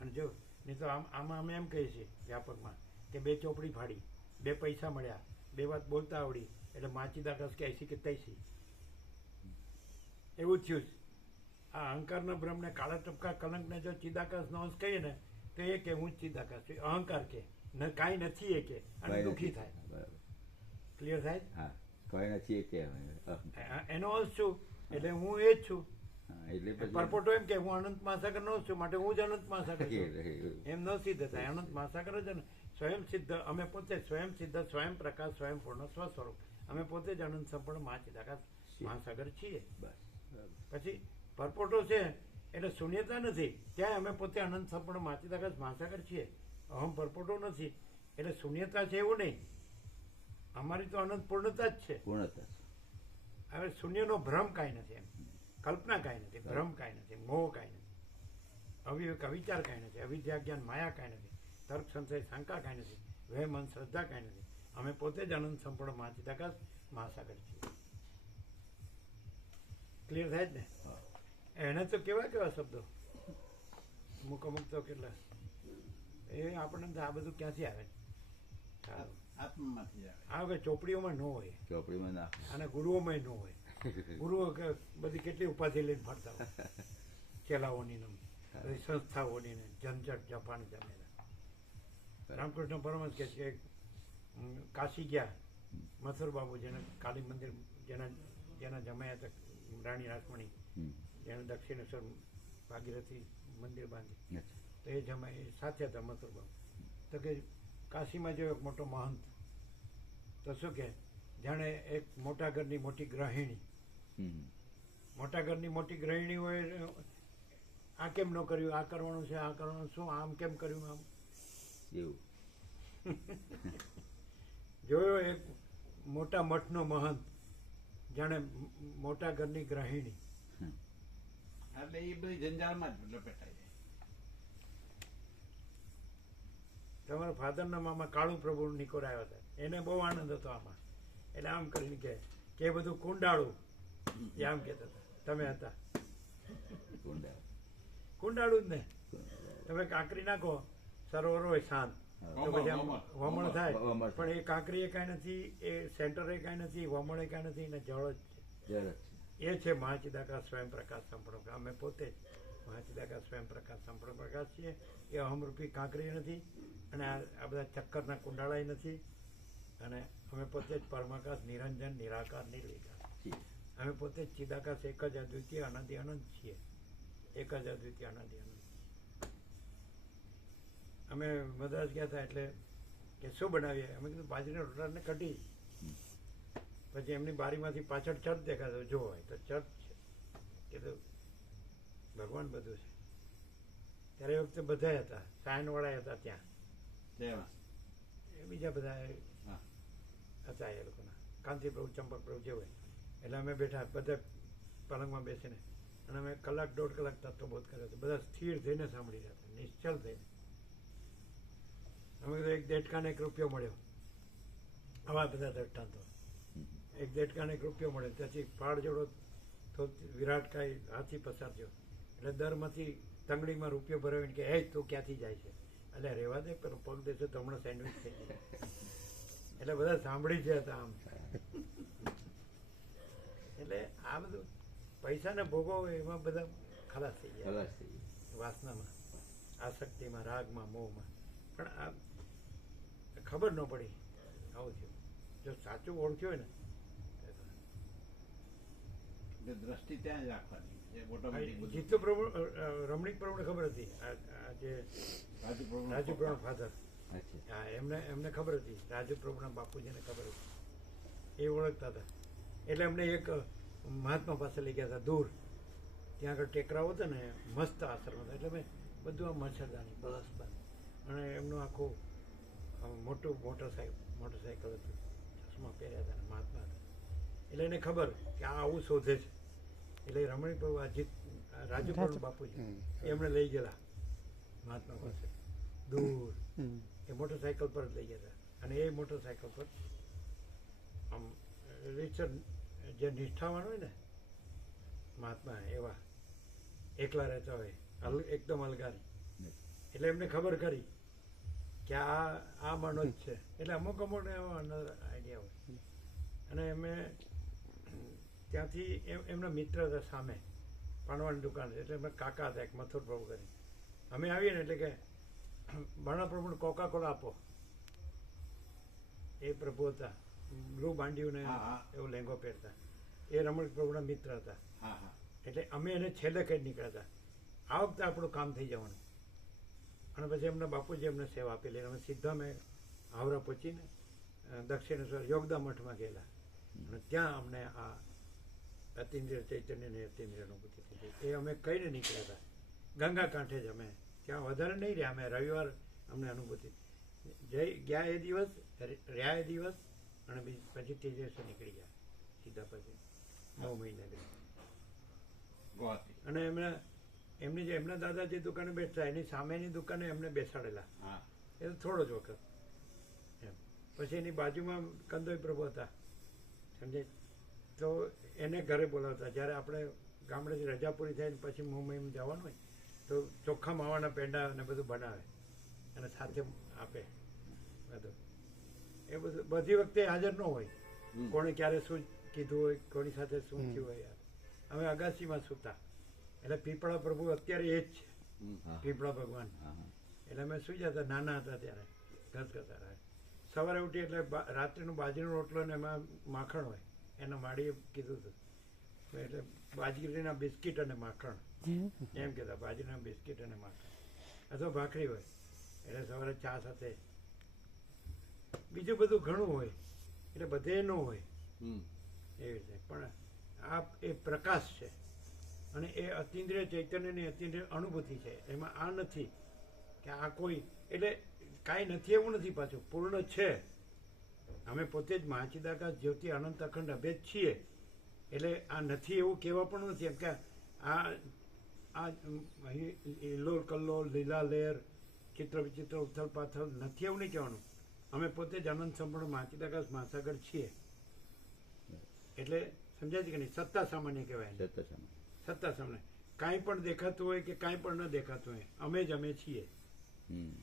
અને જો નહીં તો આમાં અમે એમ કહીએ છીએ વ્યાપકમાં કે 2 ચોપડી ફાડી, 2 પૈસા મળ્યા, 2 વાત બોલતા આવડી એટલે માચીદા કસ કે 80 કે 83. એવું થયું જ. આ અહંકારના ભ્રમને કાળા ટપકા કલંકને જો ચિદાકાશ નો અંશ કહીએ ને તો એ કે હું જ ચિદાકાશ છું. અહંકાર કે કાંઈ નથી એ કે અને દુઃખી થાય. ક્લિયર થાય? કઈ નથી કે એનો અંશ છું એટલે હું એ જ છું. પરપોટો એમ કે હું અનંત મહાસાગર નો છું માટે હું જ અનંત મહાસાગર છું. એમ ન સિદ્ધ થાય. અનંત મહાસાગર જ ને સ્વયં સિદ્ધ. અમે પોતે સ્વયં સિદ્ધ, સ્વયં પ્રકાશ, સ્વયં પૂર્ણ સ્વ સ્વરૂપ. અમે પોતે જ અનંત સંપૂર્ણ મહાચિદાકાશ મહાસાગર છીએ. પછી પરપોટો છે એટલે શૂન્યતા નથી, ત્યાં અમે પોતે અનંત સંપૂર્ણ મહાચિદાકાશ મહાસાગર છીએ. અહમ પરપોટો નથી એટલે શૂન્યતા છે એવું નહીં. અમારી તો અનંત પૂર્ણતા જ છે. હવે શૂન્યનો ભ્રમ કાંઈ નથી. એમ કલ્પના કાંઈ નથી, ભ્રમ કાંઈ નથી, મોહ કાંઈ નથી, અવિવેક અવિચાર કાંઈ નથી, અવિદ્યા જ્ઞાન માયા કાંઈ નથી, તર્ક સંશય શંકા કાંઈ નથી, વહેમ મન શ્રદ્ધા કાંઈ નથી. અમે પોતે જ અનંત સંપૂર્ણ મહાચિદાકાશ મહાસાગર છીએ. ક્લિયર થાય જ ને? એને તો કેવા શબ્દો અમુક તો કેટલા એ આપણને આ બધું ક્યાંથી આવે? આત્મામાંથી આવે. આ વખતે ચોપડીઓમાં ન હોય, ચોપડીમાં ના અને ગુરુઓમાં ન હોય. ગુરુઓ બધી કેટલી ઉપાધિ લઈને ફરતા હોય, ચેલાઓની બધી સંસ્થાઓની ને ઝંઝટ જપાન જમેલા. રામકૃષ્ણ પરમહંસ કહે છે કે કાશી ગયા મથુર બાબુ, જેને કાલી મંદિર જેના જમાયા હતા રાણી રાસમણી, જેને દક્ષિણેશ્વર ભાગીરથી મંદિર બાંધી, તો એ જમાય સાથે હતા મથુર બાબુ. તો કે કાશીમાં જો એક મોટો મહંત, તો શું કે જાણે એક મોટા ઘરની મોટી ગૃહિણી, મોટા ઘરની મોટી ગૃહિણી હોય, આ કેમ ન કર્યું, આ કરવાનું છે, આ કરવાનું શું, આમ કેમ કર્યું, આમ એવું. જોયો એક મોટા મઠનો મહંત જાણે મોટા ઘરની ગૃહિણી. એટલે એ બધી જંજાળમાં જ લપેટાઈ જાય. તમારા ફાધરના મામા કાળુ પ્રભુ નિકોર આવ્યા હતા, એને બહુ આનંદ હતો આમાં. એટલે આમ કરીને કે બધું કુંડાળું, એ આમ કહેતા હતા. તમે હતા કુંડાળું જ ને. તમે કાંકરી નાખો, સરોવર હોય શાંત, તો પછી આમ વમળ થાય, પણ એ કાંકરી એ કાંઈ નથી, એ સેન્ટર એ કાંઈ નથી, વમળ એ કાંઈ નથી, ને જળ જ છે. એ છે મહાચિદાકાશ સ્વયં પ્રકાશ સંપૂર્ણ. અમે પોતે મહાચિદાકાશ સ્વયં પ્રકાશ સંપૂર્ણ પ્રકાશ છીએ. એ અહમરૂપી કાંકરી નથી અને આ બધા ચક્કરના કુંડાળાય નથી. અને અમે પોતે જ પરમાકાશ, નિરંજન, નિરાકાર, નિર્વિકાર. અમે પોતે જ ચિદાકાશ, એક જ અદ્વિતીય અનંત અનંત છીએ. એક જ અદ્વિતીય અનંત અનંત. અમે મદ્રાસ ગયા હતા એટલે કે શું બનાવીએ? અમે કીધું બાજરીના રોટલાને કઢી. પછી એમની બારીમાંથી પાછળ ચર્ચ દેખાતો, જો હોય તો ચર્ચ છે. કીધું ભગવાન બધું છે. ત્યારે એ વખતે બધા હતા, સાયનવાળા હતા ત્યાં, એ બીજા બધા હતા એ લોકોના, કાંતિ પ્રભુ, ચંપક પ્રભુ જે હોય. એટલે અમે બેઠા બધા પલંગમાં બેસીને અને અમે કલાક 1.5 કલાક તત્વબોધ કર્યો હતો. બધા સ્થિર થઈને સાંભળી રહ્યા હતા, નિશ્ચલ થઈને. અમે કીધું એક દેડકાને 1 રૂપિયો મળ્યો. આવા બધા દ્રષ્ટાંતો. એક દેડકાને 1 રૂપિયો મળ્યો, ત્યાંથી પાડ જોડો તો વિરાટકાય હાથી પસાર થયો. એટલે દરમાંથી તંગડીમાં રૂપિયો ભરાવીને કે હે તું ક્યાંથી જાય છે? એટલે રહેવા દે, પેલો પગ દેશે તો હમણાં સેન્ડવિચ થઈ જાય. એટલે બધા સાંભળી જ હતા આમ. એટલે આ બધું પૈસાને ભોગવો એમાં બધા ખલાસ થઈ ગયા, વાસનામાં, આસક્તિમાં, રાગમાં, મોહમાં. પણ આ ખબર ન પડી આવું થયું. જો સાચું ઓળખ્યું હોય ને, દ્રષ્ટિ ત્યાં જ રાખવાની. જીતુ પ્રભુ, રમણીક પ્રભુને ખબર હતી. આ જે રાજુ પ્રભુ ફાધર, હા, એમને ખબર હતી. રાજુ પ્રભુના બાપુજીને ખબર હતી, એ ઓળખતા હતા. એટલે એમને એક મહાત્મા પાસે લઈ ગયા હતા દૂર. ત્યાં આગળ ટેકરાઓ હતા ને, મસ્ત આશ્રમ હતા. એટલે મેં બધું આ મચ્છરદાની બસ બસ. અને એમનું આખું મોટું મોટરસાઇકલ હતું, ચશ્મા પહેર્યા હતા, મહાત્મા હતા. એટલે એને ખબર કે આ આવું શોધે છે. એટલે રમણીક પ્રભુ, રાજુ પ્રભુ બાપુજી એમણે લઈ ગયેલા મહાત્મા પાસે દૂર. એ મોટરસાઇકલ પર જ લઈ ગયા હતા. અને એ મોટરસાઇકલ પર આમ રીચર જે નિષ્ઠાવાન હોય ને મહાત્મા, એવા એકલા રહેતા હોય, એકદમ અલગારી. એટલે એમને ખબર કરી કે આ માણો જ છે. એટલે અમુક એવો આઈડિયા હોય. અને એમે ત્યાંથી એમના મિત્ર હતા સામે, પાનવાની દુકાન. એટલે એમના કાકા હતા એક, મથુર પ્રભુ કરી. અમે આવીએ ને એટલે કે બાણા પ્રભુને કોકા કોલા આપો. એ પ્રભુ હતા, બ્લુ બાંડીઓને એવો લેંગો પહેરતા. એ રમણીક પ્રભુના મિત્ર હતા. એટલે અમે એને છેલ્લે કઈ નીકળ્યા હતા, આ વખતે આપણું કામ થઈ જવાનું. અને પછી એમના બાપુજી અમને સેવા આપેલી. અમે સીધા મેં હાવરા પહોંચીને દક્ષિણેશ્વર યોગદા મઠમાં ગયેલા. અને ત્યાં અમને આ અતિન્દ્રિય ચૈતન્યની અતિન્દ્રિય અનુભૂતિ થઈ. એ અમે કઈને નીકળ્યા હતા, ગંગા કાંઠે જ. અમે ત્યાં વધારે નહીં રહ્યા. અમે રવિવાર અમને અનુભૂતિ ગયા એ દિવસ, રહ્યા એ દિવસ, અને પછી તે દિવસે નીકળી ગયા સીધા. પછી 9 મહિના ગુવાહાટી. અને એમની જે એમના દાદા જે દુકાને બેઠતા, એની સામેની દુકાને એમને બેસાડેલા. એ તો થોડો જ વખત એમ. પછી એની બાજુમાં કંદોઈ પ્રભુ હતા, સમજે. તો એને ઘરે બોલાવતા. જ્યારે આપણે ગામડેથી રજા પૂરી થાય ને પછી મુંબઈમાં જવાનું હોય તો ચોખ્ખા માવાના પેંડા અને બધું બનાવે અને સાથે આપે બધું. એ બધું બધી વખતે હાજર ન હોય. કોણે ક્યારે શું કીધું હોય, કોની સાથે શું થયું હોય. અમે અગાસીમાં સૂતા. એટલે પીપળા પ્રભુ અત્યારે એ જ છે, પીપળા ભગવાન. એટલે અમે સુઈ જતા, નાના હતા ત્યારે, ઘસઘસા રહે. સવારે ઉઠી એટલે રાત્રિનો બાજરીનો રોટલો ને એમાં માખણ હોય. એના માડીએ કીધું હતું એટલે બાજરીના બિસ્કીટ અને માખણ એમ કહેતા, બાજરીના બિસ્કીટ અને માખણ. અથવા ભાખરી હોય. એટલે સવારે ચા સાથે બીજું બધું ઘણું હોય. એટલે બધે ન હોય એવી રીતે. પણ આ એ પ્રકાશ છે અને એ અતિન્દ્રિય ચૈતન્યની અતિન્દ્રિય અનુભૂતિ છે. એમાં આ નથી કે આ કોઈ, એટલે કાંઈ નથી એવું નથી. પાછું પૂર્ણ છે. અમે પોતે જ મહાચિદાકાશ જ્યોતિ અનંત અખંડ અભેદ છીએ. એટલે આ નથી એવું કહેવા પણ નથી. એમ કે આ હિલ્લોલ કલ્લોલ, લીલા લહેર, ચિત્ર વિચિત્ર, ઉથલ પાથલ નથી એવું નહીં કહેવાનું. અમે પોતે જ અનંત સંપૂર્ણ મહાચિદાકાશ મહાસાગર છીએ. એટલે સમજાય છે કે નહીં? સત્તા સામાન્ય કહેવાય. સત્તા સામાન્ય. કાંઈ પણ દેખાતું હોય કે કાંઈ પણ ન દેખાતું હોય, અમે જ અમે છીએ.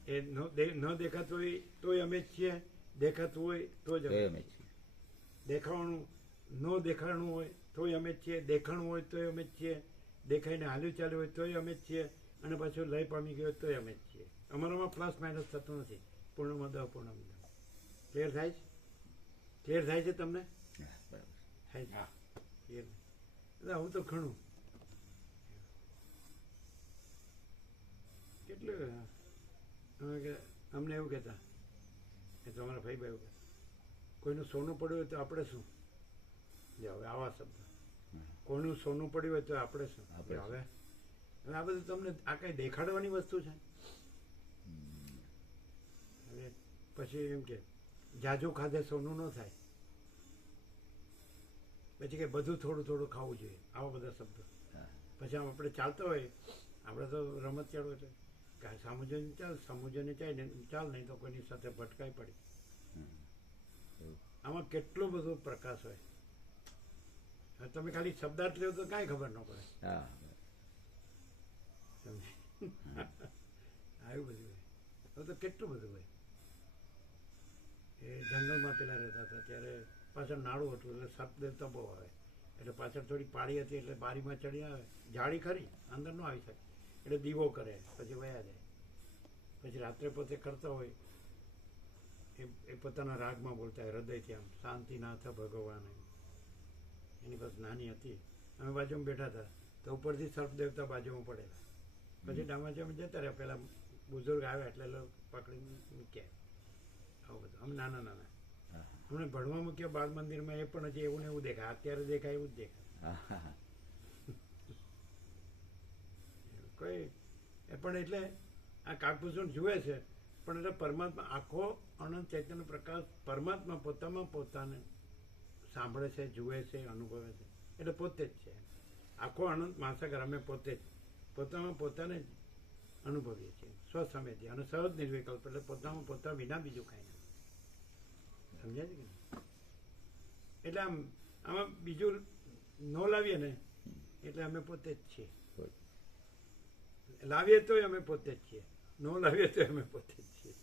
એ ન દેખાતું હોય તોય અમે જ છીએ, દેખાતું હોય તો જ અમે છીએ. દેખાવાનું ન દેખાણું હોય તોય અમે જ છીએ, દેખાણું હોય તોય અમે જ છીએ, દેખાઈને હાલ્યું ચાલ્યું હોય તોય અમે જ છીએ, અને પાછું લય પામી ગયો તોય અમે જ છીએ. અમારામાં પ્લસ માઇનસ થતું નથી. પૂર્ણમદ અપૂર્ણમદ. ક્લિયર થાય છે? ક્લિયર થાય છે તમને? હા, બરાબર. થાય છે? ક્લિયર. એટલે આવું તો ઘણું કેટલું અમે કે અમને એવું કહેતા, એ તો અમારા ભાઈ એવું કહેતા, કોઈનું સોનું પડ્યું હોય તો આપણે શું? જો હવે આવા શબ્દ, કોઈનું સોનું પડ્યું હોય તો આપણે શું? આપણે હવે હવે આ બધું તમને આ કઈ દેખાડવાની વસ્તુ છે? એટલે પછી એમ કે જાજુ ખાધે સોનું ન થાય, પછી કે બધું થોડું થોડું ખાવું જોઈએ, આવા બધા શબ્દો. હા. પછી આમ આપણે ચાલતો હોય, આપણે તો રમત ચાલુ એટલે કાંઈ સમજોને ચાલ, સમજોને ચાલ ને ચાલ, નહીં તો કોઈની સાથે ભટકાઈ પડી. એવું. આમાં કેટલો બધો પ્રકાશ હોય. હવે તમે ખાલી શબ્દાર્થ લેવો તો કાંઈ ખબર ન પડે. હા, સમજ્યા? આવ્યું બધું હોય. હવે તો કેટલું બધું હોય. એ જંગલમાં પેલા રહેતા હતા ત્યારે પાછળ નાળું હતું, એટલે સર્પ દેવતા બહુ આવે. એટલે પાછળ થોડી પાળી હતી, એટલે બારીમાં ચડી આવે, જાળી ખરી, અંદર ન આવી શકે, એટલે દીવો કરે, પછી વયા જાય. પછી રાત્રે પોતે કરતા હોય, એ પોતાના રાગમાં બોલતા હોય, હૃદયથી આમ, શાંતિનાથ ભગવાન. એની પાસે નાની હતી, અમે બાજુમાં બેઠા હતા, તો ઉપરથી સર્પ દેવતા બાજુમાં પડેલા. પછી ડામાજી અમે જતા રહ્યા, પેલા બુઝુર્ગ આવ્યા એટલે લોકો પકડીને મૂક્યા. આવું બધું અમે નાના નાના અમને ભણવા મૂક્યા બાળ મંદિરમાં, એ પણ હજી એવું ને એવું દેખાય, અત્યારે દેખાય એવું જ દેખાય. હા. કોઈ એ પણ એટલે આ કાકભૂષણ જુએ છે, પણ એટલે પરમાત્મા આખો અનંત ચૈતન્ય પ્રકાશ પરમાત્મા પોતામાં પોતાને સાંભળે છે, જુએ છે, અનુભવે છે, એટલે પોતે જ છે. આખો અનંત મહાસાગર અમે પોતે જ પોતામાં પોતાને જ અનુભવીએ છીએ, સ્વસમેથી અને સહજ નિર્વિકલ્પ, એટલે પોતામાં પોતા વિના બીજું કાંઈ નથી. સમજાય છે કે નહીં? એટલે આમાં બીજું ન લાવીએ ને એટલે અમે પોતે જ છીએ. લાવીએ તોય અમે પોતે જ છીએ, ન લાવીએ તોય અમે પોતે જ છીએ.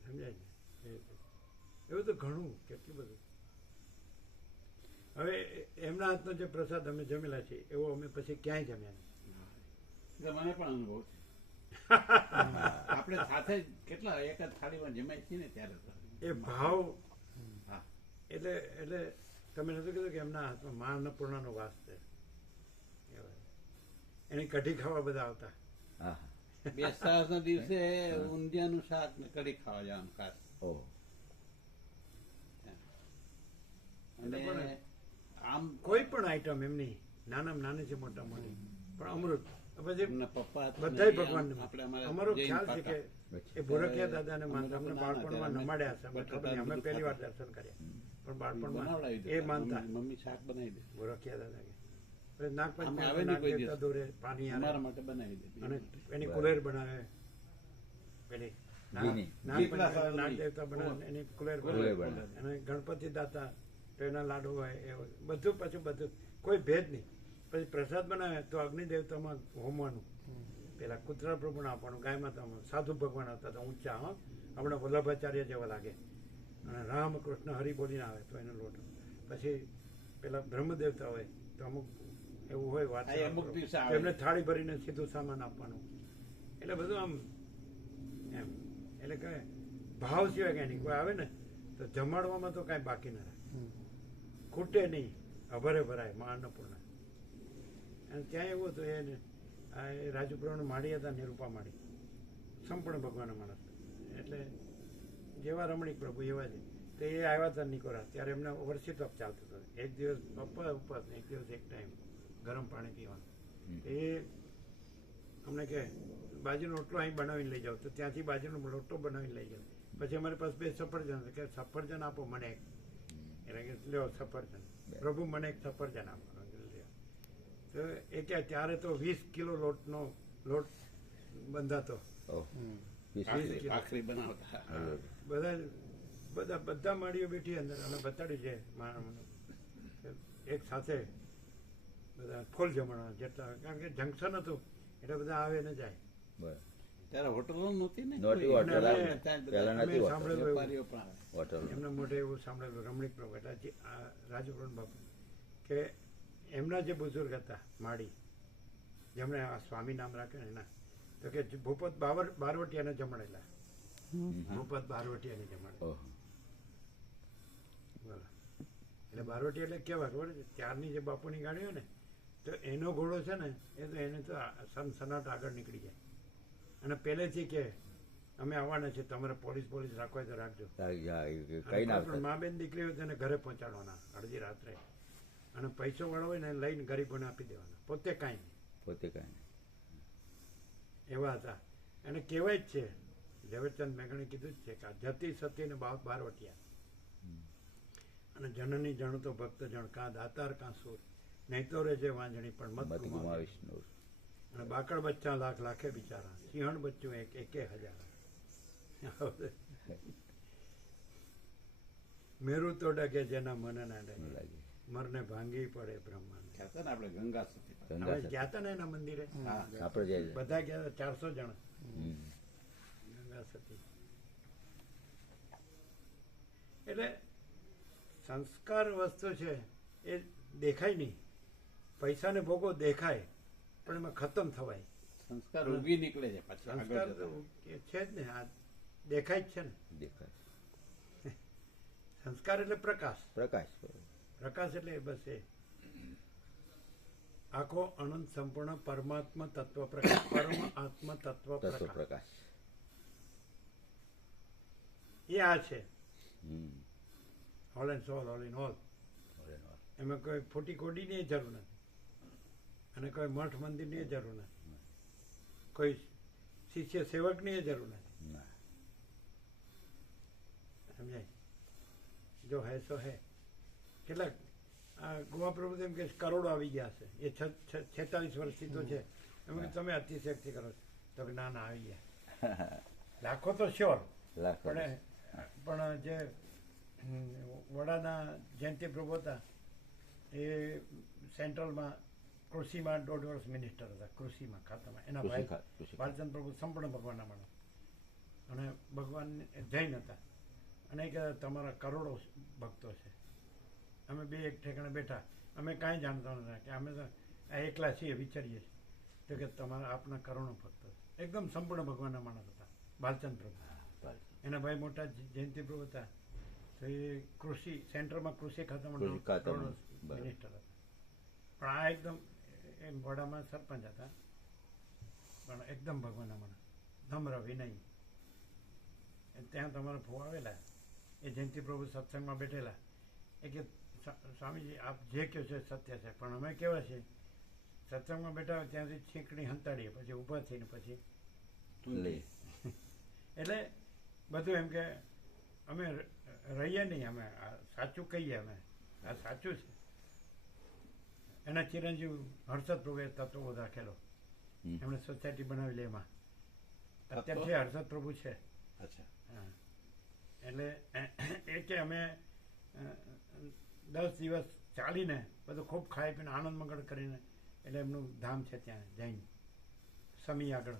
સમજાય ને? એવું તો ઘણું, કેટલું બધું. હવે એમના હાથનો જે પ્રસાદ અમે જમેલા છે એવો અમે પછી ક્યાંય જમ્યા નથી. એટલે મને પણ અનુભવ છે. આપણે સાથે જ કેટલા એક જ થાળીમાં જમાય છીએ ને ત્યારે તો. એ ભાવ હા. એટલે તમે નતું કીધું કે એમના હાથમાં મા અન્નપૂર્ણાનો વાસ છે. એની કઢી ખાવા બધા આવતા. હા. બેસતા દિવસે ઊંધિયાનું શાક ને કઢી ખાવા જવાનું ખાસ. ઓહ. અને આમ કોઈ પણ આઈટમ એમની નાનામાં નાની છે, મોટા મોટી, પણ અમૃત. પછી એમના પપ્પા હતા ને બધાય એ ભગવાન આપણે અમારા અમારો જૈન ખ્યાલ છે કે પાકા. એ ભોરકિયા દાદાને માનતા. અમે અમને લોકો બાળપણમાં નાના નમાડ્યા હશે, અમને ખબર નહીં, અમે બટાટા પહેલી વાર બધું દર્શન કર્યા, પણ બાળપણમાં બનાવડાવી એ દેતા. માનતા મમ્મી શાક બનાવી દે. ભોરકિયા દાદા કે પછી નાગપંચમી આમાં આવે નાગ નહીં કોઈ દેવતા દિવસ. દોરે, પાણી આવે અમારા માટે બનાવી દે. અને એની કુલેર બનાવે. પેલી ઘીની. નાગપંચમી નાગ દેવતા બનાવે, એની કુલેર કુલેર બનાવે. બનાવે. અને ગણપતિ દાતા તો એના લાડુ હોય, એ બધું પાછું બધું, કોઈ ભેદ નહીં. પછી પ્રસાદ બનાવે તો અગ્નિ દેવતામાં હોમવાનું, પેલા કુતરા પ્રભુને આપવાનું, ગાય માતામાં સાધુ ભગવાન હતા તો ઊંચા, હા, હમણાં વલ્લભાચાર્ય જેવા લાગે. અને રામકૃષ્ણ હરિ બોલીને આવે તો એનો લોટ. પછી પેલા બ્રહ્મ દેવતા હોય તો અમુક એવું હોય વાત, હા, એ અમુક દિવસે આવે. તો એમને થાળી ભરીને સીધું સામાન આપવાનું. એટલે બધું આમ એમ, એટલે કે ભાવ સિવાય કાંઈ નહીં. કોઈ આવે ને તો જમાડવામાં તો કાંઈ બાકી ના રહે, ખૂટે નહીં, અભરે ભરાય મા અન્નપૂર્ણા. અને ત્યાં એવું હતું, એને આ રાજુપુરાનું માળી હતા, નિરૂપા માળી, સંપૂર્ણ ભગવાનના માણસ. એટલે જેવા રમણીક પ્રભુ એવા જ. તો એ આવ્યા હતા નિકોરા, ત્યારે એમને વર્ષી તપ ચાલતું હતું. એક દિવસ પપ્પા ઉપવાસ, એક દિવસ એક ટાઈમ ગરમ પાણી પીવાનું. એ અમને કહે બાજુનો રોટલો અહીં બનાવીને લઈ જાઓ, તો ત્યાંથી બાજુનો રોટલો બનાવીને લઈ જાઓ. પછી અમારી પાસે 2 સફરજન કે સફરજન આપો મને એક. એટલે કે લ્યો સફરજન, પ્રભુ મને એક સફરજન આપો. તો એ કે ત્યારે તો 20 કિલો લોટ બંધાતો. ઓહ. ભાખરી બનાવતા. બધા માળીઓ બેઠી અંદર, અને બતાડ્યું છે એક સાથે બધા ફૂલ જમણવા જેટલા, કારણ કે જંકશન હતું એટલે બધા આવે ને જાય. બરાબર. ત્યારે હોટલો નહોતી ને નહોતી કોઈ. હોટલ. અમે- ત્યાં જ પહેલા બધા નથી હોટલ. સાંભળેલું વેપારીઓ પણ આવે. હોટલ. એમના મોઢે એવું સાંભળેલું રમણીક પ્રભુ એટલે રાજુપ્રભુ બાપુ કે એમના જે બુઝુર્ગ હતા માળી, જેમણે આ સ્વામી નામ રાખ્યું ને એના, તો કે ભૂપત બારવટિયાને જમાડેલા. ભૂપત બારવટિયાને જમાડેલા. ઓહો. બોલો. એટલે બારવટી એટલે કેવા ખબર છે, ત્યારની જે બાપુની ગાડી હોય ને, તો એનો ઘોડો છે ને એ તો એને તો સનસનાટ આગળ નીકળી જાય. અને પહેલેથી કે અમે આવવાના છે, તમારે પોલીસ રાખવા હોય તો રાખજો. કઈ ના પણ મા બેન દીકરી હોય તેને ઘરે પહોંચાડવાના અડધી રાત્રે, અને પૈસો વાળો હોય ને લઈને ગરીબોને આપી દેવાના, પોતે કાંઈ નહીં. પોતે કઈ એવા હતા. એને કહેવાય જ છે, ઝવેરચંદ મેઘાણીએ કીધું જ છે કે આ જતી સતી ને બારવટિયા, અને જનની જણ તો ભક્ત જણ, કાં દાતાર કાં સુર, નહીં તો રે જે વાંજણી પણ મત મત ગુમાવીશ. ગુમાવીશ નૂર. અને બાકડ બચ્ચા લાખ લાખે બિચારા, સિંહણ બચ્ચું એકે હજાર. મેરુ તો ડગે જેના મન ના ડગે, લાગે. મરને ભાંગી પડે બ્રહ્માંડ. કહેતા ને આપણે ગંગા સતી. ગંગા હવે ગયા હતા ને એના મંદિરે, આપણે જાય. બધા ગયા હતા, 400 જણ હમ. ગંગા સતી. એટલે સંસ્કાર વસ્તુ છે એ દેખાય નહીં. પૈસાને ભોગો દેખાય પણ એમાં ખતમ થવાય. સંસ્કાર ઉગી નીકળે છે પછી આગળ સંસ્કાર તો જતા. એ છે જ ને, આ દેખાય જ છે ને. દેખાય. સંસ્કાર એટલે પ્રકાશ. પ્રકાશ. પ્રકાશ એટલે બસ એ આખો અનંત સંપૂર્ણ પરમાત્મા તત્વ પ્રકાશ, પરમ આત્મ તત્વ તત્વ પ્રકાશ, પ્રકાશ. એ આ છે. હમ. All and solve, all in all. એમાં કોઈ ફોટી કોડીની જરૂર નથી, અને કોઈ મઠ મંદિરની જરૂર નથી, કોઈ શિષ્ય સેવકની જરૂર નથી. ના. સમજાય? જો હે સો હે. કેટલાક આ ગોવા પ્રભુ એમ કે કરોડો આવી ગયા છે, એ 46 વર્ષથી તો છે. એમ કે તમે અતિશયોક્તિ કરો છો, તો કે ના આવી ગયા. લાખો તો શ્યોર, લાખ. પણ જે વડાના જયંતિ પ્રભુ હતા એ સેન્ટ્રલમાં કૃષિમાં 1.5 વર્ષ મિનિસ્ટર હતા, કૃષિમાં ખાતામાં. એના ભાઈ બાલચંદ પ્રભુ સંપૂર્ણ ભગવાનના માણસ, અને ભગવાન જૈન હતા. અને એ કહેતા તમારા કરોડો ભક્તો છે, અમે બે એક ઠેકાણે બેઠા, અમે કાંઈ જાણતા નથી, કે અમે તો આ એકલા છીએ, વિચારીએ છીએ. તો કે તમારા આપના કરોડો ભક્તો છે. એકદમ સંપૂર્ણ ભગવાનના માણસ હતા બાલચંદ પ્રભુ. એના ભાઈ મોટા જયંતિ પ્રભુ હતા, તો એ કૃષિ સેન્ટરમાં કૃષિ ખાતામાં મિનિસ્ટર હતા. પણ આ એકદમ એ વડામાં સરપંચ હતા, પણ એકદમ ભગવાનના માણસ, નમ્ર વિનય. ત્યાં તમારા ભૂ આવેલા, એ જયંતિ પ્રભુ સત્સંગમાં બેઠેલા. એ કે સ્વામીજી આપ જે કહો છો સત્ય છે, પણ અમે કેવા છીએ, સત્સંગમાં બેઠા હોય ત્યાંથી છીંકણી હંતાડીએ, પછી ઊભા થઈને પછી એટલે બધું એમ કે અમે રહીએ નહીં, અમે આ સાચું કહીએ, અમે આ સાચું છે. એના ચિરંજીવ હર્ષદ પ્રભુએ તત્વો રાખેલો, એમણે સોસાયટી બનાવી લે એમાં. અત્યારે છે હર્ષદ પ્રભુ છે. અચ્છા. હા, એટલે એ કે અમે 10 દિવસ ચાલીને બધું ખૂબ ખાઈ પીને આનંદ મંગળ કરીને, એટલે એમનું ધામ છે ત્યાં જૈન સમી આગળ,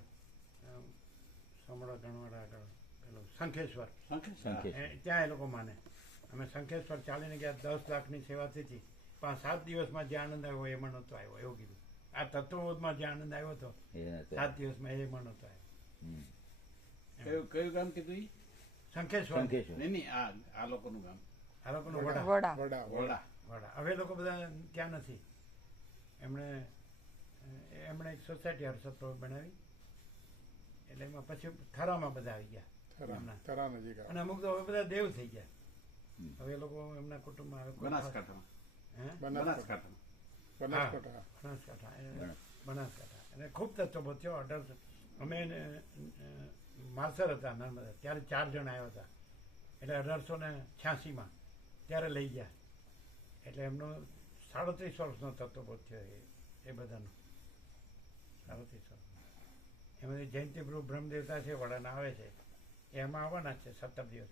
સમડા ગણવાડા આગળ પેલું શંખેશ્વર, ત્યાં એ લોકો માને. અમે શંખેશ્વર ચાલીને ગયા, 10 લાખની સેવા થઈ હતી, 5-7 દિવસમાં જે આનંદ આવ્યો એમાં નહોતો આવ્યો, એવું કીધું. આ તત્વબોધમાં જે આનંદ આવ્યો હતો 7 દિવસમાં એમાં નહોતો આવ્યો. કયું ગામ કીધું ઈ? શંખેશ્વર. નહીં, આ લોકોનું ગામ. આ લોકોનું વડા. વડા વડા. વડા. હવે લોકો બધા ત્યાં નથી. એમણે એક સોસાયટી હર્ષદ પ્રભુ બનાવી, એટલે એમાં પછી થરામાં બધા આવી ગયા એમના. થરા નજીક આવે. અને અમુક તો હવે બધા દેવ થઈ ગયા. હવે એ લોકો એમના કુટુંબમાં હવે બનાસકાંઠામાં. હે? બનાસકાંઠામાં. બનાસકાંઠા. બનાસકાંઠા એટલે ખૂબ તત્વો થયો. 18 અમે માસર હતા નર્મદા, ત્યારે 4 જણ આવ્યા હતા, એટલે 1886માં ત્યારે લઈ ગયા. એટલે એમનો 37 વર્ષનો તત્વબોધ થયો એ બધાનો. 37 વર્ષ. એમાંથી જયંતિ પ્રભુ બ્રહ્મદેવતા છે, વડાના આવે છે, એમાં આવવાના જ છે 17 દિવસ.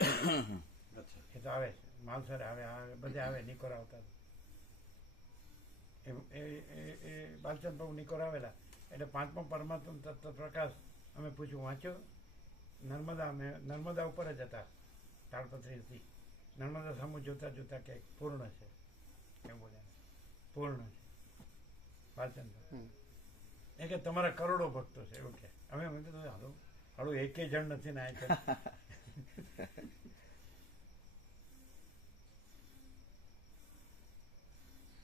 એ તો આવે છે, માલસરે આવે, બધે આવે. નિકોર આવતા એ બાલચંદ પ્રભુ નિકોર આવેલા. એટલે 5મો પરમાત્મા તત્વ પ્રકાશ અમે પૂછ્યું, વાંચ્યો? નર્મદા ઉપર જ હતા, તાડપત્રી હતી. નર્મદા સામુ જોતા જોતા કે પૂર્ણ છે, એમ બોલ્યા, પૂર્ણ છે. વાંચન એ કે તમારા કરોડો ભક્તો છે એવું કે અમે મેં કીધું હાલો હાલો એકે જણ નથી ને આ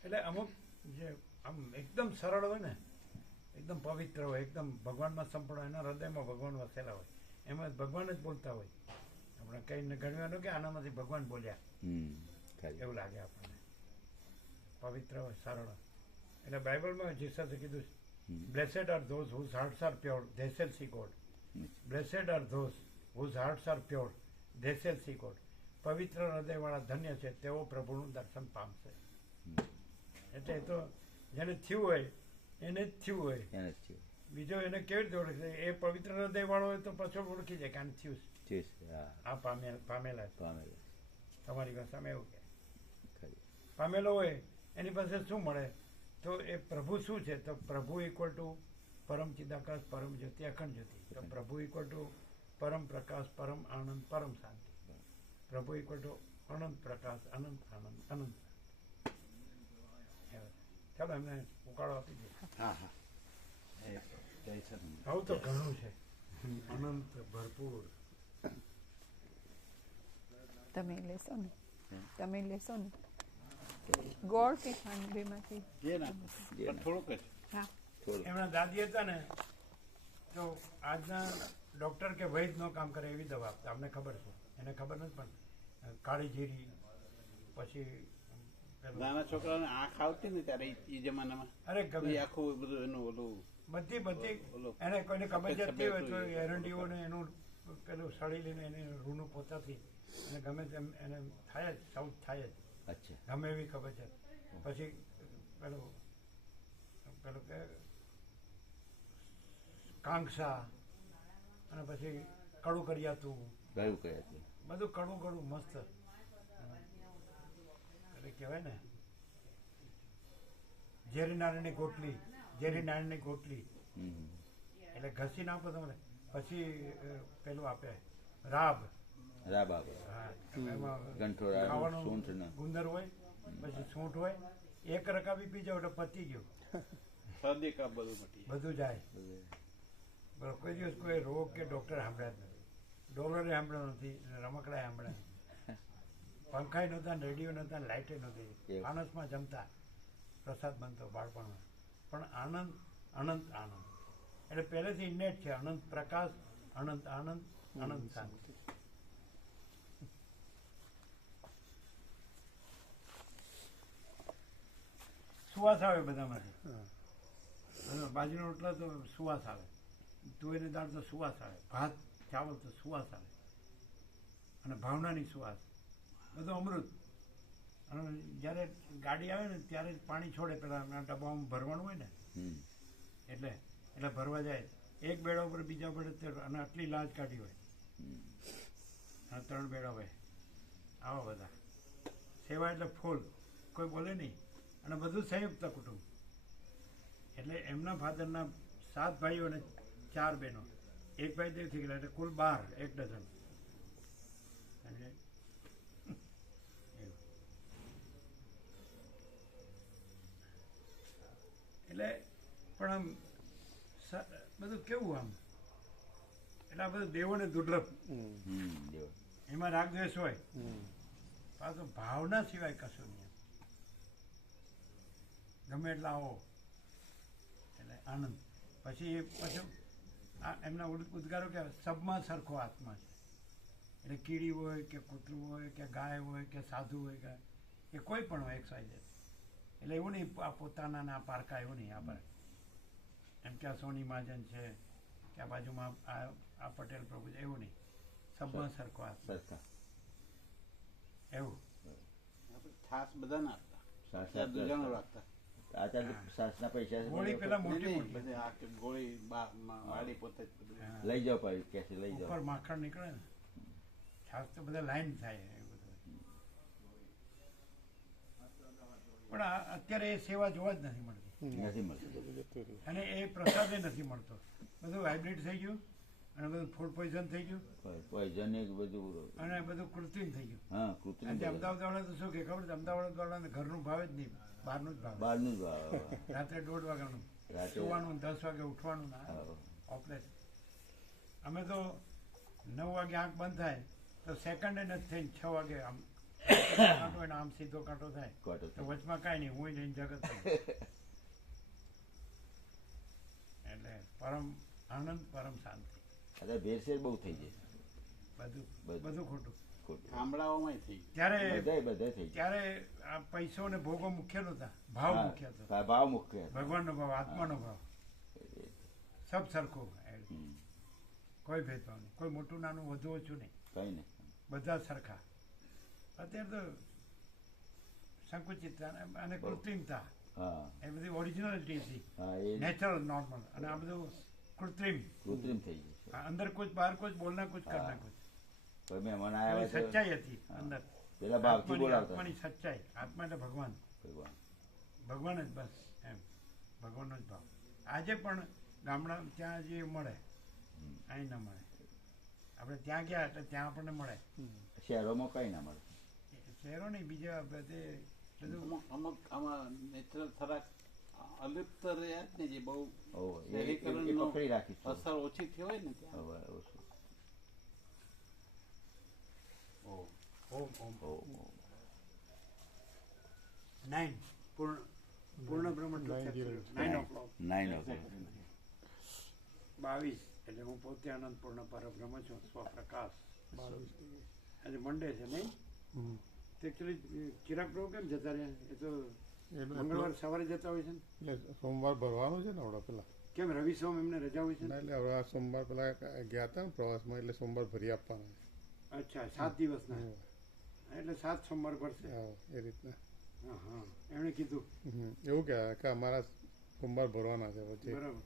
એટલે અમુક જે આમ એકદમ સરળ હોય ને એકદમ પવિત્ર હોય એકદમ ભગવાનમાં સંપૂર્ણ હોય, એના હૃદયમાં ભગવાન વસેલા હોય, એમાં ભગવાન જ બોલતા હોય. આપણે કઈ ગણવાનું કે આનામાંથી ભગવાન બોલ્યા એવું લાગે આપણને. પવિત્ર હોય, સરળ હોય. એટલે બાઇબલમાં જીસસે કીધું blessed are those whose hearts are pure they shall see God. Blessed are those whose hearts are pure they shall see God. પવિત્ર હૃદયવાળા ધન્ય છે તેઓ પ્રભુનું દર્શન પામશે. એટલે એ તો જેને થયું હોય એને જ થયું હોય. બીજો એને કેવી રીતે ઓળખે? એ પવિત્ર હૃદય વાળો હોય તો પાછો ઓળખી જાય કે આને થયું છે. આ પામેલા તમારી ભાષામાં એવું કે પામેલો હોય એની પાસે શું મળે? તો એ પ્રભુ શું છે? તો પ્રભુ ઇક્વલ ટુ પરમ ચિદાકાશ પરમ જ્યોતિ અખંડ જ્યોતિ. તો પ્રભુ ઇક્વલ ટુ પરમ પ્રકાશ પરમ આનંદ પરમ શાંતિ. પ્રભુ ઇક્વલ ટુ અનંત પ્રકાશ અનંત આનંદ અનંત. ચાલો એમને ઉકાળો આપી દે. આવું તો ઘણું છે, અનંત ભરપૂર. તમે લેશો ને? તમે લેશો ને? ગોળ કે ખાંડ બેમાંથી? થોડુંક જ. હા. એમના દાદી હતા ને તો આજના ડોક્ટર કે વૈદ નો કામ કરે એવી દવા આપતા. અમને ખબર છે, એને ખબર નથી પણ કાળી જીરી પછી નાના છોકરાને આંખ આવતી ને ત્યારે એ જમાનામાં અરે ગમે આખું બધું એનું ઓલું બધી એને કોઈને કબજિયાત થઈ હોય તો એરંડીઓને એનું પેલું સળી લઈને એને રૂનું પોતાથી એને ગમે તેમ એને થાય જ સાઉથ થાય જ ગમે એવી કબજિયાત. પછી પેલું પેલું કે કાંક્ષા અને પછી કડું કરિયાતું બધું કડું કડું મસ્ત કહેવાય ને. ઝેરી નાળની ગોટલી, ઝેરી નાળની ગોટલી એટલે ઘસી ના આપો તમને. પછી પેલું આપે રાબ, ખાવાનું ગુંદર હોય, પછી સૂંઠ હોય. એક રકાબી પી જાવ એટલે પતી ગયું, બધું જાય. બરોબર. કોઈ દિવસ કોઈ રોગ કે ડોક્ટર સાંભળ્યા જ નથી, ડોલરે સાંભળ્યો નથી, રમકડા સાંભળ્યા, પંખાય નહોતા, રેડિયો નહોતા, લાઇટે નહોતી. માણસમાં જમતા, પ્રસાદ બનતો બાળપણમાં. પણ આનંદ અનંત આનંદ એટલે પહેલેથી ઇન્નેટ છે. અનંત પ્રકાશ, અનંત આનંદ, અનંત શાંતિ. સુવાસ આવે બધામાંથી. બાજરીનો રોટલા તો સુવાસ આવે, તુવેરની દાળ તો સુવાસ આવે, ભાત ચાવલ તો સુવાસ આવે, અને ભાવનાની સુવાસ, બધું અમૃત. અને જ્યારે ગાડી આવે ને ત્યારે જ પાણી છોડે. પેલા ડબ્બામાં ભરવાનું હોય ને એટલે ભરવા જાય. એક બેડા ઉપર બીજા બેડે અને આટલી લાજ કાઢી હોય અને 3 બેડા હોય. આવા બધા સેવા એટલે ફૂલ, કોઈ બોલે નહીં. અને બધું સંયુક્ત કુટુંબ. એટલે એમના ફાધરના 7 ભાઈઓ અને 4 બહેનો. એક ભાઈ દેવ થઈ ગયેલા એટલે કુલ 12, 1 ડઝન. એટલે પણ આમ બધું કેવું આમ એટલે આ બધું દેવોને દુર્લભ. એમાં રાગદ્વેષ હોય પાછું ભાવના સિવાય કશું નહીં. ગમે એટલે આવો એટલે આનંદ. પછી એમના ઉદ્ગારો કે સબમાં સરખો આત્મા છે. એટલે કીડી હોય કે કૂતરું હોય કે ગાય હોય કે સાધુ હોય કે કોઈ પણ હોય એક સાઈઝ. એટલે એવું નહીં આ પોતાના ના પારકા, એવું નહીં. આપણે એમ કે આ સોની મહાજન છે કે આ બાજુમાં આ પટેલ પ્રભુ છે, એવું નહીં. સબમાં સરખો આત્મા એવું. છાસ બધા ના આપતા, દુજાણો રાખતા. ગોળી પેલા મોટી મોટી ગોળી વાડી પોતે લઈ જાઓ પાછી લઈ જાઓ. ઉપર માખણ નીકળે ને, છાસ તો બધા લાઈન થાય એ બધું. પણ અત્યારે એ સેવા જોવા જ નથી મળતી, અને એ પ્રસાદે નથી મળતો. બધું હાઇબ્રિડ થઈ ગયું અને બધું ફૂડ પોઈઝન થઈ ગયું, અને બધું કૃત્રિમ થઈ ગયું. અમદાવાદ વાળા તો શું કે ખબર છે? અમદાવાદ વાળાને ઘરનું ભાવે જ નહીં. બહારનું જ ભાવે બહારનું જ ભાવ રાત્રે 1:30 વાગ્યાનું રાતે સુવાનું 10 વાગે ઉઠવાનું ના હા. ઓપરેશન અમે તો 9 વાગે આંખ બંધ થાય તો સેકન્ડે નથી થઈને 6 વાગે આમ કાંટો એને આમ સીધો કાંટો થાય ક્વાર્ટર તો વચમાં કાંઈ નહીં હું જઈને જગત નહીં. એટલે પરમ આનંદ પરમ શાંતિ અત્યારે ભેરસેળ બહુ થઈ જાય બધું બધું. બધું ખોટું ખોટું. ગામડાઓમાં થઈ ત્યારે બધે થઈ જાય ત્યારે આ પૈસો ને ભોગો મુખ્ય નહોતા ભાવ મુખ્ય હતો હા, ભાવ મુખ્ય ભગવાનનો ભાવ આત્માનો ભાવ સબ સરખું હમ. કોઈ ભેદભાવ નહીં કોઈ મોટું નાનું વધુ ઓછું નહીં કઈ નહીં બધા સરખા અત્યારે તો સંકુચિતતા અને કૃત્રિમતા હા એ બધી ઓરિજિનાલિટી હતી હા એ નેચરલ નોર્મલ અને આ બધું કૃત્રિમ કૃત્રિમ થઈ જાય અંદર કુછ બહાર કુછ બોલના કુછ કરના કુછ કોઈ મહેમાન એવી આવ્યા તો સચ્ચાઈ હતી અંદર પેલા ભાવથી આત્માની બોલાવતા આત્માની સચ્ચાઈ આત્મા એટલે ભગવાન ભગવાન. ભગવાન જ બસ એમ ભગવાનનો જ ભાવ આજે પણ ગામડા ત્યાં જે મળે અહીં ન મળે આપણે ત્યાં ગયા એટલે ત્યાં આપણને મળે શહેરોમાં કઈ ના મળે શહેરો નહીં બીજા બધે બધું અમુક અમુક આમાં નેચરલ થોડાક અલિપ્ત રહ્યા જ ને જે બહુ ઓહો, એ શહેરીકરણનો પકડી રાખીશું અસર ઓછી થઈ હોય ને ત્યાં હવે ઓછું. ઓમ ઓમ ઓહો. 9 પૂર્ણ બ્રહ્મ 9 o'clock 9 o'clock. 22 એટલે હું પોતે આનંદ પૂર્ણ પરબ્રહ્મ છું સ્વપ્રકાશ આજે મંડે છે નહીં એકચ્યુઅલી ચિરાગ પ્રભુ કેમ જતા રહ્યા એ તો મંગળવાર સવારે જતા હોય છે ને એટલે સોમવાર ભરવાનું છે ને આપણે પેલા કેમ રવિ સોમ એમને રજા હોય છે ને? એટલે હવે આ સોમવાર પેલા ગયા હતા ને પ્રવાસમાં એટલે સોમવાર ભરી આપવાના અચ્છા 7 દિવસના એટલે 7 સોમવાર ભરશે હા, એ રીતના હા હા એમણે કીધું એવું કે અમારા સોમવાર ભરવાના છે પછી બરાબર